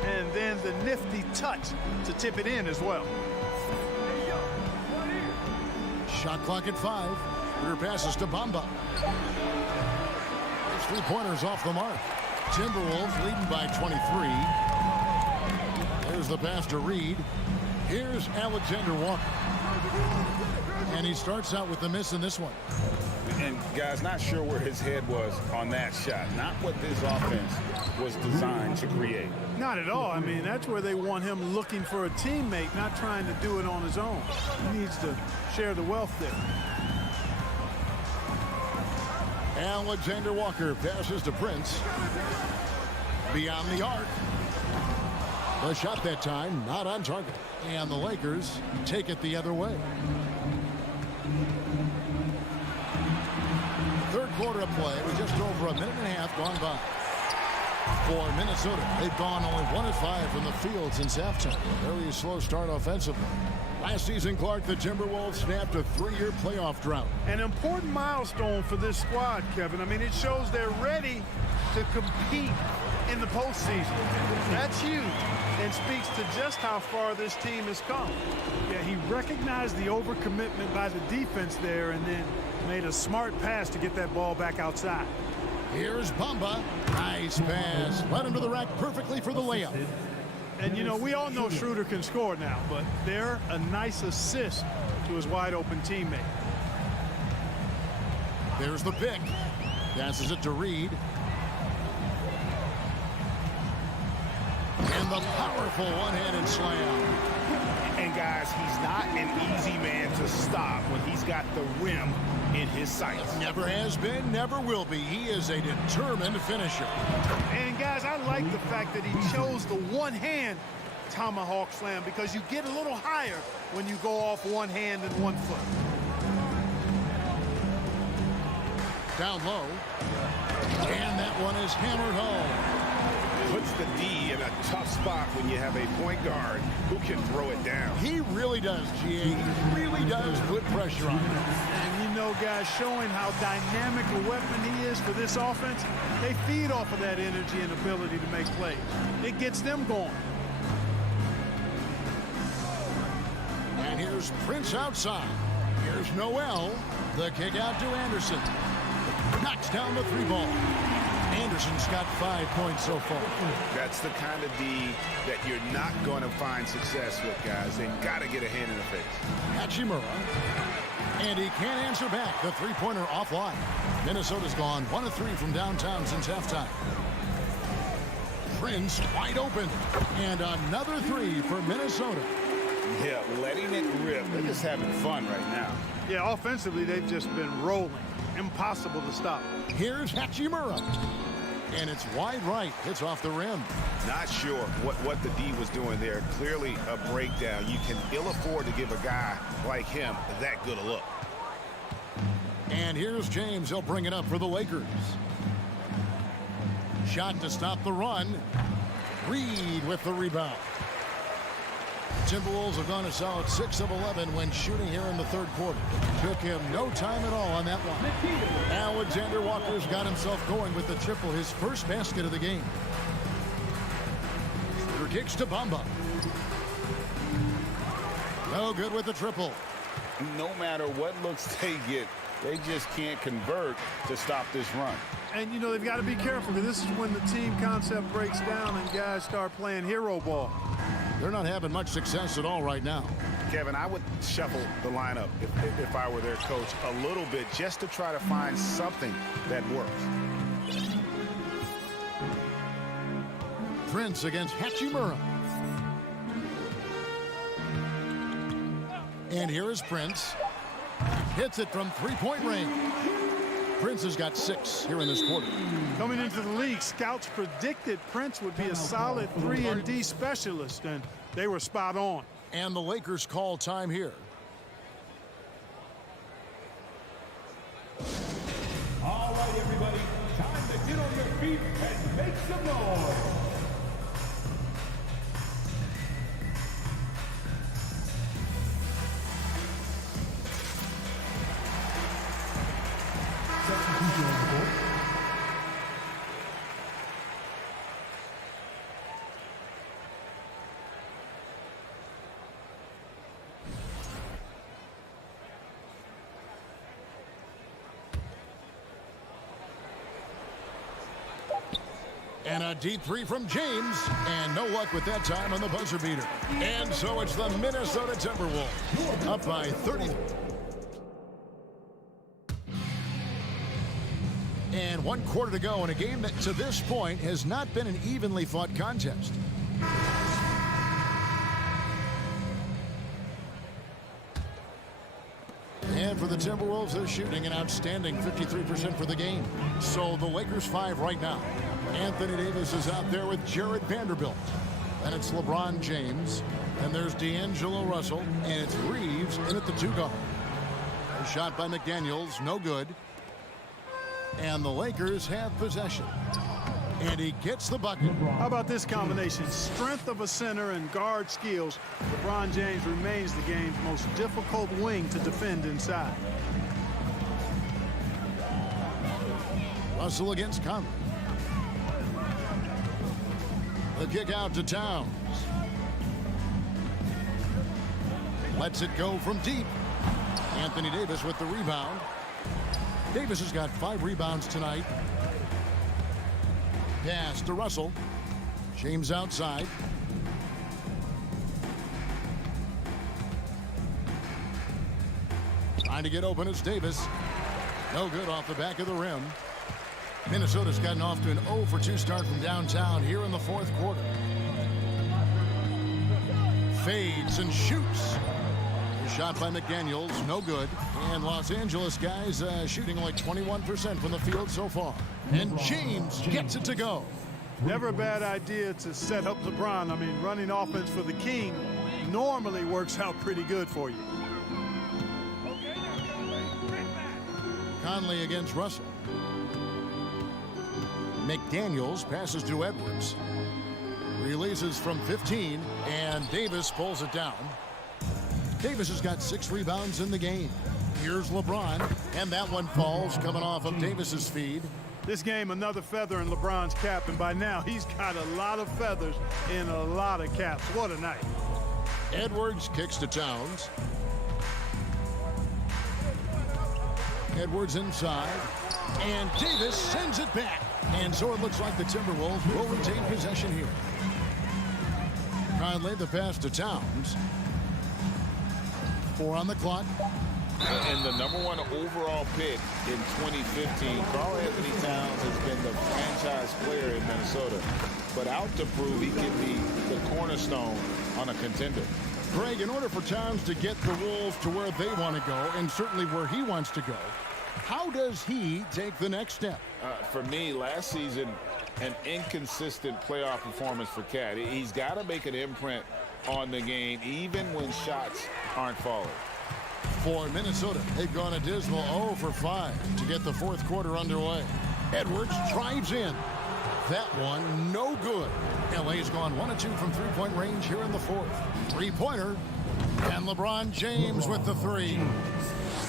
And then the nifty touch to tip it in as well. Shot clock at 5. Rear passes to Bamba. There's 3-pointers off the mark. Timberwolves leading by 23. There's the pass to Reid. Here's Alexander Walker. And he starts out with the miss in this one. And guys, not sure where his head was on that shot. Not what this offense was designed to create. Not at all. I mean, that's where they want him looking for a teammate, not trying to do it on his own. He needs to share the wealth there. Alexander Walker passes to Prince. Beyond the arc. The shot that time not on target. And the Lakers take it the other way. Third quarter of play with just over a minute and a half gone by. For Minnesota, they've gone only 1 of 5 from the field since halftime. Very slow start offensively. Last season, Clark, the Timberwolves snapped a 3-year playoff drought. An important milestone for this squad, Kevin. I mean, it shows they're ready to compete in the postseason. That's huge and speaks to just how far this team has come. Yeah, he recognized the overcommitment by the defense there and then made a smart pass to get that ball back outside. Here's Bamba. Nice pass. Led him to the rack perfectly for the layup. And, you know, we all know Schroeder can score now, but they're a nice assist to his wide-open teammate. There's the pick. Passes it to Reid. And the powerful one-handed slam. And, guys, he's not an easy man to stop when he's got the rim in his sights. Never has been, never will be. He is a determined finisher. And, guys, I like the fact that he chose the one-hand tomahawk slam because you get a little higher when you go off one hand and 1 foot. Down low. And that one is hammered home. Puts the D in a tough spot when you have a point guard who can throw it down. He really does, G.A. He really does put pressure on him. And you know, guys, showing how dynamic a weapon he is for this offense, they feed off of that energy and ability to make plays. It gets them going. And here's Prince outside. Here's Noel. The kick out to Anderson. Knocks down the 3 ball. Anderson's got 5 points so far. That's the kind of D that you're not going to find success with, guys. They've got to get a hand in the face. Hachimura. And he can't answer back. The 3-pointer offline. Minnesota's gone 1 of 3 from downtown since halftime. Prince wide open. And another 3 for Minnesota. Yeah, letting it rip. They're just having fun right now. Yeah, offensively, they've just been rolling. Impossible to stop. Here's Hachimura. And it's wide right. Hits off the rim. Not sure what the D was doing there. Clearly a breakdown. You can ill afford to give a guy like him that good a look. And here's James. He'll bring it up for the Lakers. Shot to stop the run. Reid with the rebound. Timberwolves have gone a solid 6 of 11 when shooting here in the third quarter. Took him no time at all on that one. Alexander Walker's got himself going with the triple, his first basket of the game. Shooter kicks to Bamba. No good with the triple. No matter what looks they get, they just can't convert to stop this run. And, you know, they've got to be careful because this is when the team concept breaks down and guys start playing hero ball. They're not having much success at all right now. Kevin, I would shuffle the lineup if I were their coach a little bit just to try to find something that works. Prince against Hachimura. And here is Prince. Hits it from three-point range. Prince has got 6 here in this quarter. Coming into the league, scouts predicted Prince would be a solid 3-and-D specialist, and they were spot on. And the Lakers call time here. All right, everybody. Time to get on your feet and make some noise. And a deep three from James. And no luck with that time on the buzzer beater. And so it's the Minnesota Timberwolves up by 30. And 1 quarter to go in a game that to this point has not been an evenly fought contest. And for the Timberwolves, they're shooting an outstanding 53% for the game. So the Lakers 5 right now. Anthony Davis is out there with Jared Vanderbilt. And it's LeBron James. And there's D'Angelo Russell. And it's Reeves in at the 2 guard. A shot by McDaniels, no good. And the Lakers have possession. And he gets the bucket. How about this combination? Strength of a center and guard skills. LeBron James remains the game's most difficult wing to defend inside. Russell against Conley. The kick out to Towns. Lets it go from deep. Anthony Davis with the rebound. Davis has got 5 rebounds tonight. Pass to Russell. James outside. Trying to get open is Davis. No good off the back of the rim. Minnesota's gotten off to an 0-for-2 start from downtown here in the 4th quarter. Fades and shoots. A shot by McDaniels, no good. And Los Angeles guys shooting only 21% from the field so far. And James gets it to go. Never a bad idea to set up LeBron. I mean, running offense for the King normally works out pretty good for you. Conley against Russell. McDaniels passes to Edwards. Releases from 15, and Davis pulls it down. Davis has got 6 rebounds in the game. Here's LeBron, and that one falls coming off of Davis's feed. This game, another feather in LeBron's cap, and by now he's got a lot of feathers in a lot of caps. What a night. Edwards kicks to Towns. Edwards inside, and Davis sends it back. And so it looks like the Timberwolves will retain possession here. Conley the pass to Towns. 4 on the clock. And the #1 overall pick in 2015, Karl Anthony Towns has been the franchise player in Minnesota. But out to prove he can be the cornerstone on a contender. Greg, in order for Towns to get the Wolves to where they want to go, and certainly where he wants to go, how does he take the next step? For me, last season, an inconsistent playoff performance for Cat. He's got to make an imprint on the game, even when shots aren't falling. For Minnesota, they've gone a dismal 0-for-5 to get the 4th quarter underway. Edwards drives in. That one, no good. LA's gone 1-2 from 3-point range here in the 4th. 3-pointer. And LeBron James with the 3.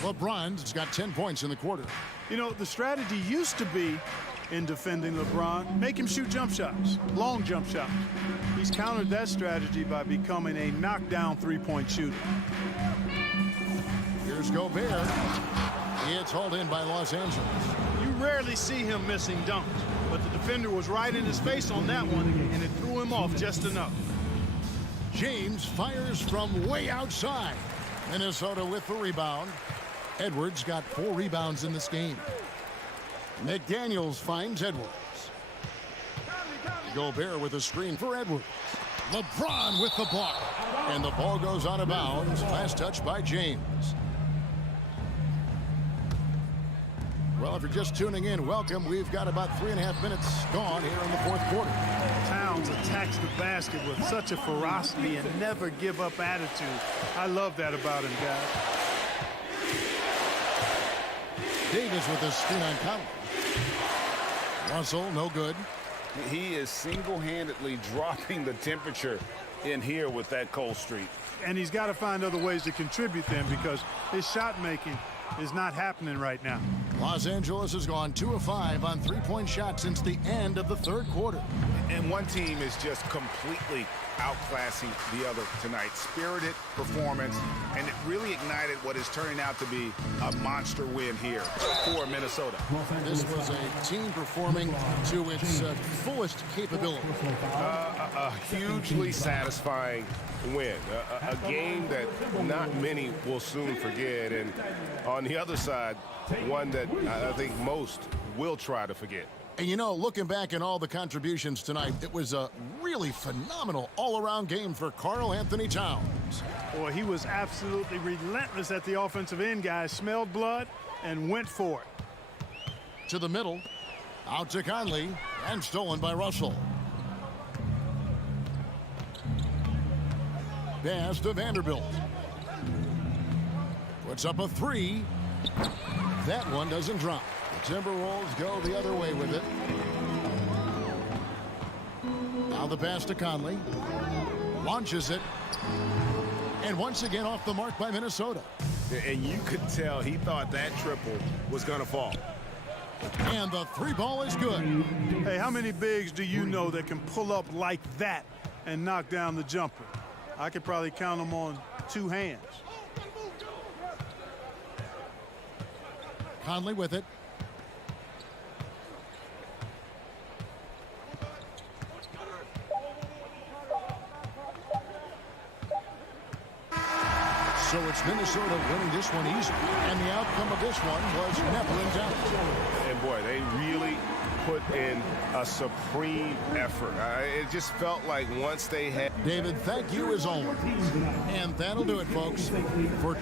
LeBron's got 10 points in the quarter. You know, the strategy used to be in defending LeBron. Make him shoot jump shots, long jump shots. He's countered that strategy by becoming a knockdown three-point shooter. Here's Gobert. It's hauled in by Los Angeles. You rarely see him missing dunks, but the defender was right in his face on that one, and it threw him off just enough. James fires from way outside. Minnesota with the rebound. Edwards got 4 rebounds in this game. McDaniels finds Edwards. Gobert with a screen for Edwards. LeBron with the block. And the ball goes out of bounds. Last touch by James. Well, if you're just tuning in, welcome. We've got about 3.5 minutes gone here in the fourth quarter. Towns attacks the basket with such a ferocity and never give up attitude. I love that about him, guys. Davis with a screen on Conley. Russell, no good. He is single-handedly dropping the temperature in here with that cold streak. And he's got to find other ways to contribute then, because his shot making is not happening right now. Los Angeles has gone 2 of 5 on three-point shots since the end of the third quarter. And one team is just completely outclassing the other tonight. Spirited performance, and it really ignited what is turning out to be a monster win here for Minnesota. This was a team performing to its fullest capability. A hugely satisfying win. A game that not many will soon forget. And on the other side, one that I think most will try to forget. And you know, looking back at all the contributions tonight, it was a really phenomenal all-around game for Karl Anthony Towns. Boy, he was absolutely relentless at the offensive end, guys. Smelled blood and went for it. To the middle, out to Conley, and stolen by Russell. Pass to Vanderbilt. Puts up a 3. That one doesn't drop. The Timberwolves go the other way with it. Now the pass to Conley. Launches it. And once again off the mark by Minnesota. And you could tell he thought that triple was going to fall. And the 3-ball is good. Hey, how many bigs do you know that can pull up like that and knock down the jumper? I could probably count them on 2 hands. Conley with it. So it's Minnesota winning this one easily, and the outcome of this one was never in doubt. And boy, they really put in a supreme effort. It just felt like once they had... David, thank you as always. And that'll do it, folks, for...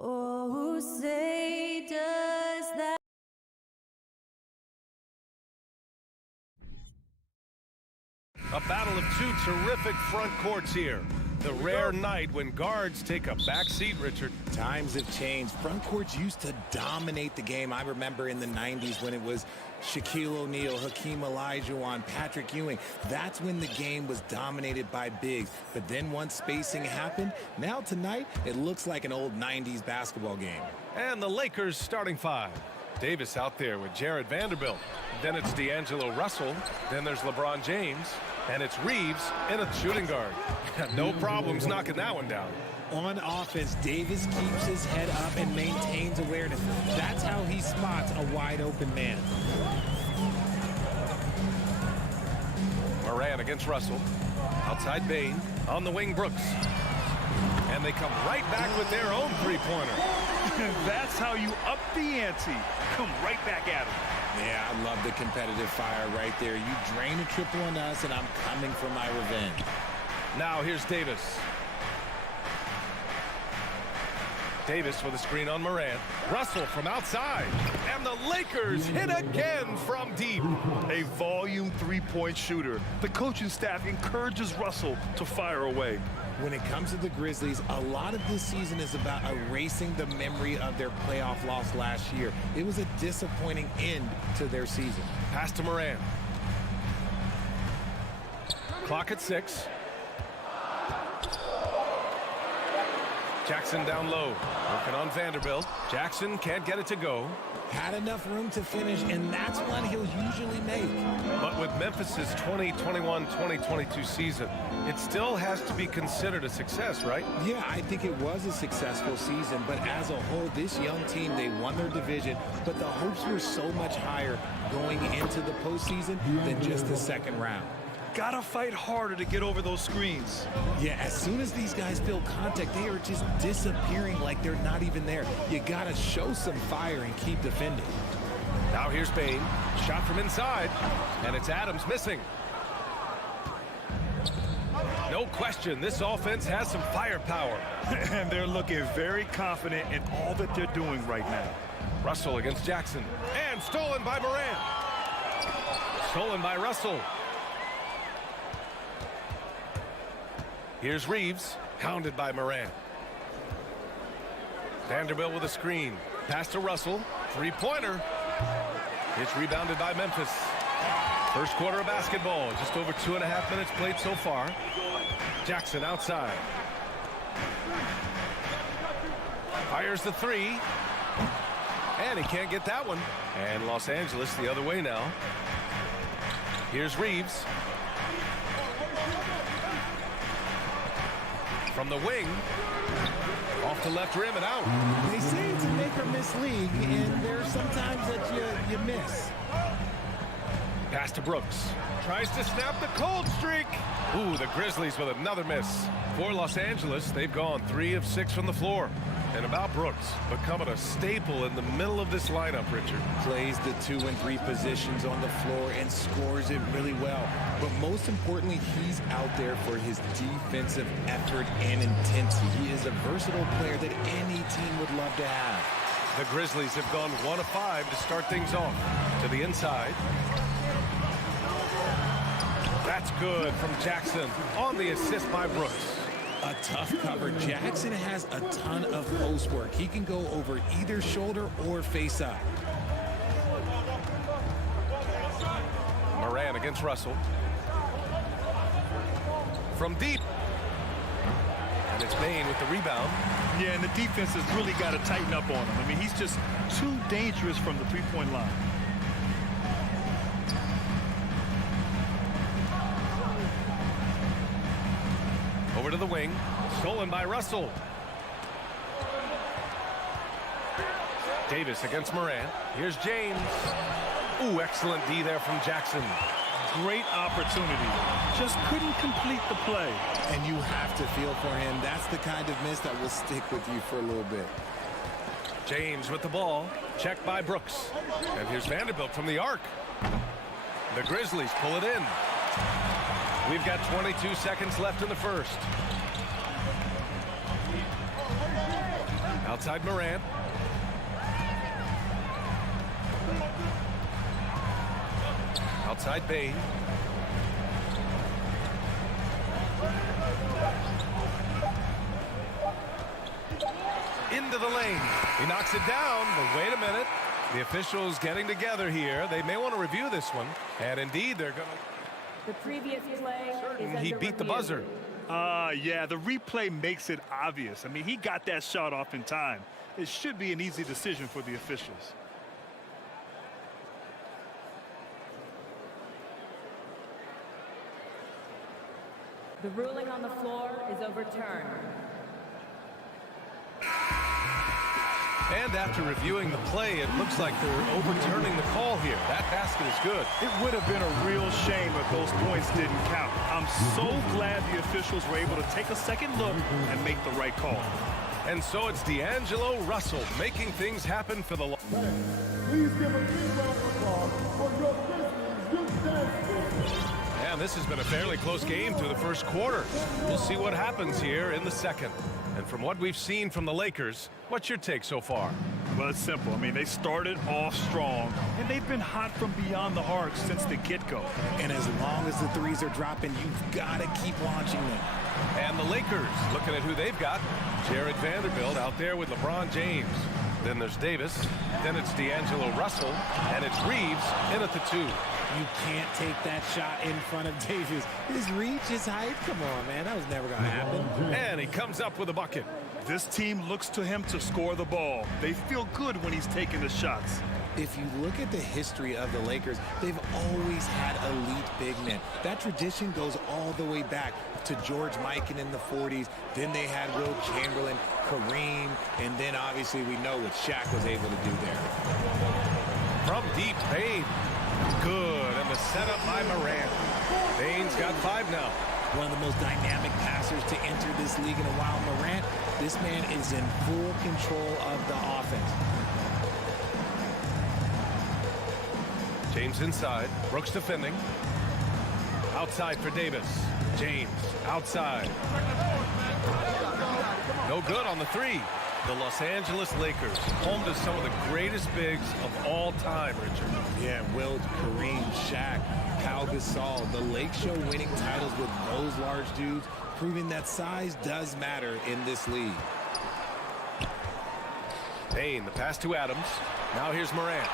Oh, say does that. A battle of two terrific front courts here. The rare night when guards take a back seat, Richard. Times have changed. Front courts used to dominate the game. I remember in the 90s when it was Shaquille O'Neal, Hakeem Olajuwon, Patrick Ewing. That's when the game was dominated by bigs. But then once spacing happened, now tonight it looks like an old 90s basketball game. And the Lakers starting five. Davis out there with Jared Vanderbilt. Then it's D'Angelo Russell. Then there's LeBron James. And it's Reeves in a shooting guard. No problems knocking that one down. On offense, Davis keeps his head up and maintains awareness. That's how he spots a wide open man. Moran against Russell. Outside Bain. On the wing, Brooks. And they come right back with their own three-pointer. That's how you up the ante. Come right back at him. Yeah, I love the competitive fire right there. You drain a triple on us, and I'm coming for my revenge. Now here's Davis. Davis with a screen on Moran. Russell from outside. And the Lakers hit again from deep. A volume three-point shooter. The coaching staff encourages Russell to fire away. When it comes to the Grizzlies, a lot of this season is about erasing the memory of their playoff loss last year. It was a disappointing end to their season. Pass to Moran. Clock at 6. Jackson down low. Working on Vanderbilt. Jackson can't get it to go. Had enough room to finish, and that's one he'll usually make. But with Memphis's 2021-2022 season, it still has to be considered a success, right? Yeah, I think it was a successful season, but as a whole, this young team, they won their division, but the hopes were so much higher going into the postseason than just the second round. Gotta fight harder to get over those screens. Yeah, as soon as these guys feel contact, they are just disappearing like they're not even there. You gotta show some fire and keep defending. Now here's Bain. Shot from inside, and it's Adams missing. No question, this offense has some firepower. And they're looking very confident in all that they're doing right now. Russell against Jackson. And stolen by Moran. Stolen by Russell. Here's Reeves, hounded by Moran. Vanderbilt with a screen. Pass to Russell. Three-pointer. It's rebounded by Memphis. First quarter of basketball. Just over 2.5 minutes played so far. Jackson outside. Fires the three. And he can't get that one. And Los Angeles the other way now. Here's Reeves. From the wing, off the left rim and out. They say it's a make or miss league, and there's sometimes that you miss. Pass to Brooks. Tries to snap the cold streak. Ooh, the Grizzlies with another miss. For Los Angeles, they've gone 3 of 6 from the floor. And about Brooks, becoming a staple in the middle of this lineup, Richard. Plays the 2 and 3 positions on the floor and scores it really well. But most importantly, he's out there for his defensive effort and intensity. He is a versatile player that any team would love to have. The Grizzlies have gone 1 of 5 to start things off. To the inside. That's good from Jackson on the assist by Brooks. A tough cover. Jackson has a ton of post work. He can go over either shoulder or face up. Moran against Russell. From deep. And it's Bain with the rebound. Yeah, and the defense has really got to tighten up on him. I mean, he's just too dangerous from the three-point line. Over to the wing. Stolen by Russell. Davis against Moran. Here's James. Ooh, excellent D there from Jackson. Great opportunity. Just couldn't complete the play. And you have to feel for him. That's the kind of miss that will stick with you for a little bit. James with the ball. Checked by Brooks. And here's Vanderbilt from the arc. The Grizzlies pull it in. We've got 22 seconds left in the first. Outside Outside Morant. Outside Bain. Into the lane. He knocks it down, but wait a minute. The officials getting together here. They may want to review this one. And indeed, they're going to. The previous play is He under beat the review. buzzer. Yeah, the replay makes it obvious. I mean, he got that shot off in time. It should be an easy decision for the officials. The ruling on the floor is overturned. And after reviewing the play, it looks like they're overturning the call here. That basket is good. It would have been a real shame if those points didn't count. I'm so glad the officials were able to take a second look and make the right call. And so it's D'Angelo Russell making things happen for the... Please give a big round of applause for your Grizzlies youth dance team. And this has been a fairly close game through the first quarter. We'll see what happens here in the second. And from what we've seen from the Lakers, what's your take so far? Well, it's simple. I mean, they started off strong, and they've been hot from beyond the arc since the get-go. And as long as the threes are dropping, you've got to keep launching them. And the Lakers, looking at who they've got. Jared Vanderbilt out there with LeBron James. Then there's Davis. Then it's D'Angelo Russell. And it's Reeves in at the 2. You can't take that shot in front of Davis. His reach, his height, come on, man. That was never going to happen. And he comes up with a bucket. This team looks to him to score the ball. They feel good when he's taking the shots. If you look at the history of the Lakers, they've always had elite big men. That tradition goes all the way back to George Mikan in the 40s. Then they had Will Chamberlain, Kareem, and then obviously we know what Shaq was able to do there. From deep, Bain. Good, and the setup by Morant. Bain's got 5 now. One of the most dynamic passers to enter this league in a while. Morant, this man is in full control of the offense. James inside. Brooks defending. Outside for Davis. James outside. No good on the 3. The Los Angeles Lakers, home to some of the greatest bigs of all time, Richard. Yeah, Wilt, Kareem, Shaq, Pau Gasol, the Lake Show winning titles with those large dudes, proving that size does matter in this league. Bain, the pass to Adams. Now here's Morant.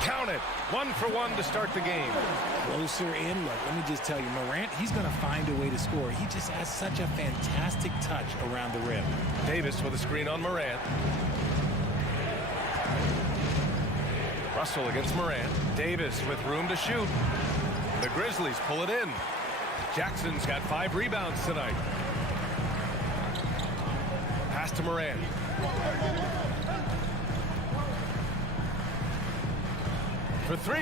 Count it. 1 for 1 to start the game. Closer in. Look, let me just tell you, Morant, he's going to find a way to score. He just has such a fantastic touch around the rim. Davis with a screen on Morant. Russell against Morant. Davis with room to shoot. The Grizzlies pull it in. Jackson's got 5 rebounds tonight. Pass to Morant. For 3.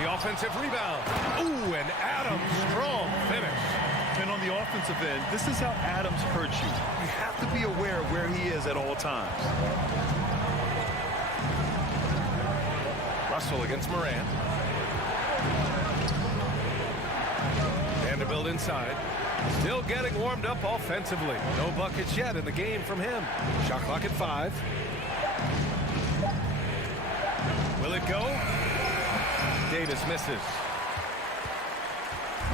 The offensive rebound. Ooh, and Adams, strong finish. And on the offensive end, this is how Adams hurts you. You have to be aware of where he is at all times. Russell against Morant. Vanderbilt inside. Still getting warmed up offensively. No buckets yet in the game from him. Shot clock at 5. Will it go? Davis misses.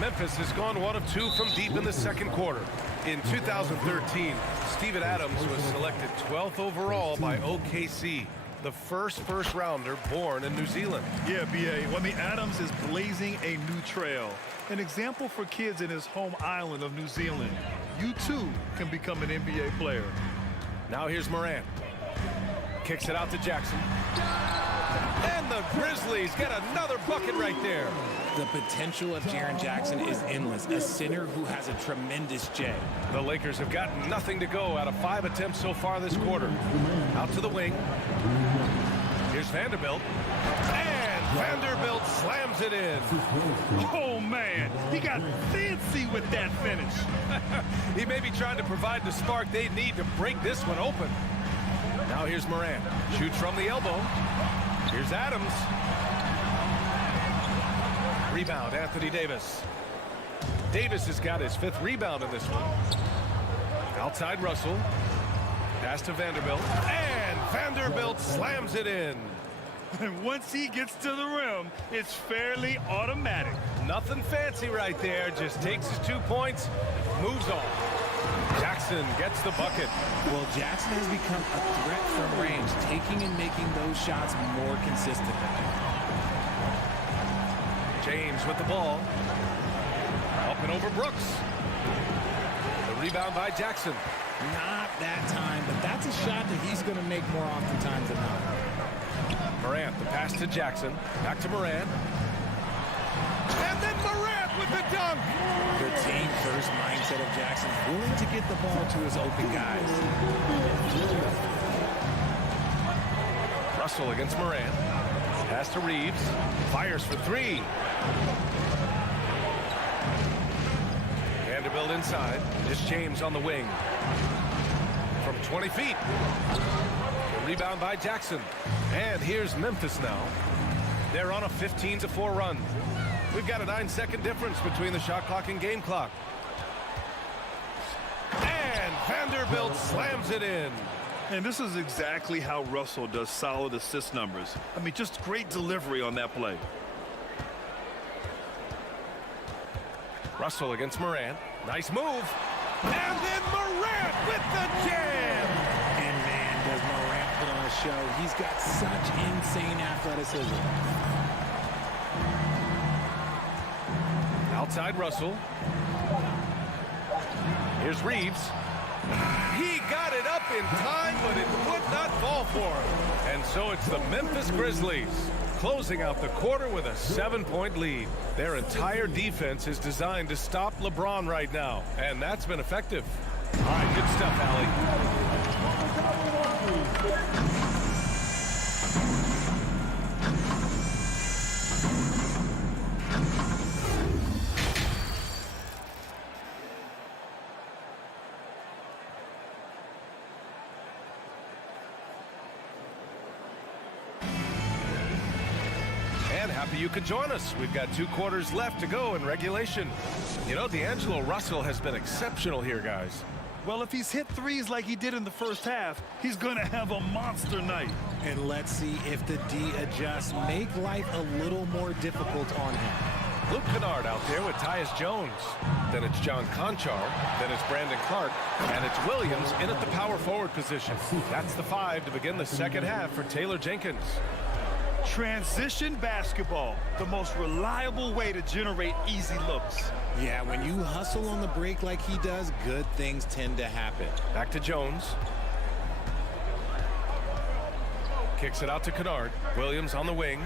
Memphis has gone 1 of 2 from deep in the second quarter. In 2013, Steven Adams was selected 12th overall by OKC, the first rounder born in New Zealand. Yeah, B.A. Well, I mean, Adams is blazing a new trail. An example for kids in his home island of New Zealand. You, too, can become an NBA player. Now here's Morant. Kicks it out to Jackson. And the Grizzlies get another bucket right there. The potential of Jaren Jackson is endless. A center who has a tremendous J. The Lakers have gotten nothing to go out of 5 attempts so far this quarter. Out to the wing. Here's Vanderbilt. And Vanderbilt slams it in. Oh, man. He got fancy with that finish. He may be trying to provide the spark they need to break this one open. Now here's Morant. Shoots from the elbow. Here's Adams. Rebound, Anthony Davis. Davis has got his 5th rebound in this one. Outside Russell. Pass to Vanderbilt. And Vanderbilt slams it in. And once he gets to the rim, it's fairly automatic. Nothing fancy right there. Just takes his 2 points, moves on. Jackson gets the bucket. Well, Jackson has become a threat from range, taking and making those shots more consistently. James with the ball. Up and over Brooks. The rebound by Jackson. Not that time, but that's a shot that he's going to make more oftentimes than not. Morant, the pass to Jackson. Back to Morant. And then Morant with the dunk. The team-first mindset of Jackson, willing to get the ball to his open guys. Russell against Morant. Pass to Reeves. Fires for three. Vanderbilt inside. It's James on the wing. From 20 feet. The rebound by Jackson. And here's Memphis now. They're on a 15-4 run. We've got a 9-second difference between the shot clock and game clock. And Vanderbilt slams it in. And this is exactly how Russell does solid assist numbers. I mean, just great delivery on that play. Russell against Morant. Nice move. And then Morant with the jam. And man, does Morant put on a show. He's got such insane athleticism. Outside Russell. Here's Reeves. He got it up in time, but it would not fall for him. And so it's the Memphis Grizzlies closing out the quarter with a 7-point lead. Their entire defense is designed to stop LeBron right now, and that's been effective. All right, good stuff, Allie. Happy you could join us. We've got 2 quarters left to go in regulation. You know, D'Angelo Russell has been exceptional here, guys. Well, if he's hit threes like he did in the first half, he's going to have a monster night. And let's see if the D adjusts, make life a little more difficult on him. Luke Kennard out there with Tyus Jones. Then it's John Conchar. Then it's Brandon Clark. And it's Williams in at the power forward position. That's the 5 to begin the second half for Taylor Jenkins. Transition basketball, the most reliable way to generate easy looks. Yeah, when you hustle on the break like he does, good things tend to happen. Back to Jones. Kicks it out to Kennard. Williams on the wing.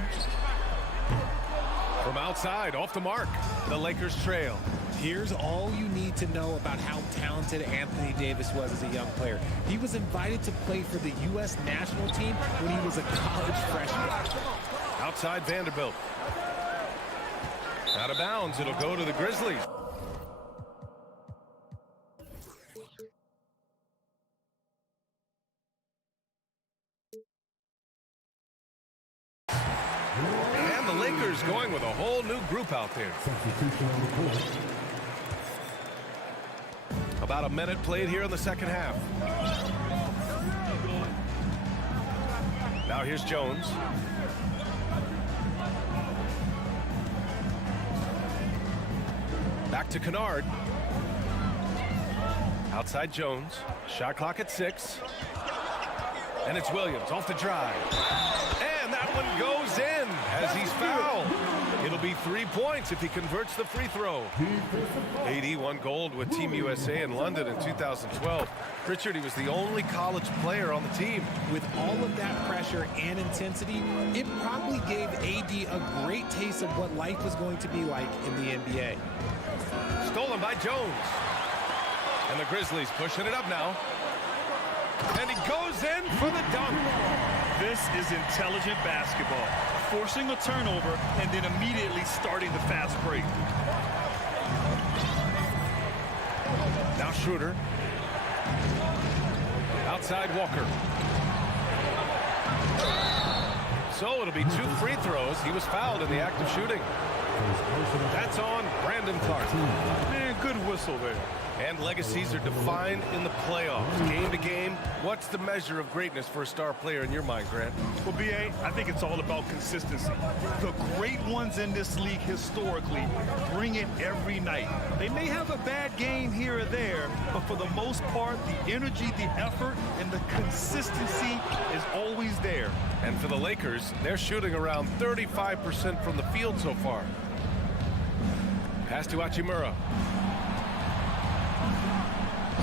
From outside, off the mark. The Lakers trail. Here's all you need to know about how talented Anthony Davis was as a young player. He was invited to play for the U.S. national team when he was a college freshman. Outside Vanderbilt. Out of bounds, it'll go to the Grizzlies. And the Lakers going with a whole new group out there. About a minute played here in the second half. Now here's Jones. Back to Kennard. Outside Jones. Shot clock at 6. And it's Williams off the drive. And that one goes in as he's fouled. It'll be 3 points if he converts the free throw. AD won gold with Team USA in London in 2012. Richard, he was the only college player on the team. With all of that pressure and intensity, it probably gave AD a great taste of what life was going to be like in the NBA. Stolen by Jones. And the Grizzlies pushing it up now. And he goes in for the dunk. This is intelligent basketball. Forcing a turnover and then immediately starting the fast break. Now Schroeder. Outside Walker. So it'll be 2 free throws. He was fouled in the act of shooting. That's on Brandon Clark. Man, good whistle there. And legacies are defined in the playoffs. Game to game, what's the measure of greatness for a star player in your mind, Grant? Well, B.A., I think it's all about consistency. The great ones in this league historically bring it every night. They may have a bad game here or there, but for the most part, the energy, the effort, and the consistency is always there. And for the Lakers, they're shooting around 35% from the field so far. Pass to Hachimura.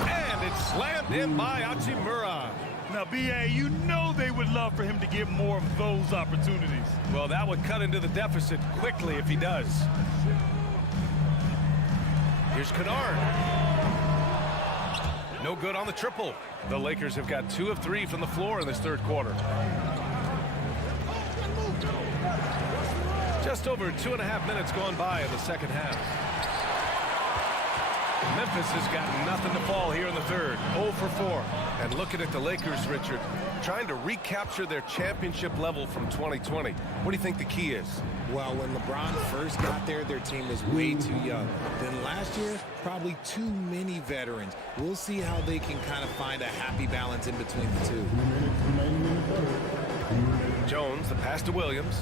And it's slammed in by Hachimura. Now, B.A., you know they would love for him to get more of those opportunities. Well, that would cut into the deficit quickly if he does. Here's Kennard. No good on the triple. The Lakers have got 2 of 3 from the floor in this third quarter. Just over 2.5 minutes gone by in the second half. Memphis has got nothing to fall here in the third. 0 for 4. And looking at the Lakers, Richard, trying to recapture their championship level from 2020. What do you think the key is? Well, when LeBron first got there, their team was way too young. Then last year, probably too many veterans. We'll see how they can kind of find a happy balance in between the two. Jones, the pass to Williams.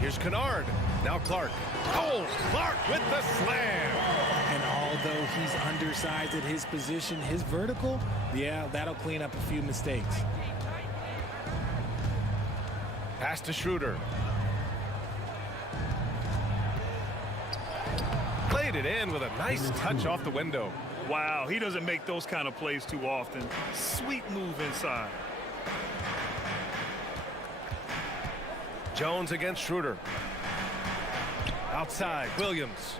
Here's Kennard. Now Clark. Oh, Clark with the slam. And although he's undersized at his position, his vertical, yeah, that'll clean up a few mistakes. Pass to Schroeder. Played it in with a nice touch off the window. Wow, he doesn't make those kind of plays too often. Sweet move inside. Jones against Schroeder. Outside, Williams.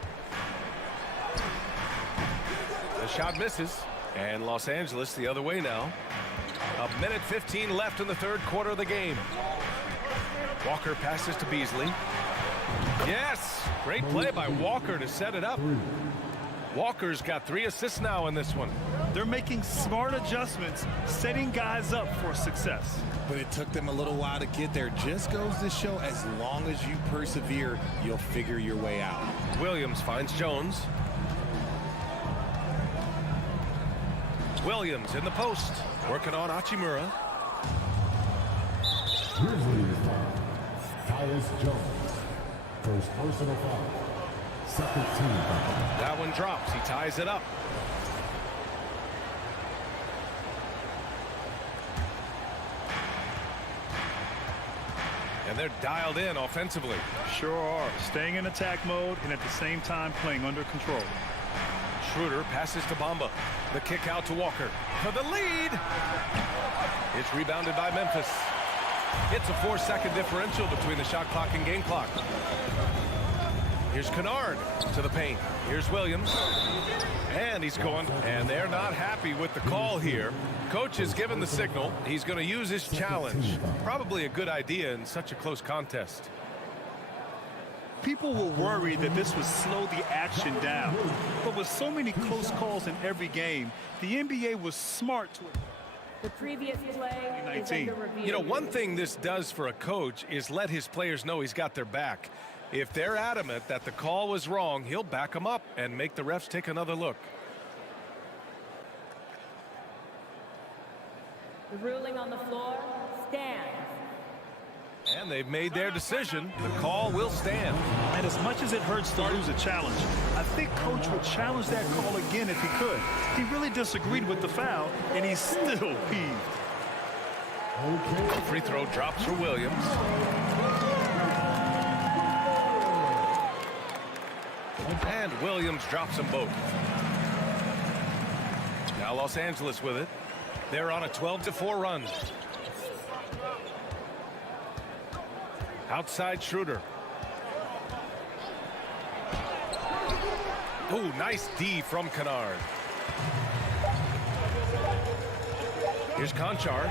The shot misses. And Los Angeles the other way now. 1:15 left in the third quarter of the game. Walker passes to Beasley. Yes! Great play by Walker to set it up. Walker's got 3 assists now in this one. They're making smart adjustments, setting guys up for success. But it took them a little while to get there. Just goes to show, as long as you persevere, you'll figure your way out. Williams finds Jones. Williams in the post, working on Hachimura. Grizzlies foul. Tyus Jones. First personal foul. Second team foul. That one drops. He ties it up. And they're dialed in offensively. Sure are. Staying in attack mode and at the same time playing under control. Schroeder passes to Bamba. The kick out to Walker. For the lead. It's rebounded by Memphis. It's a 4-second differential between the shot clock and game clock. Here's Kennard to the paint. Here's Williams. And he's going. And they're not happy with the call here. Coach has given the signal. He's going to use his challenge. Probably a good idea in such a close contest. People were worried that this would slow the action down. But with so many close calls in every game, the NBA was smart to it. The previous play is under review. You know, one thing this does for a coach is let his players know he's got their back. If they're adamant that the call was wrong, he'll back them up and make the refs take another look. The ruling on the floor stands. And they've made their decision. The call will stand. And as much as it hurts to lose a challenge, I think Coach would challenge that call again if he could. He really disagreed with the foul, and he's still peeved. The free throw drops for Williams. And Williams drops them both. Now Los Angeles with it. They're on a 12-4 run. Outside Schroeder. Oh, nice D from Kennard. Here's Conchar.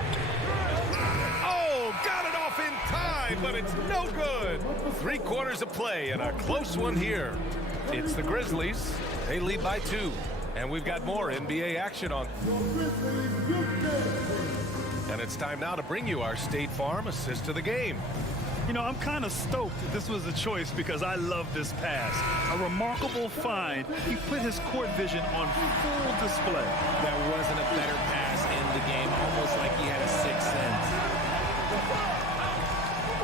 Oh, got it off in time, but it's no good. 3 quarters of play and a close one here. It's the Grizzlies. They lead by 2. And we've got more NBA action on. And it's time now to bring you our State Farm assist of the game. You know, I'm kind of stoked that this was a choice because I love this pass. A remarkable find. He put his court vision on full display. That wasn't a better pass in the game, almost like he had a sixth sense.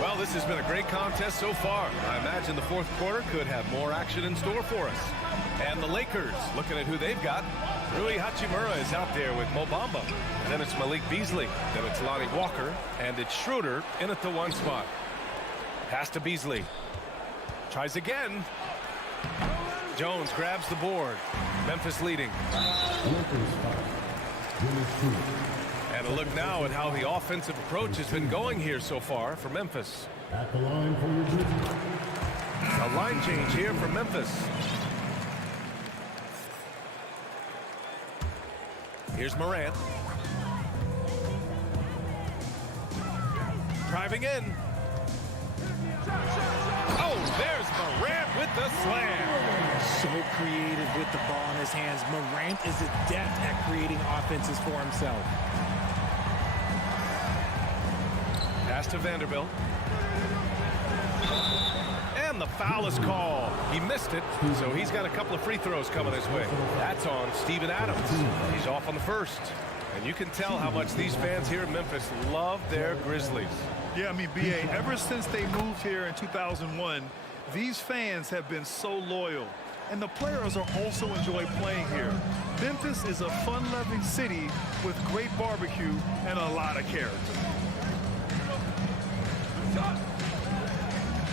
Well, this has been a great contest so far. I imagine the fourth quarter could have more action in store for us. And the Lakers, looking at who they've got. Rui Hachimura is out there with Mo Bamba. Then it's Malik Beasley. Then it's Lonnie Walker. And it's Schroeder in at the 1 spot. Pass to Beasley. Tries again. Jones grabs the board. Memphis leading. And a look now at how the offensive approach has been going here so far for Memphis. At the line for your Grizzlies. A line change here for Memphis. Here's Morant. Driving in. Oh, there's Morant with the slam. So creative with the ball in his hands. Morant is adept at creating offenses for himself. Pass to Vanderbilt. And the foul is called. He missed it, so he's got a couple of free throws coming his way. That's on Steven Adams. He's off on the first. And you can tell how much these fans here in Memphis love their Grizzlies. Yeah, I mean, B.A., ever since they moved here in 2001, these fans have been so loyal. And the players are also enjoy playing here. Memphis is a fun-loving city with great barbecue and a lot of character.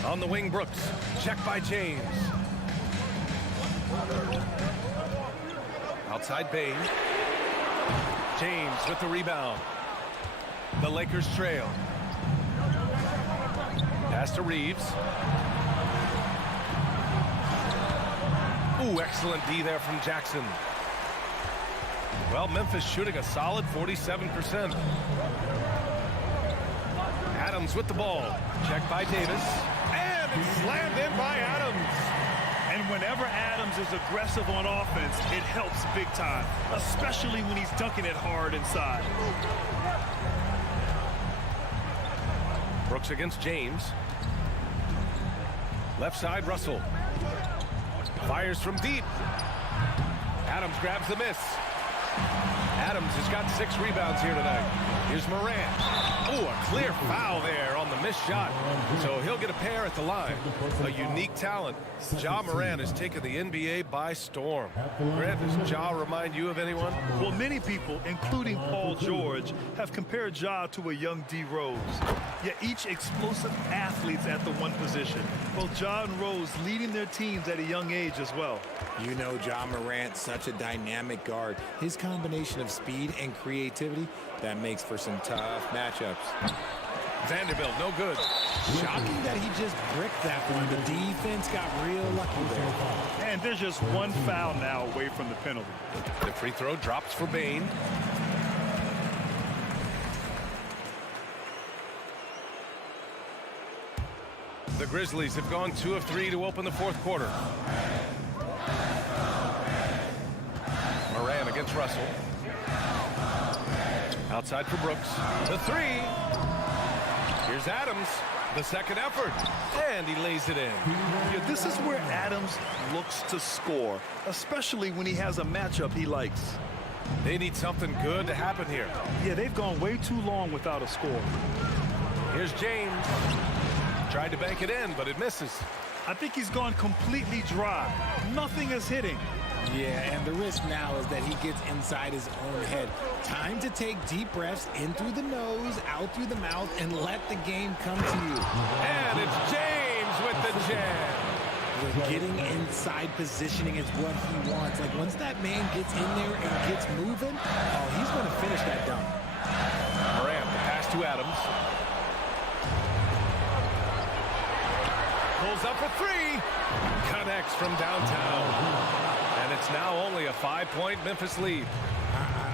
On the wing, Brooks. Check by James. Outside Bain. James with the rebound. The Lakers trail. Pass to Reeves. Ooh, excellent D there from Jackson. Well, Memphis shooting a solid 47%. Adams with the ball. Checked by Davis. And it's slammed in by Adams. And whenever Adams is aggressive on offense, it helps big time, especially when he's dunking it hard inside. Brooks against James. Left side, Russell. Fires from deep. Adams grabs the miss. Adams has got 6 rebounds here tonight. Here's Morant. Oh, a clear foul there on the missed shot. So he'll get a pair at the line. A unique talent. Ja Morant has taken the NBA by storm. Grant, does Ja remind you of anyone? Well, many people, including Paul George, have compared Ja to a young D. Rose. Yet each explosive athletes at the one position. Both Ja and Rose leading their teams at a young age as well. You know, Ja Morant, such a dynamic guard. His combination of speed and creativity, that makes for some tough matchups. Vanderbilt, no good. Shocking that he just bricked that one. The defense got real lucky there. And there's just one foul now away from the penalty. The free throw drops for Bain. The Grizzlies have gone 2 of 3 to open the fourth quarter. Moran against Russell. Outside for Brooks. The 3. Here's Adams. The second effort. And he lays it in. Yeah, this is where Adams looks to score, especially when he has a matchup he likes. They need something good to happen here. Yeah, they've gone way too long without a score. Here's James. Tried to bank it in, but it misses. I think he's gone completely dry. Nothing is hitting. Yeah, and the risk now is that he gets inside his own head. Time to take deep breaths in through the nose, out through the mouth, and let the game come to you. And it's James with the jam. Getting inside positioning is what he wants. Like, once that man gets in there and gets moving, oh, he's going to finish that dunk. Morant, the pass to Adams. Pulls up for 3. Connects from downtown. And it's now only a 5-point Memphis lead.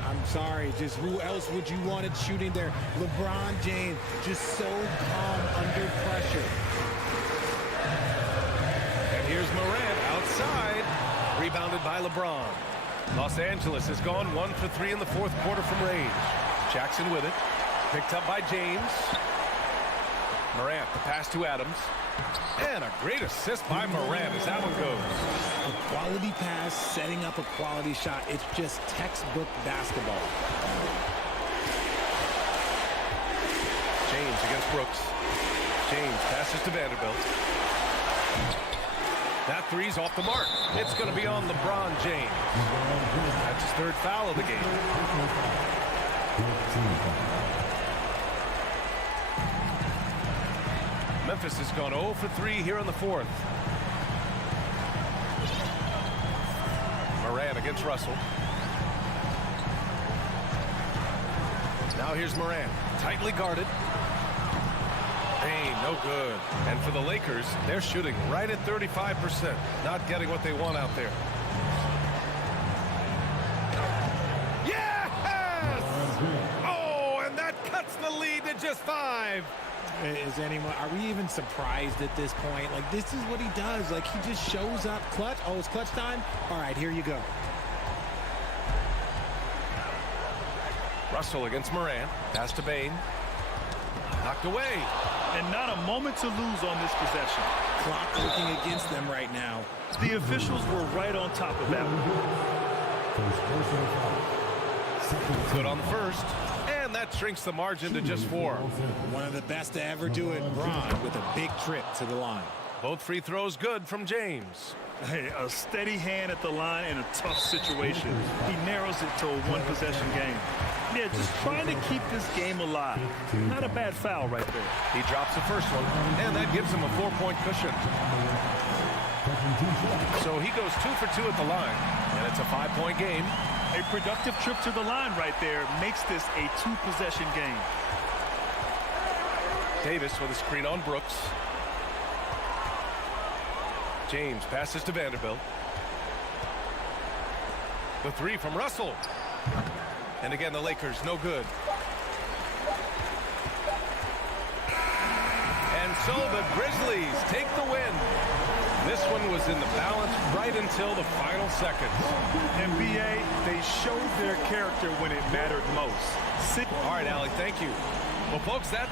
I'm sorry, just who else would you want it shooting there? LeBron James, just so calm under pressure. And here's Morant outside. Rebounded by LeBron. Los Angeles has gone 1 for 3 in the fourth quarter from range. Jackson with it. Picked up by James. Morant, the pass to Adams. And a great assist by Morant as that one goes. A quality pass, setting up a quality shot. It's just textbook basketball. James against Brooks. James passes to Vanderbilt. That three's off the mark. It's going to be on LeBron James. That's his third foul of the game. Memphis has gone 0 for 3 here in the fourth. Morant against Russell. Now here's Morant, tightly guarded. Payne, no good. And for the Lakers, they're shooting right at 35%, not getting what they want out there. Yes! Oh, and that cuts the lead to just 5. Are we even surprised at this point? Like, this is what he does. Like, he just shows up clutch. Oh, it's clutch time? All right, here you go. Russell against Morant. Pass to Bane. Knocked away. And not a moment to lose on this possession. Clock working against them right now. The officials were right on top of that one. Good on the first. And that shrinks the margin to just 4. One of the best to ever do it, Bron, with a big trip to the line. Both free throws good from James. Hey, a steady hand at the line in a tough situation. He narrows it to a one-possession game. Yeah, just trying to keep this game alive. Not a bad foul right there. He drops the first one, and that gives him a 4-point cushion. So he goes 2 for 2 at the line, and it's a 5-point game. A productive trip to the line right there makes this a 2-possession game. Davis with a screen on Brooks. James passes to Vanderbilt. The 3 from Russell. And again, the Lakers, no good. And so the Grizzlies take the win. This one was in the balance right until the final seconds. NBA, they showed their character when it mattered most. All right, Allie, thank you. Well, folks, that...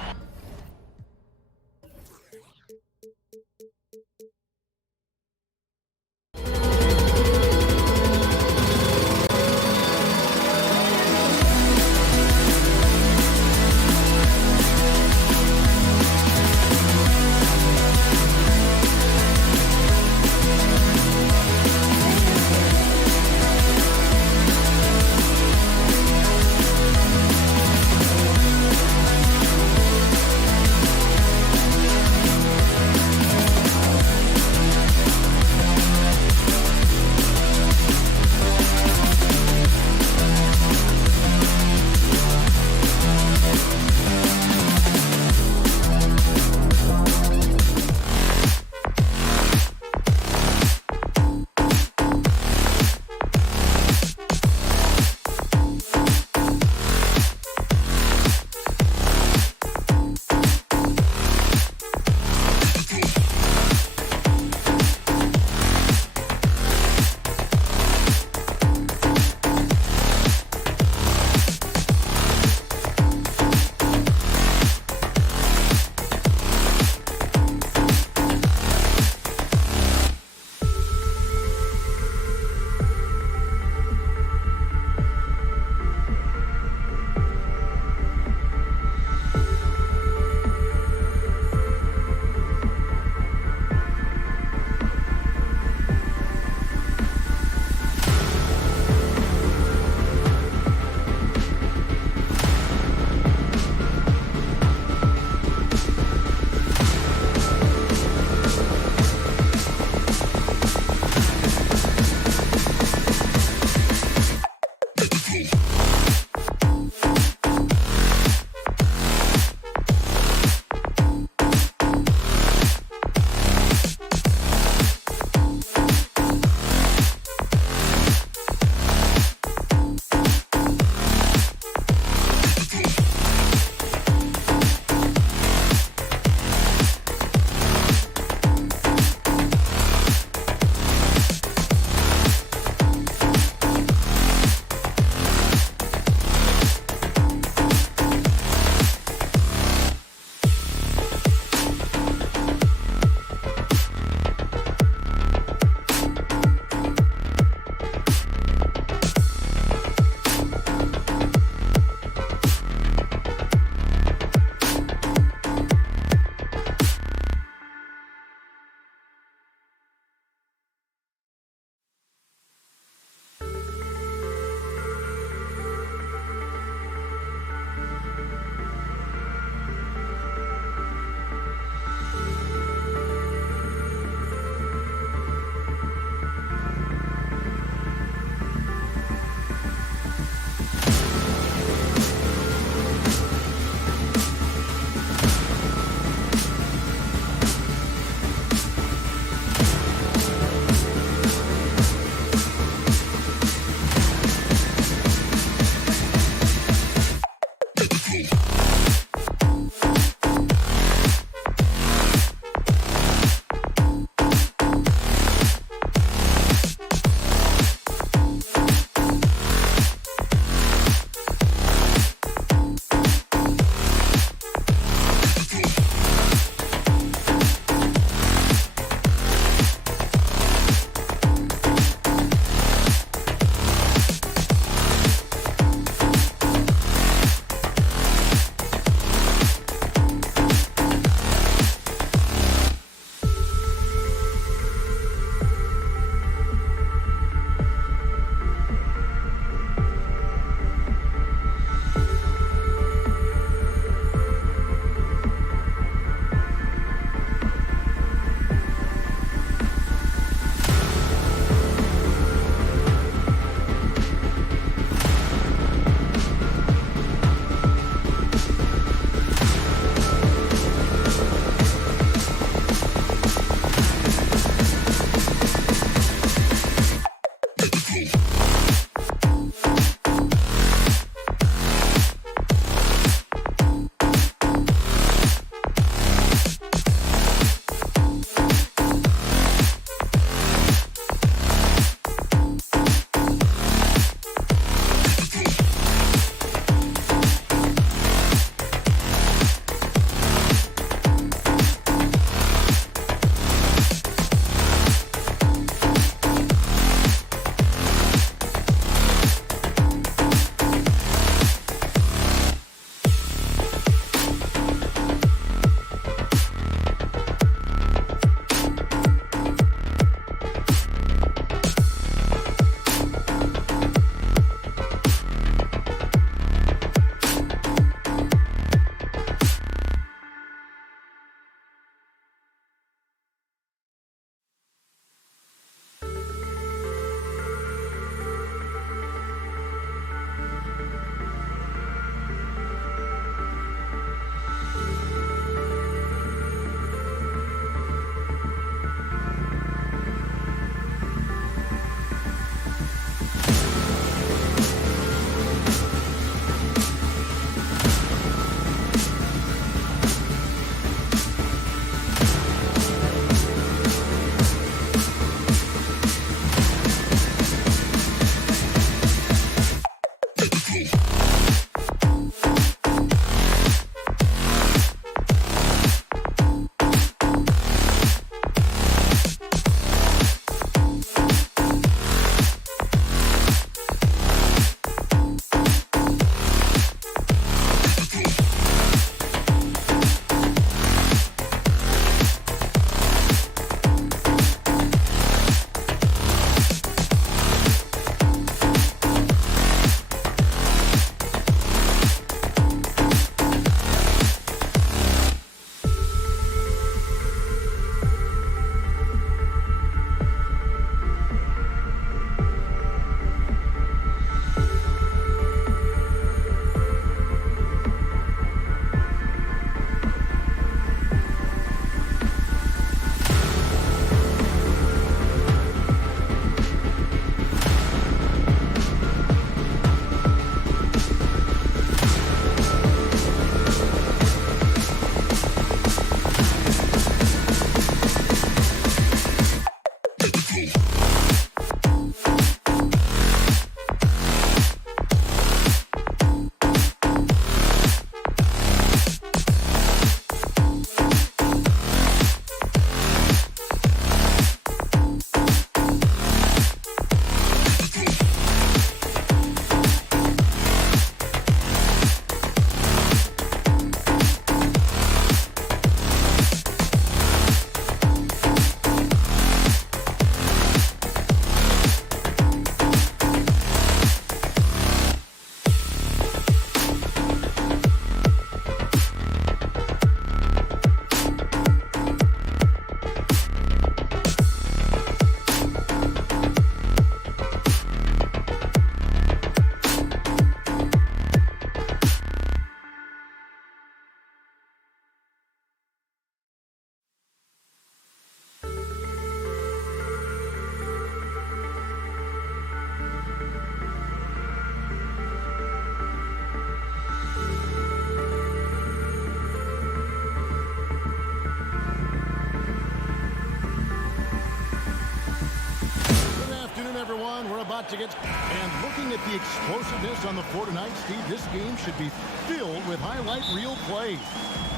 everyone. We're about to get... And looking at the explosiveness on the floor tonight, Steve, this game should be filled with highlight reel plays.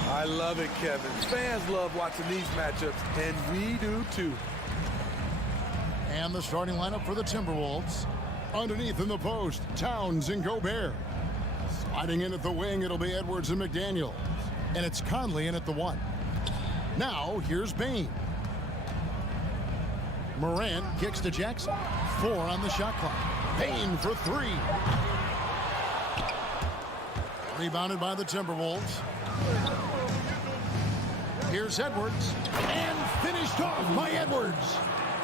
I love it, Kevin. Fans love watching these matchups, and we do too. And the starting lineup for the Timberwolves. Underneath in the post, Towns and Gobert. Sliding in at the wing, it'll be Edwards and McDaniel. And it's Conley in at the 1. Now, here's Bane. Morant kicks to Jackson. 4 on the shot clock. Bane for 3. Rebounded by the Timberwolves. Here's Edwards. And finished off by Edwards.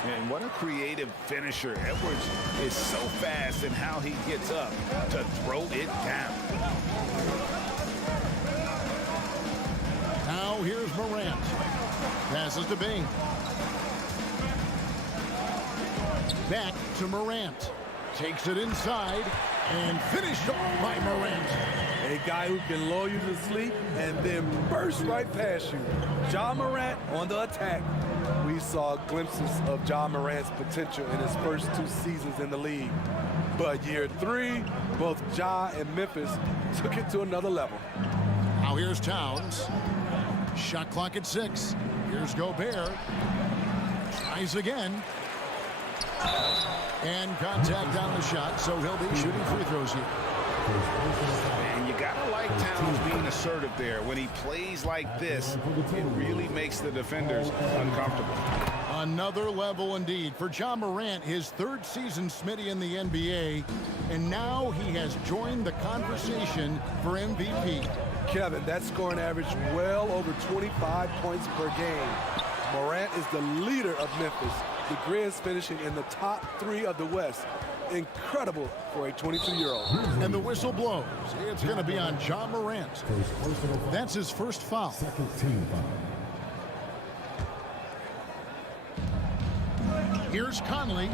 And what a creative finisher. Edwards is so fast in how he gets up to throw it down. Now here's Morant. Passes to Bane. Back to Morant. Takes it inside and finished off by Morant. A guy who can lull you to sleep and then burst right past you. Ja Morant on the attack. We saw glimpses of Ja Morant's potential in his first 2 seasons in the league. But year 3, both Ja and Memphis took it to another level. Now here's Towns. Shot clock at 6. Here's Gobert. Tries again. And contact on the shot, so he'll be shooting free throws here. And you gotta like Towns being assertive there. When he plays like this, it really makes the defenders uncomfortable. Another level indeed for Ja Morant, his 3rd season Smitty in the NBA, and now he has joined the conversation for MVP. Kevin, that scoring average well over 25 points per game. Morant is the leader of Memphis. The Grizz finishing in the top 3 of the West. Incredible for a 22-year-old. And the whistle blows. It's going to be on Ja Morant. That's his first foul. Here's Conley.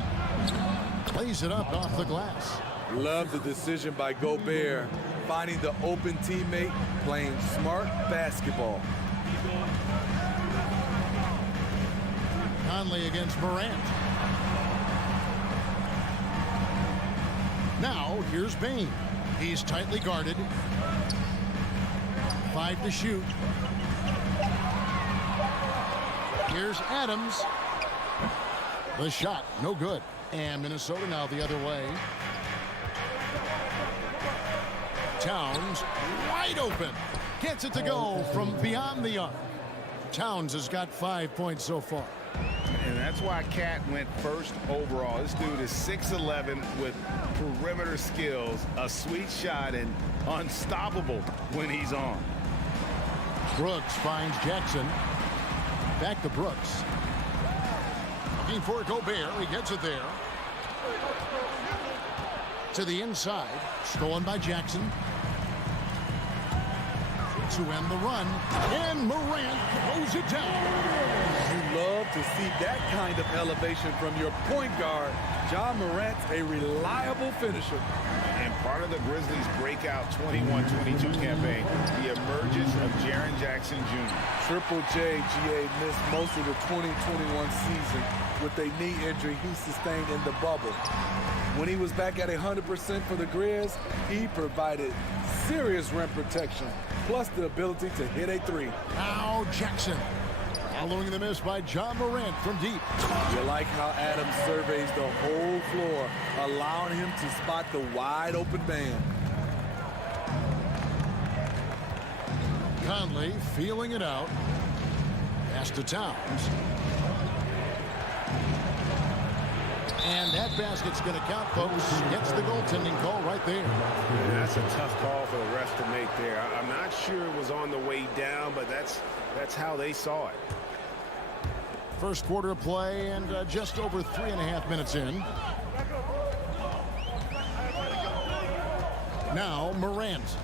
Plays it up off the glass. Love the decision by Gobert. Finding the open teammate, playing smart basketball. Conley against Morant. Now, here's Bane. He's tightly guarded. 5 to shoot. Here's Adams. The shot, no good. And Minnesota now the other way. Towns, wide open. Gets it to go from beyond the arc. Towns has got 5 points so far. And that's why Cat went first overall. This dude is 6'11" with perimeter skills, a sweet shot, and unstoppable when he's on. Brooks finds Jackson. Back to Brooks. Looking for Gobert. He gets it there. To the inside. Stolen by Jackson. To end the run. And Morant throws it down. You love to see that kind of elevation from your point guard. Ja Morant's a reliable finisher. And part of the Grizzlies' breakout 21-22 campaign, the emergence of Jaren Jackson Jr. Triple J, GA, missed most of the 2021 season with a knee injury he sustained in the bubble. When he was back at 100% for the Grizz, he provided serious rim protection, plus the ability to hit a 3. Now Jackson. Following the miss by Ja Morant from deep. You like how Adams surveys the whole floor, allowing him to spot the wide open man. Conley feeling it out. Pass to Towns. And that basket's going to count, folks. Gets the goaltending call right there. And that's a tough call for the refs to make there. I'm not sure it was on the way down, but that's how they saw it. First quarter of play and just over 3.5 minutes in. Now Morant.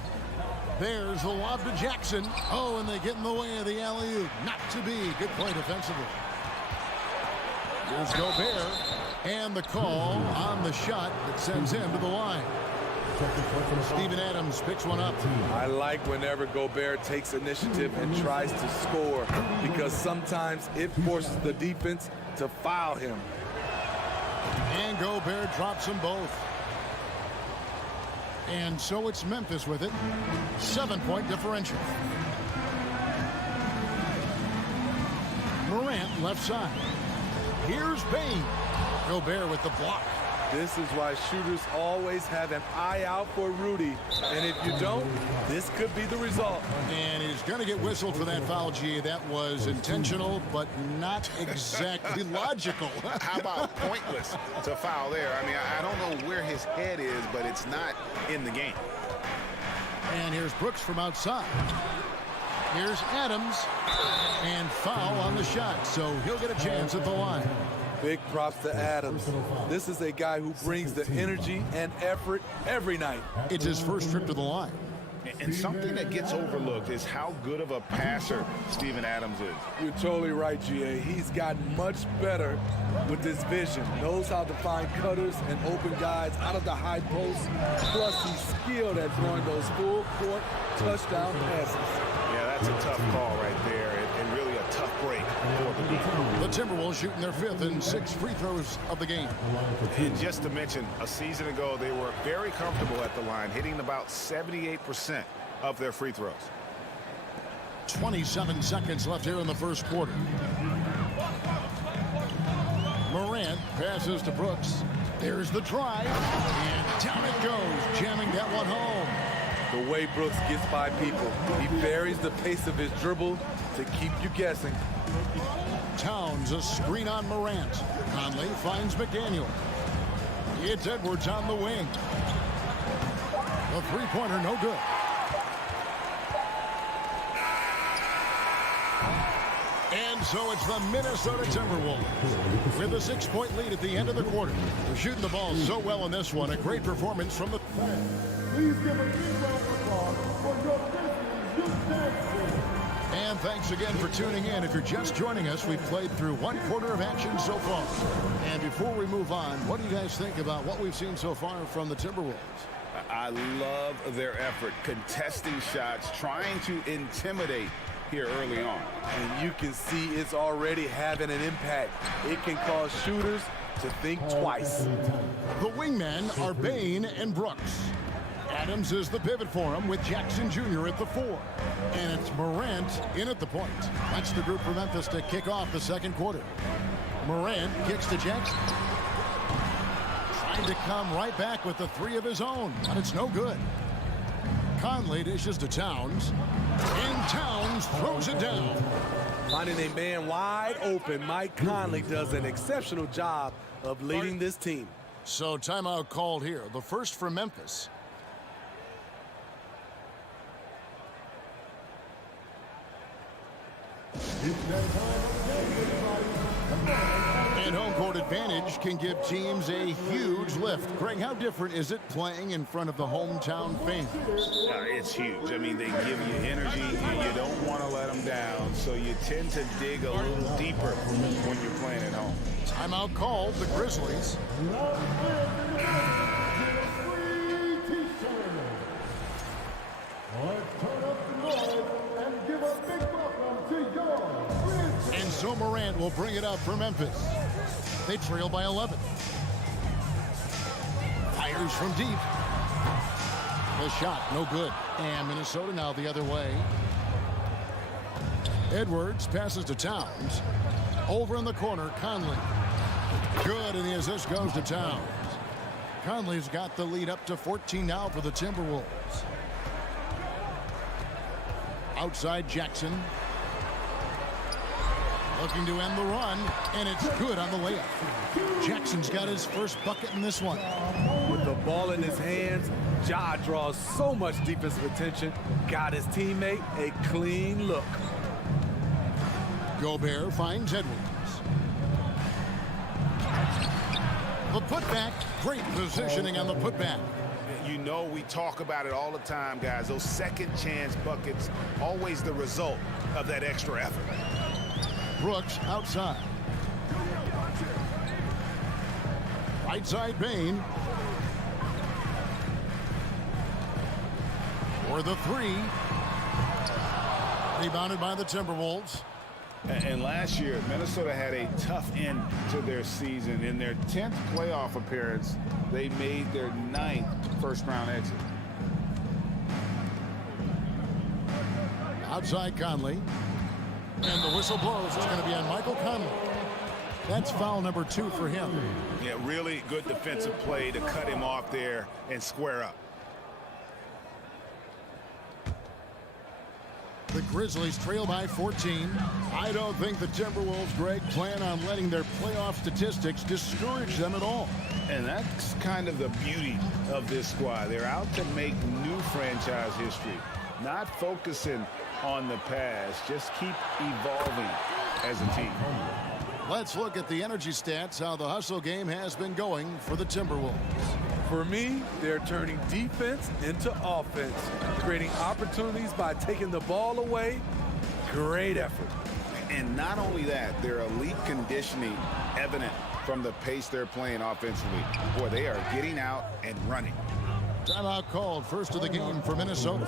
There's the lob to Jackson. Oh, and they get in the way of the alley-oop. Not to be. Good play defensively. Here's Gobert. And the call on the shot that sends him to the line. Steven Adams picks one up. I like whenever Gobert takes initiative and tries to score, because sometimes it forces the defense to foul him. And Gobert drops them both. And so it's Memphis with it. 7-point differential. Morant left side. Here's Bane. Gobert with the block. This is why shooters always have an eye out for Rudy. And if you don't, this could be the result. And he's going to get whistled for that foul, G. That was intentional, but not exactly logical. How about pointless to foul there? I mean, I don't know where his head is, but it's not in the game. And here's Brooks from outside. Here's Adams. And foul on the shot, so he'll get a chance at the line. Big props to Adams. This is a guy who brings the energy and effort every night. It's his first trip to the line. And something that gets overlooked is how good of a passer Steven Adams is. You're totally right, GA. He's gotten much better with his vision. Knows how to find cutters and open guys out of the high post. Plus, he's skilled at throwing those full-court touchdown passes. Yeah, that's a tough call right there, and really a tough break for the game. The Timberwolves shooting their 5th and 6th free throws of the game. And just to mention, a season ago, they were very comfortable at the line, hitting about 78% of their free throws. 27 seconds left here in the first quarter. Morant passes to Brooks. There's the drive, and down it goes, jamming that one home. The way Brooks gets by people, he varies the pace of his dribble to keep you guessing. Towns a screen on Morant. Conley finds McDaniel. It's Edwards on the wing. The three-pointer no good. And so it's the Minnesota Timberwolves with a 6-point lead at the end of the quarter. They're shooting the ball so well in this one. A great performance from the... Please give a big round of applause for your Grizzlies youth dance team. And thanks again for tuning in. If you're just joining us, we've played through one quarter of action so far. And before we move on, what do you guys think about what we've seen so far from the Timberwolves? I love their effort, contesting shots, trying to intimidate here early on. And you can see it's already having an impact. It can cause shooters to think twice. The wingmen are Bane and Brooks. Adams is the pivot for him with Jackson Jr. at the 4. And it's Morant in at the point. That's the group for Memphis to kick off the second quarter. Morant kicks to Jackson. Trying to come right back with the 3 of his own, but it's no good. Conley dishes to Towns. And Towns throws it down. Finding a man wide open, Mike Conley does an exceptional job of leading this team. So timeout called here. The first for Memphis. And home court advantage can give teams a huge lift. Greg, how different is it playing in front of the hometown fans? It's huge. I mean, they give you energy. You don't want to let them down, so you tend to dig a little deeper when you're playing at home. Timeout called, the Grizzlies. And so Morant will bring it up for Memphis. They trail by 11. Fires from deep. The shot, no good. And Minnesota now the other way. Edwards passes to Towns. Over in the corner, Conley. Good, and the assist goes to Towns. Conley's got the lead up to 14 now for the Timberwolves. Outside Jackson. Looking to end the run, and it's good on the layup. Jackson's got his first bucket in this one. With the ball in his hands, Ja draws so much defensive attention. Got his teammate a clean look. Gobert finds Edwards. The putback, great positioning on the putback. You know we talk about it all the time, guys. Those second chance buckets, always the result of that extra effort. Brooks outside. Right side Bane. For the 3. Rebounded by the Timberwolves. And last year, Minnesota had a tough end to their season. In their 10th playoff appearance, they made their 9th first-round exit. Outside Conley. And the whistle blows. It's going to be on Michael Conley. That's foul number 2 for him. Yeah, really good defensive play to cut him off there and square up. The Grizzlies trail by 14. I don't think the Timberwolves, Greg, plan on letting their playoff statistics discourage them at all. And that's kind of the beauty of this squad. They're out to make new franchise history, not focusing on the past, just keep evolving as a team. Let's look at the energy stats, how the hustle game has been going for the Timberwolves. For me, they're turning defense into offense, creating opportunities by taking the ball away. Great effort. And not only that, their elite conditioning evident from the pace they're playing offensively. Boy, they are getting out and running. Timeout called, first of the game for Minnesota.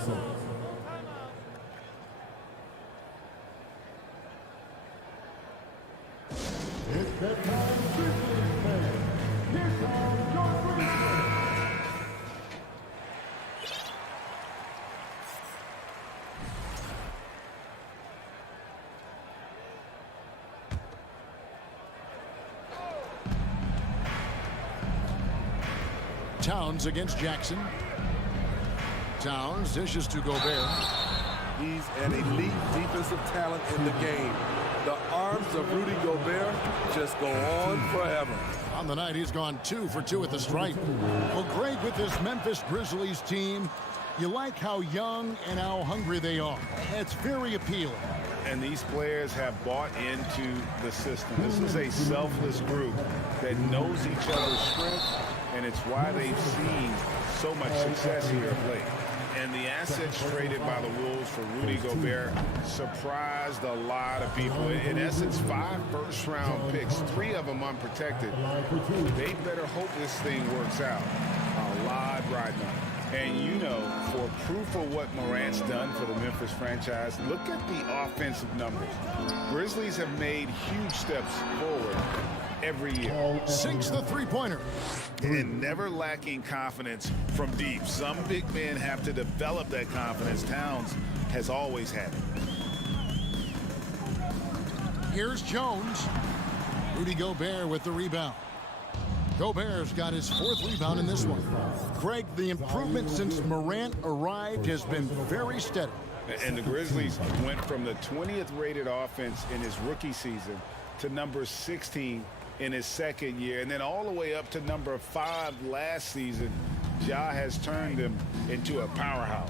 Towns against Jackson. Towns dishes to Gobert. He's an elite defensive talent in the game. The arms of Rudy Gobert just go on forever. On the night, he's gone 2 for 2 at the stripe. Well, Greg, with this Memphis Grizzlies team, you like how young and how hungry they are. It's very appealing. And these players have bought into the system. This is a selfless group that knows each other's strength, and it's why they've seen so much success here of late. And the assets traded by the Wolves for Rudy Gobert surprised a lot of people. In essence, 5 first-round picks, 3 of them unprotected. They better hope this thing works out. A lot riding on it. And you know, for proof of what Morant's done for the Memphis franchise, look at the offensive numbers. Grizzlies have made huge steps forward every year. Sinks the three-pointer. And never lacking confidence from deep. Some big men have to develop that confidence. Towns has always had it. Here's Jones. Rudy Gobert with the rebound. Gobert's got his 4th rebound in this one. Greg, the improvement since Morant arrived has been very steady. And the Grizzlies went from the 20th rated offense in his rookie season to number 16 in his second year, and then all the way up to number 5 last season. Ja has turned him into a powerhouse.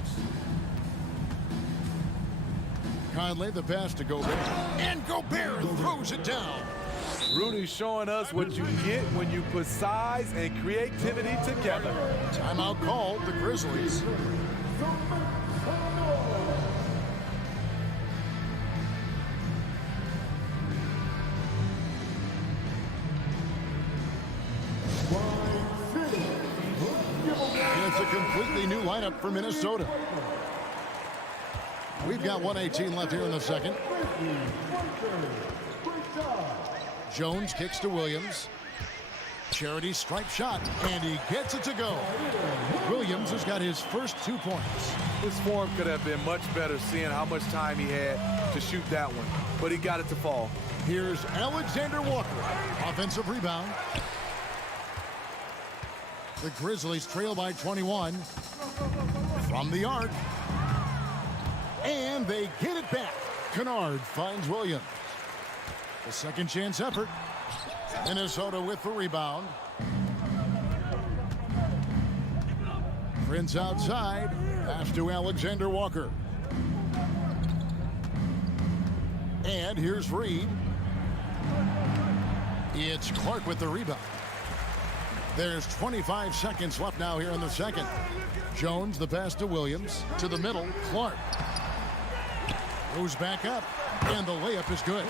Conley, the pass to Gobert. And Gobert throws it down. Rudy's showing us what you get when you put size and creativity together. Timeout called, the Grizzlies. And it's a completely new lineup for Minnesota. We've got 1:18 left here in the second. Jones kicks to Williams. Charity stripe shot, and he gets it to go. Williams has got his first 2 points. His form could have been much better seeing how much time he had to shoot that one, but he got it to fall. Here's Alexander Walker. Offensive rebound. The Grizzlies trail by 21. From the arc. And they get it back. Kennard finds Williams. A second chance effort. Minnesota with the rebound. Prince outside. Pass to Alexander Walker. And here's Reed. It's Clark with the rebound. There's 25 seconds left now here in the second. Jones, the pass to Williams. To the middle, Clark. Goes back up, and the layup is good.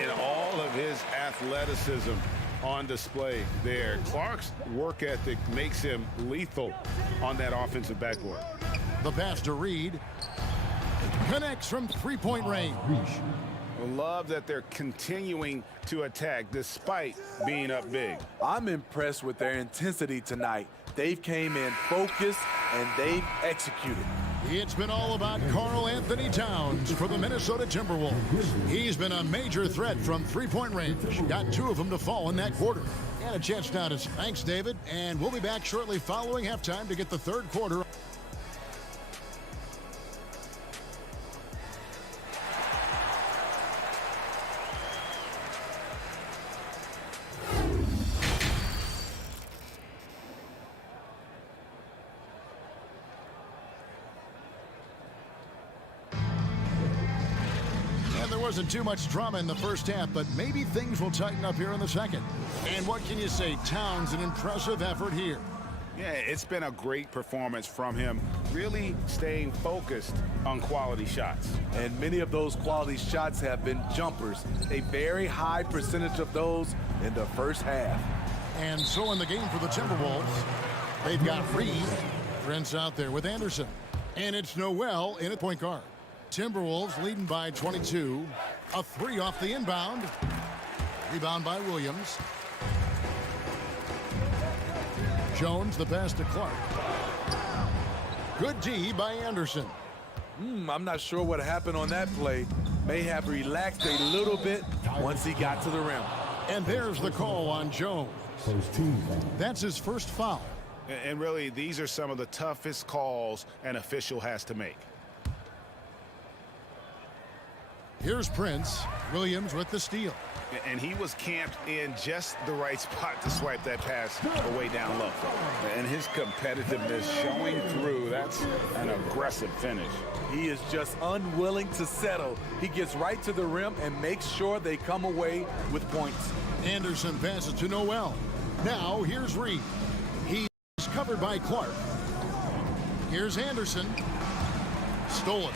And all of his athleticism on display there. Clark's work ethic makes him lethal on that offensive backboard. The pass to Reed. Connects from three-point range. Love that they're continuing to attack despite being up big. I'm impressed with their intensity tonight. They've came in focused and they've executed. It's been all about Karl Anthony Towns for the Minnesota Timberwolves. He's been a major threat from three-point range. Got 2 of them to fall in that quarter. And a chance now to thanks, David. And we'll be back shortly following halftime to get the third quarter. Wasn't too much drama in the first half, but maybe things will tighten up here in the second. And what can you say? Towns, an impressive effort here. Yeah, it's been a great performance from him, really staying focused on quality shots. And many of those quality shots have been jumpers, a very high percentage of those in the first half. And so in the game for the Timberwolves, they've got Reed, Prince out there with Anderson. And it's Noel in at point guard. Timberwolves leading by 22. A 3 off the inbound. Rebound by Williams. Jones, the pass to Clark. Good D by Anderson. I'm not sure what happened on that play. May have relaxed a little bit once he got to the rim. And there's the call on Jones. That's his first foul. And really, these are some of the toughest calls an official has to make. Here's Prince. Williams with the steal. And he was camped in just the right spot to swipe that pass away down low. And his competitiveness showing through. That's an aggressive finish. He is just unwilling to settle. He gets right to the rim and makes sure they come away with points. Anderson passes to Noel. Now here's Reed. He's covered by Clark. Here's Anderson. Stolen.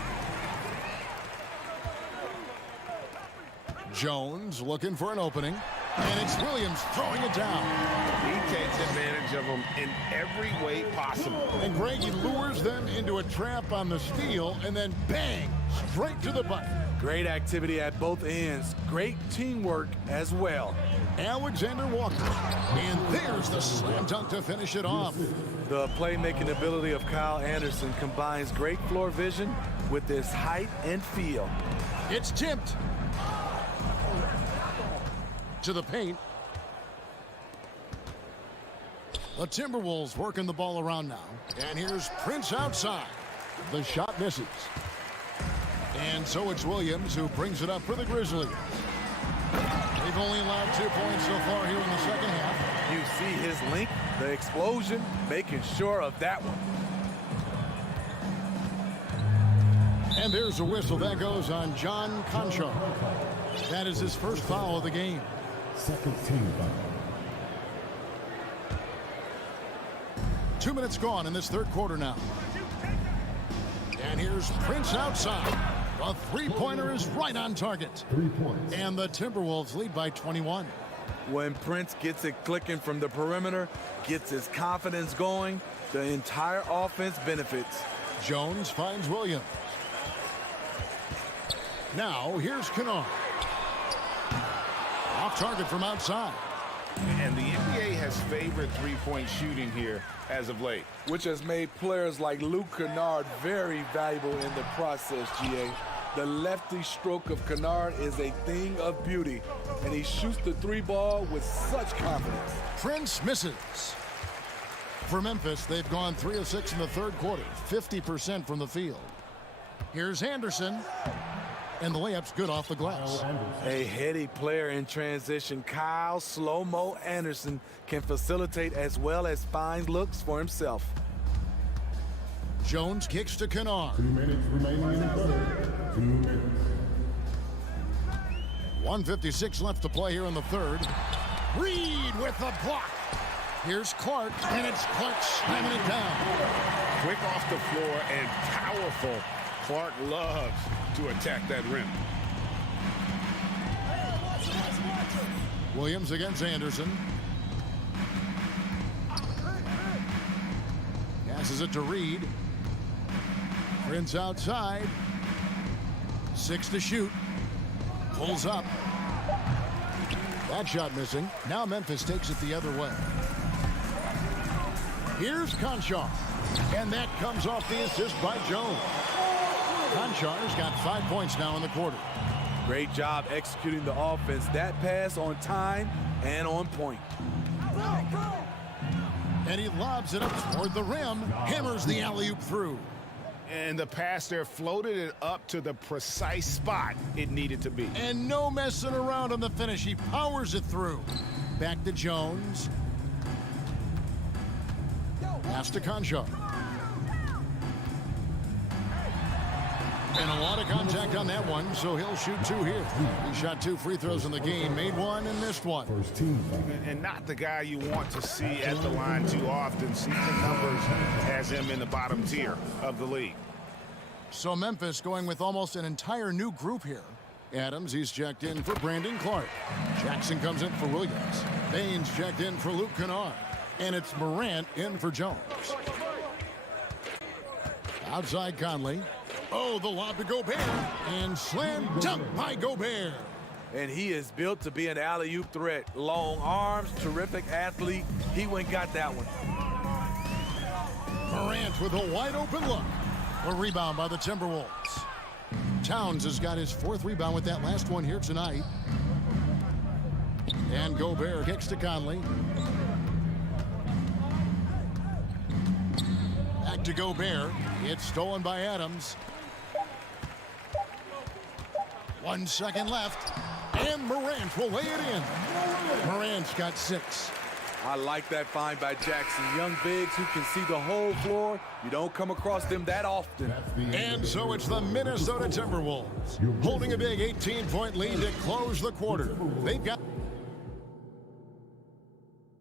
Jones looking for an opening, and it's Williams throwing it down. He takes advantage of them in every way possible. And Greg, he lures them into a trap on the steal, and then bang, straight to the bucket. Great activity at both ends. Great teamwork as well. Alexander Walker, and there's the slam dunk to finish it off. The playmaking ability of Kyle Anderson combines great floor vision with his height and feel. It's tipped to the paint. The Timberwolves working the ball around now. And here's Prince outside. The shot misses. And so it's Williams who brings it up for the Grizzlies. They've only allowed 2 points so far here in the second half. You see his link, the explosion, making sure of that one. And there's a whistle that goes on John Concho. That is his first foul of the game. Second team foul. 2 minutes gone in this third quarter now. And here's Prince outside. A three-pointer is right on target. 3 points. And the Timberwolves lead by 21. When Prince gets it clicking from the perimeter, gets his confidence going, the entire offense benefits. Jones finds Williams. Now here's Kennard. Off target from outside. And the NBA has favored three-point shooting here as of late, which has made players like Luke Kennard very valuable in the process, GA. The lefty stroke of Kennard is a thing of beauty, and he shoots the three ball with such confidence. Prince misses. For Memphis, they've gone 3 of 6 in the third quarter, 50% from the field. Here's Anderson. And the layup's good off the glass. A heady player in transition. Kyle Slow-Mo Anderson can facilitate as well as find looks for himself. Jones kicks to Kennard. 2 minutes remaining in the third. 2 minutes. 1:56 left to play here in the third. Reed with the block. Here's Clark, and it's Clark slamming it down. Quick off the floor and powerful. Clark loves to attack that rim. Williams against Anderson. Passes it to Reed. Prince outside. 6 to shoot. Pulls up. That shot missing. Now Memphis takes it the other way. Here's Conchar. And that comes off the assist by Jones. Conchar's got 5 points now in the quarter. Great job executing the offense. That pass on time and on point. And he lobs it up toward the rim. Hammers the alley-oop through. And the pass there floated it up to the precise spot it needed to be. And no messing around on the finish. He powers it through. Back to Jones. Pass to Conchar. And a lot of contact on that one, so he'll shoot 2 here. He shot 2 free throws in the game, made 1 and missed 1. And not the guy you want to see at the line too often. Season numbers has him in the bottom tier of the league. So Memphis going with almost an entire new group here. Adams, he's checked in for Brandon Clark. Jackson comes in for Williams. Baines checked in for Luke Kennard. And it's Morant in for Jones. Outside Conley. Oh, the lob to Gobert. And slam dunk by Gobert. And he is built to be an alley-oop threat. Long arms, terrific athlete. He went and got that one. Morant with a wide open look. A rebound by the Timberwolves. Towns has got his 4th rebound with that last one here tonight. And Gobert kicks to Conley. Back to Gobert. It's stolen by Adams. 1 second left. And Morant will lay it in. Morant's got 6. I like that find by Jackson. Young bigs who can see the whole floor. You don't come across them that often. And so it's the Minnesota Timberwolves holding a big 18-point lead to close the quarter. They've got...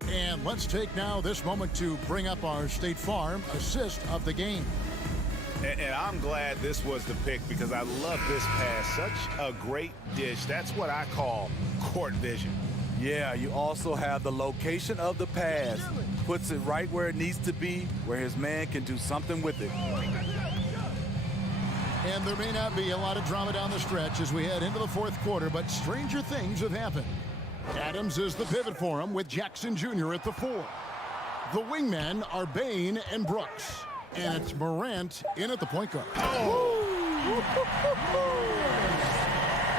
And let's take now this moment to bring up our State Farm assist of the game. And I'm glad this was the pick because I love this pass. Such a great dish. That's what I call court vision. Yeah, you also have the location of the pass. Puts it right where it needs to be, where his man can do something with it. And there may not be a lot of drama down the stretch as we head into the 4th quarter, but stranger things have happened. Adams is the pivot for him with Jackson Jr. at the 4. The wingmen are Bain and Brooks. And it's Morant in at the point guard.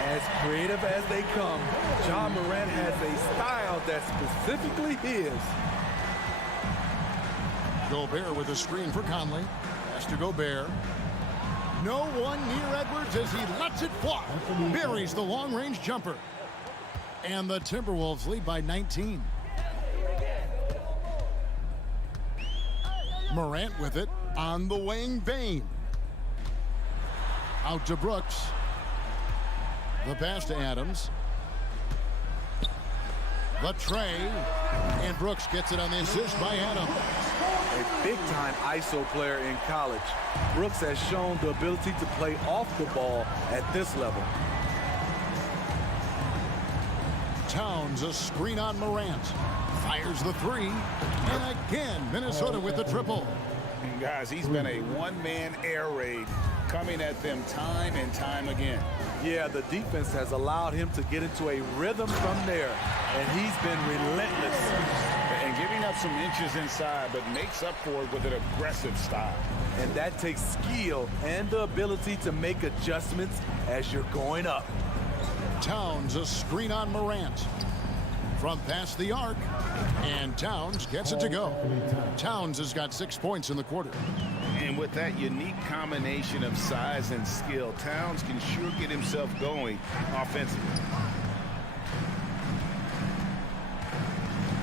As creative as they come, John Morant has a style that's specifically his. Gobert with a screen for Conley. Pass to Gobert. No one near Edwards as he lets it fly. Buries the long-range jumper. And the Timberwolves lead by 19. Morant with it on the wing. Bain. Out to Brooks. The pass to Adams. The tray. And Brooks gets it on the assist by Adams. A big-time ISO player in college. Brooks has shown the ability to play off the ball at this level. Towns, a screen on Morant. Fires the 3. And again, Minnesota with the triple. And guys, he's been a one-man air raid coming at them time and time again. Yeah, the defense has allowed him to get into a rhythm from there, and he's been relentless. And giving up some inches inside, but makes up for it with an aggressive style. And that takes skill and the ability to make adjustments as you're going up. Towns, a screen on Morant. From past the arc, and Towns gets it to go. Towns has got 6 points in the quarter. And with that unique combination of size and skill, Towns can sure get himself going offensively.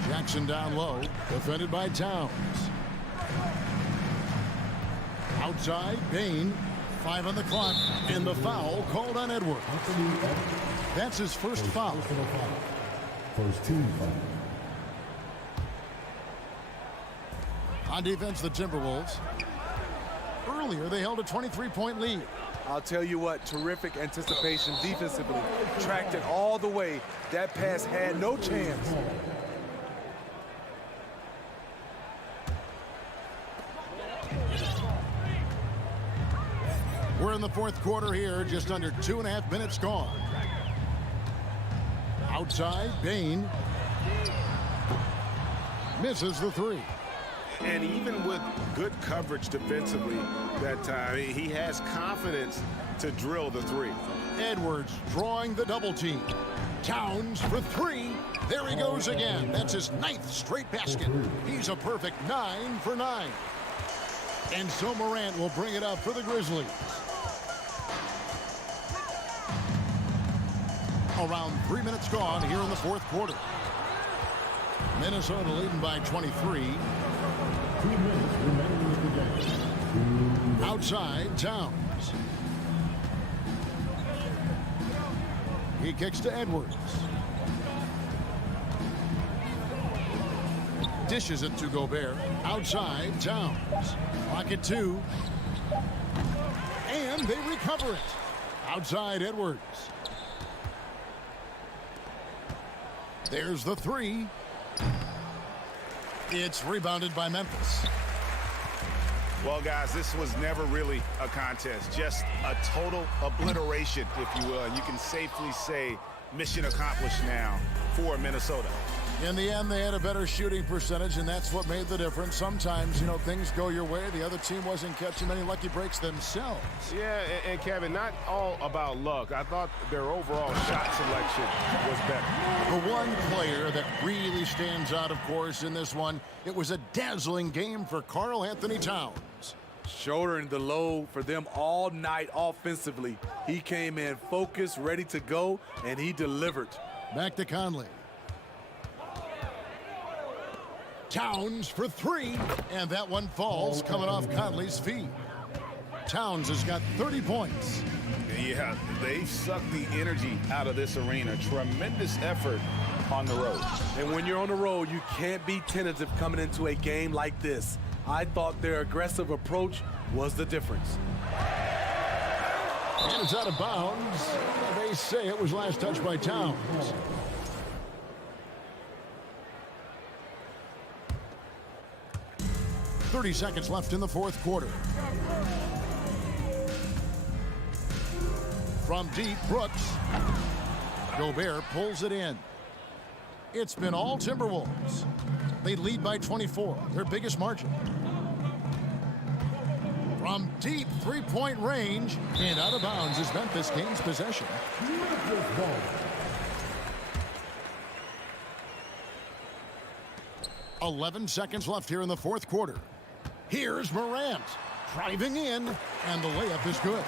Jackson down low, defended by Towns. Outside, Bain. 5 on the clock, and the foul called on Edwards. That's his first foul. First team foul. On defense, the Timberwolves. Earlier, they held a 23-point lead. I'll tell you what, terrific anticipation defensively. Tracked it all the way. That pass had no chance. We're in the 4th quarter here, just under 2.5 minutes gone. Outside, Bain. Misses the three. And even with good coverage defensively that time, he has confidence to drill the three. Edwards drawing the double team. Towns for three. There he goes again. That's his 9th straight basket. He's a perfect 9 for 9. And so Morant will bring it up for the Grizzlies. Around 3 minutes gone here in the fourth quarter. Minnesota leading by 23. 2 minutes remaining in the game. Outside, Towns. He kicks to Edwards. Dishes it to Gobert. Outside, Towns. Pocket 2. And they recover it. Outside, Edwards. There's the three. It's rebounded by Memphis. Well, guys, this was never really a contest. Just a total obliteration, if you will. And you can safely say mission accomplished now for Minnesota. In the end, they had a better shooting percentage, and that's what made the difference. Sometimes, you know, things go your way. The other team wasn't catching many lucky breaks themselves. Yeah, and Kevin, not all about luck. I thought their overall shot selection was better. The one player that really stands out, of course, in this one, it was a dazzling game for Karl Anthony Towns. Shouldering the load for them all night offensively. He came in focused, ready to go, and he delivered. Back to Conley. Towns for three, and that one falls coming off Conley's feet. Towns has got 30 points. Yeah, they sucked the energy out of this arena. Tremendous effort on the road. And when you're on the road, you can't be tentative coming into a game like this. I thought their aggressive approach was the difference. And it's out of bounds. They say it was last touched by Towns. .30 seconds left in the fourth quarter. From deep, Brooks. Gobert pulls it in. It's been all Timberwolves. They lead by 24, their biggest margin. From deep three-point range and out of bounds as Memphis gains possession. 11 seconds left here in the fourth quarter. Here's Morant driving in, and the layup is good.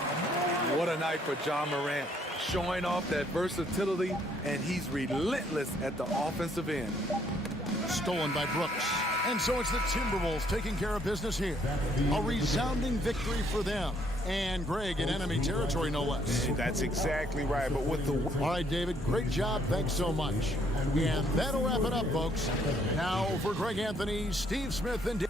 What a night for John Morant, showing off that versatility, and he's relentless at the offensive end. Stolen by Brooks. And so it's the Timberwolves taking care of business here. A resounding victory for them. And Greg in enemy territory, no less. That's exactly right. But with the... All right, David, great job. Thanks so much. And that'll wrap it up, folks. Now for Greg Anthony, Steve Smith, and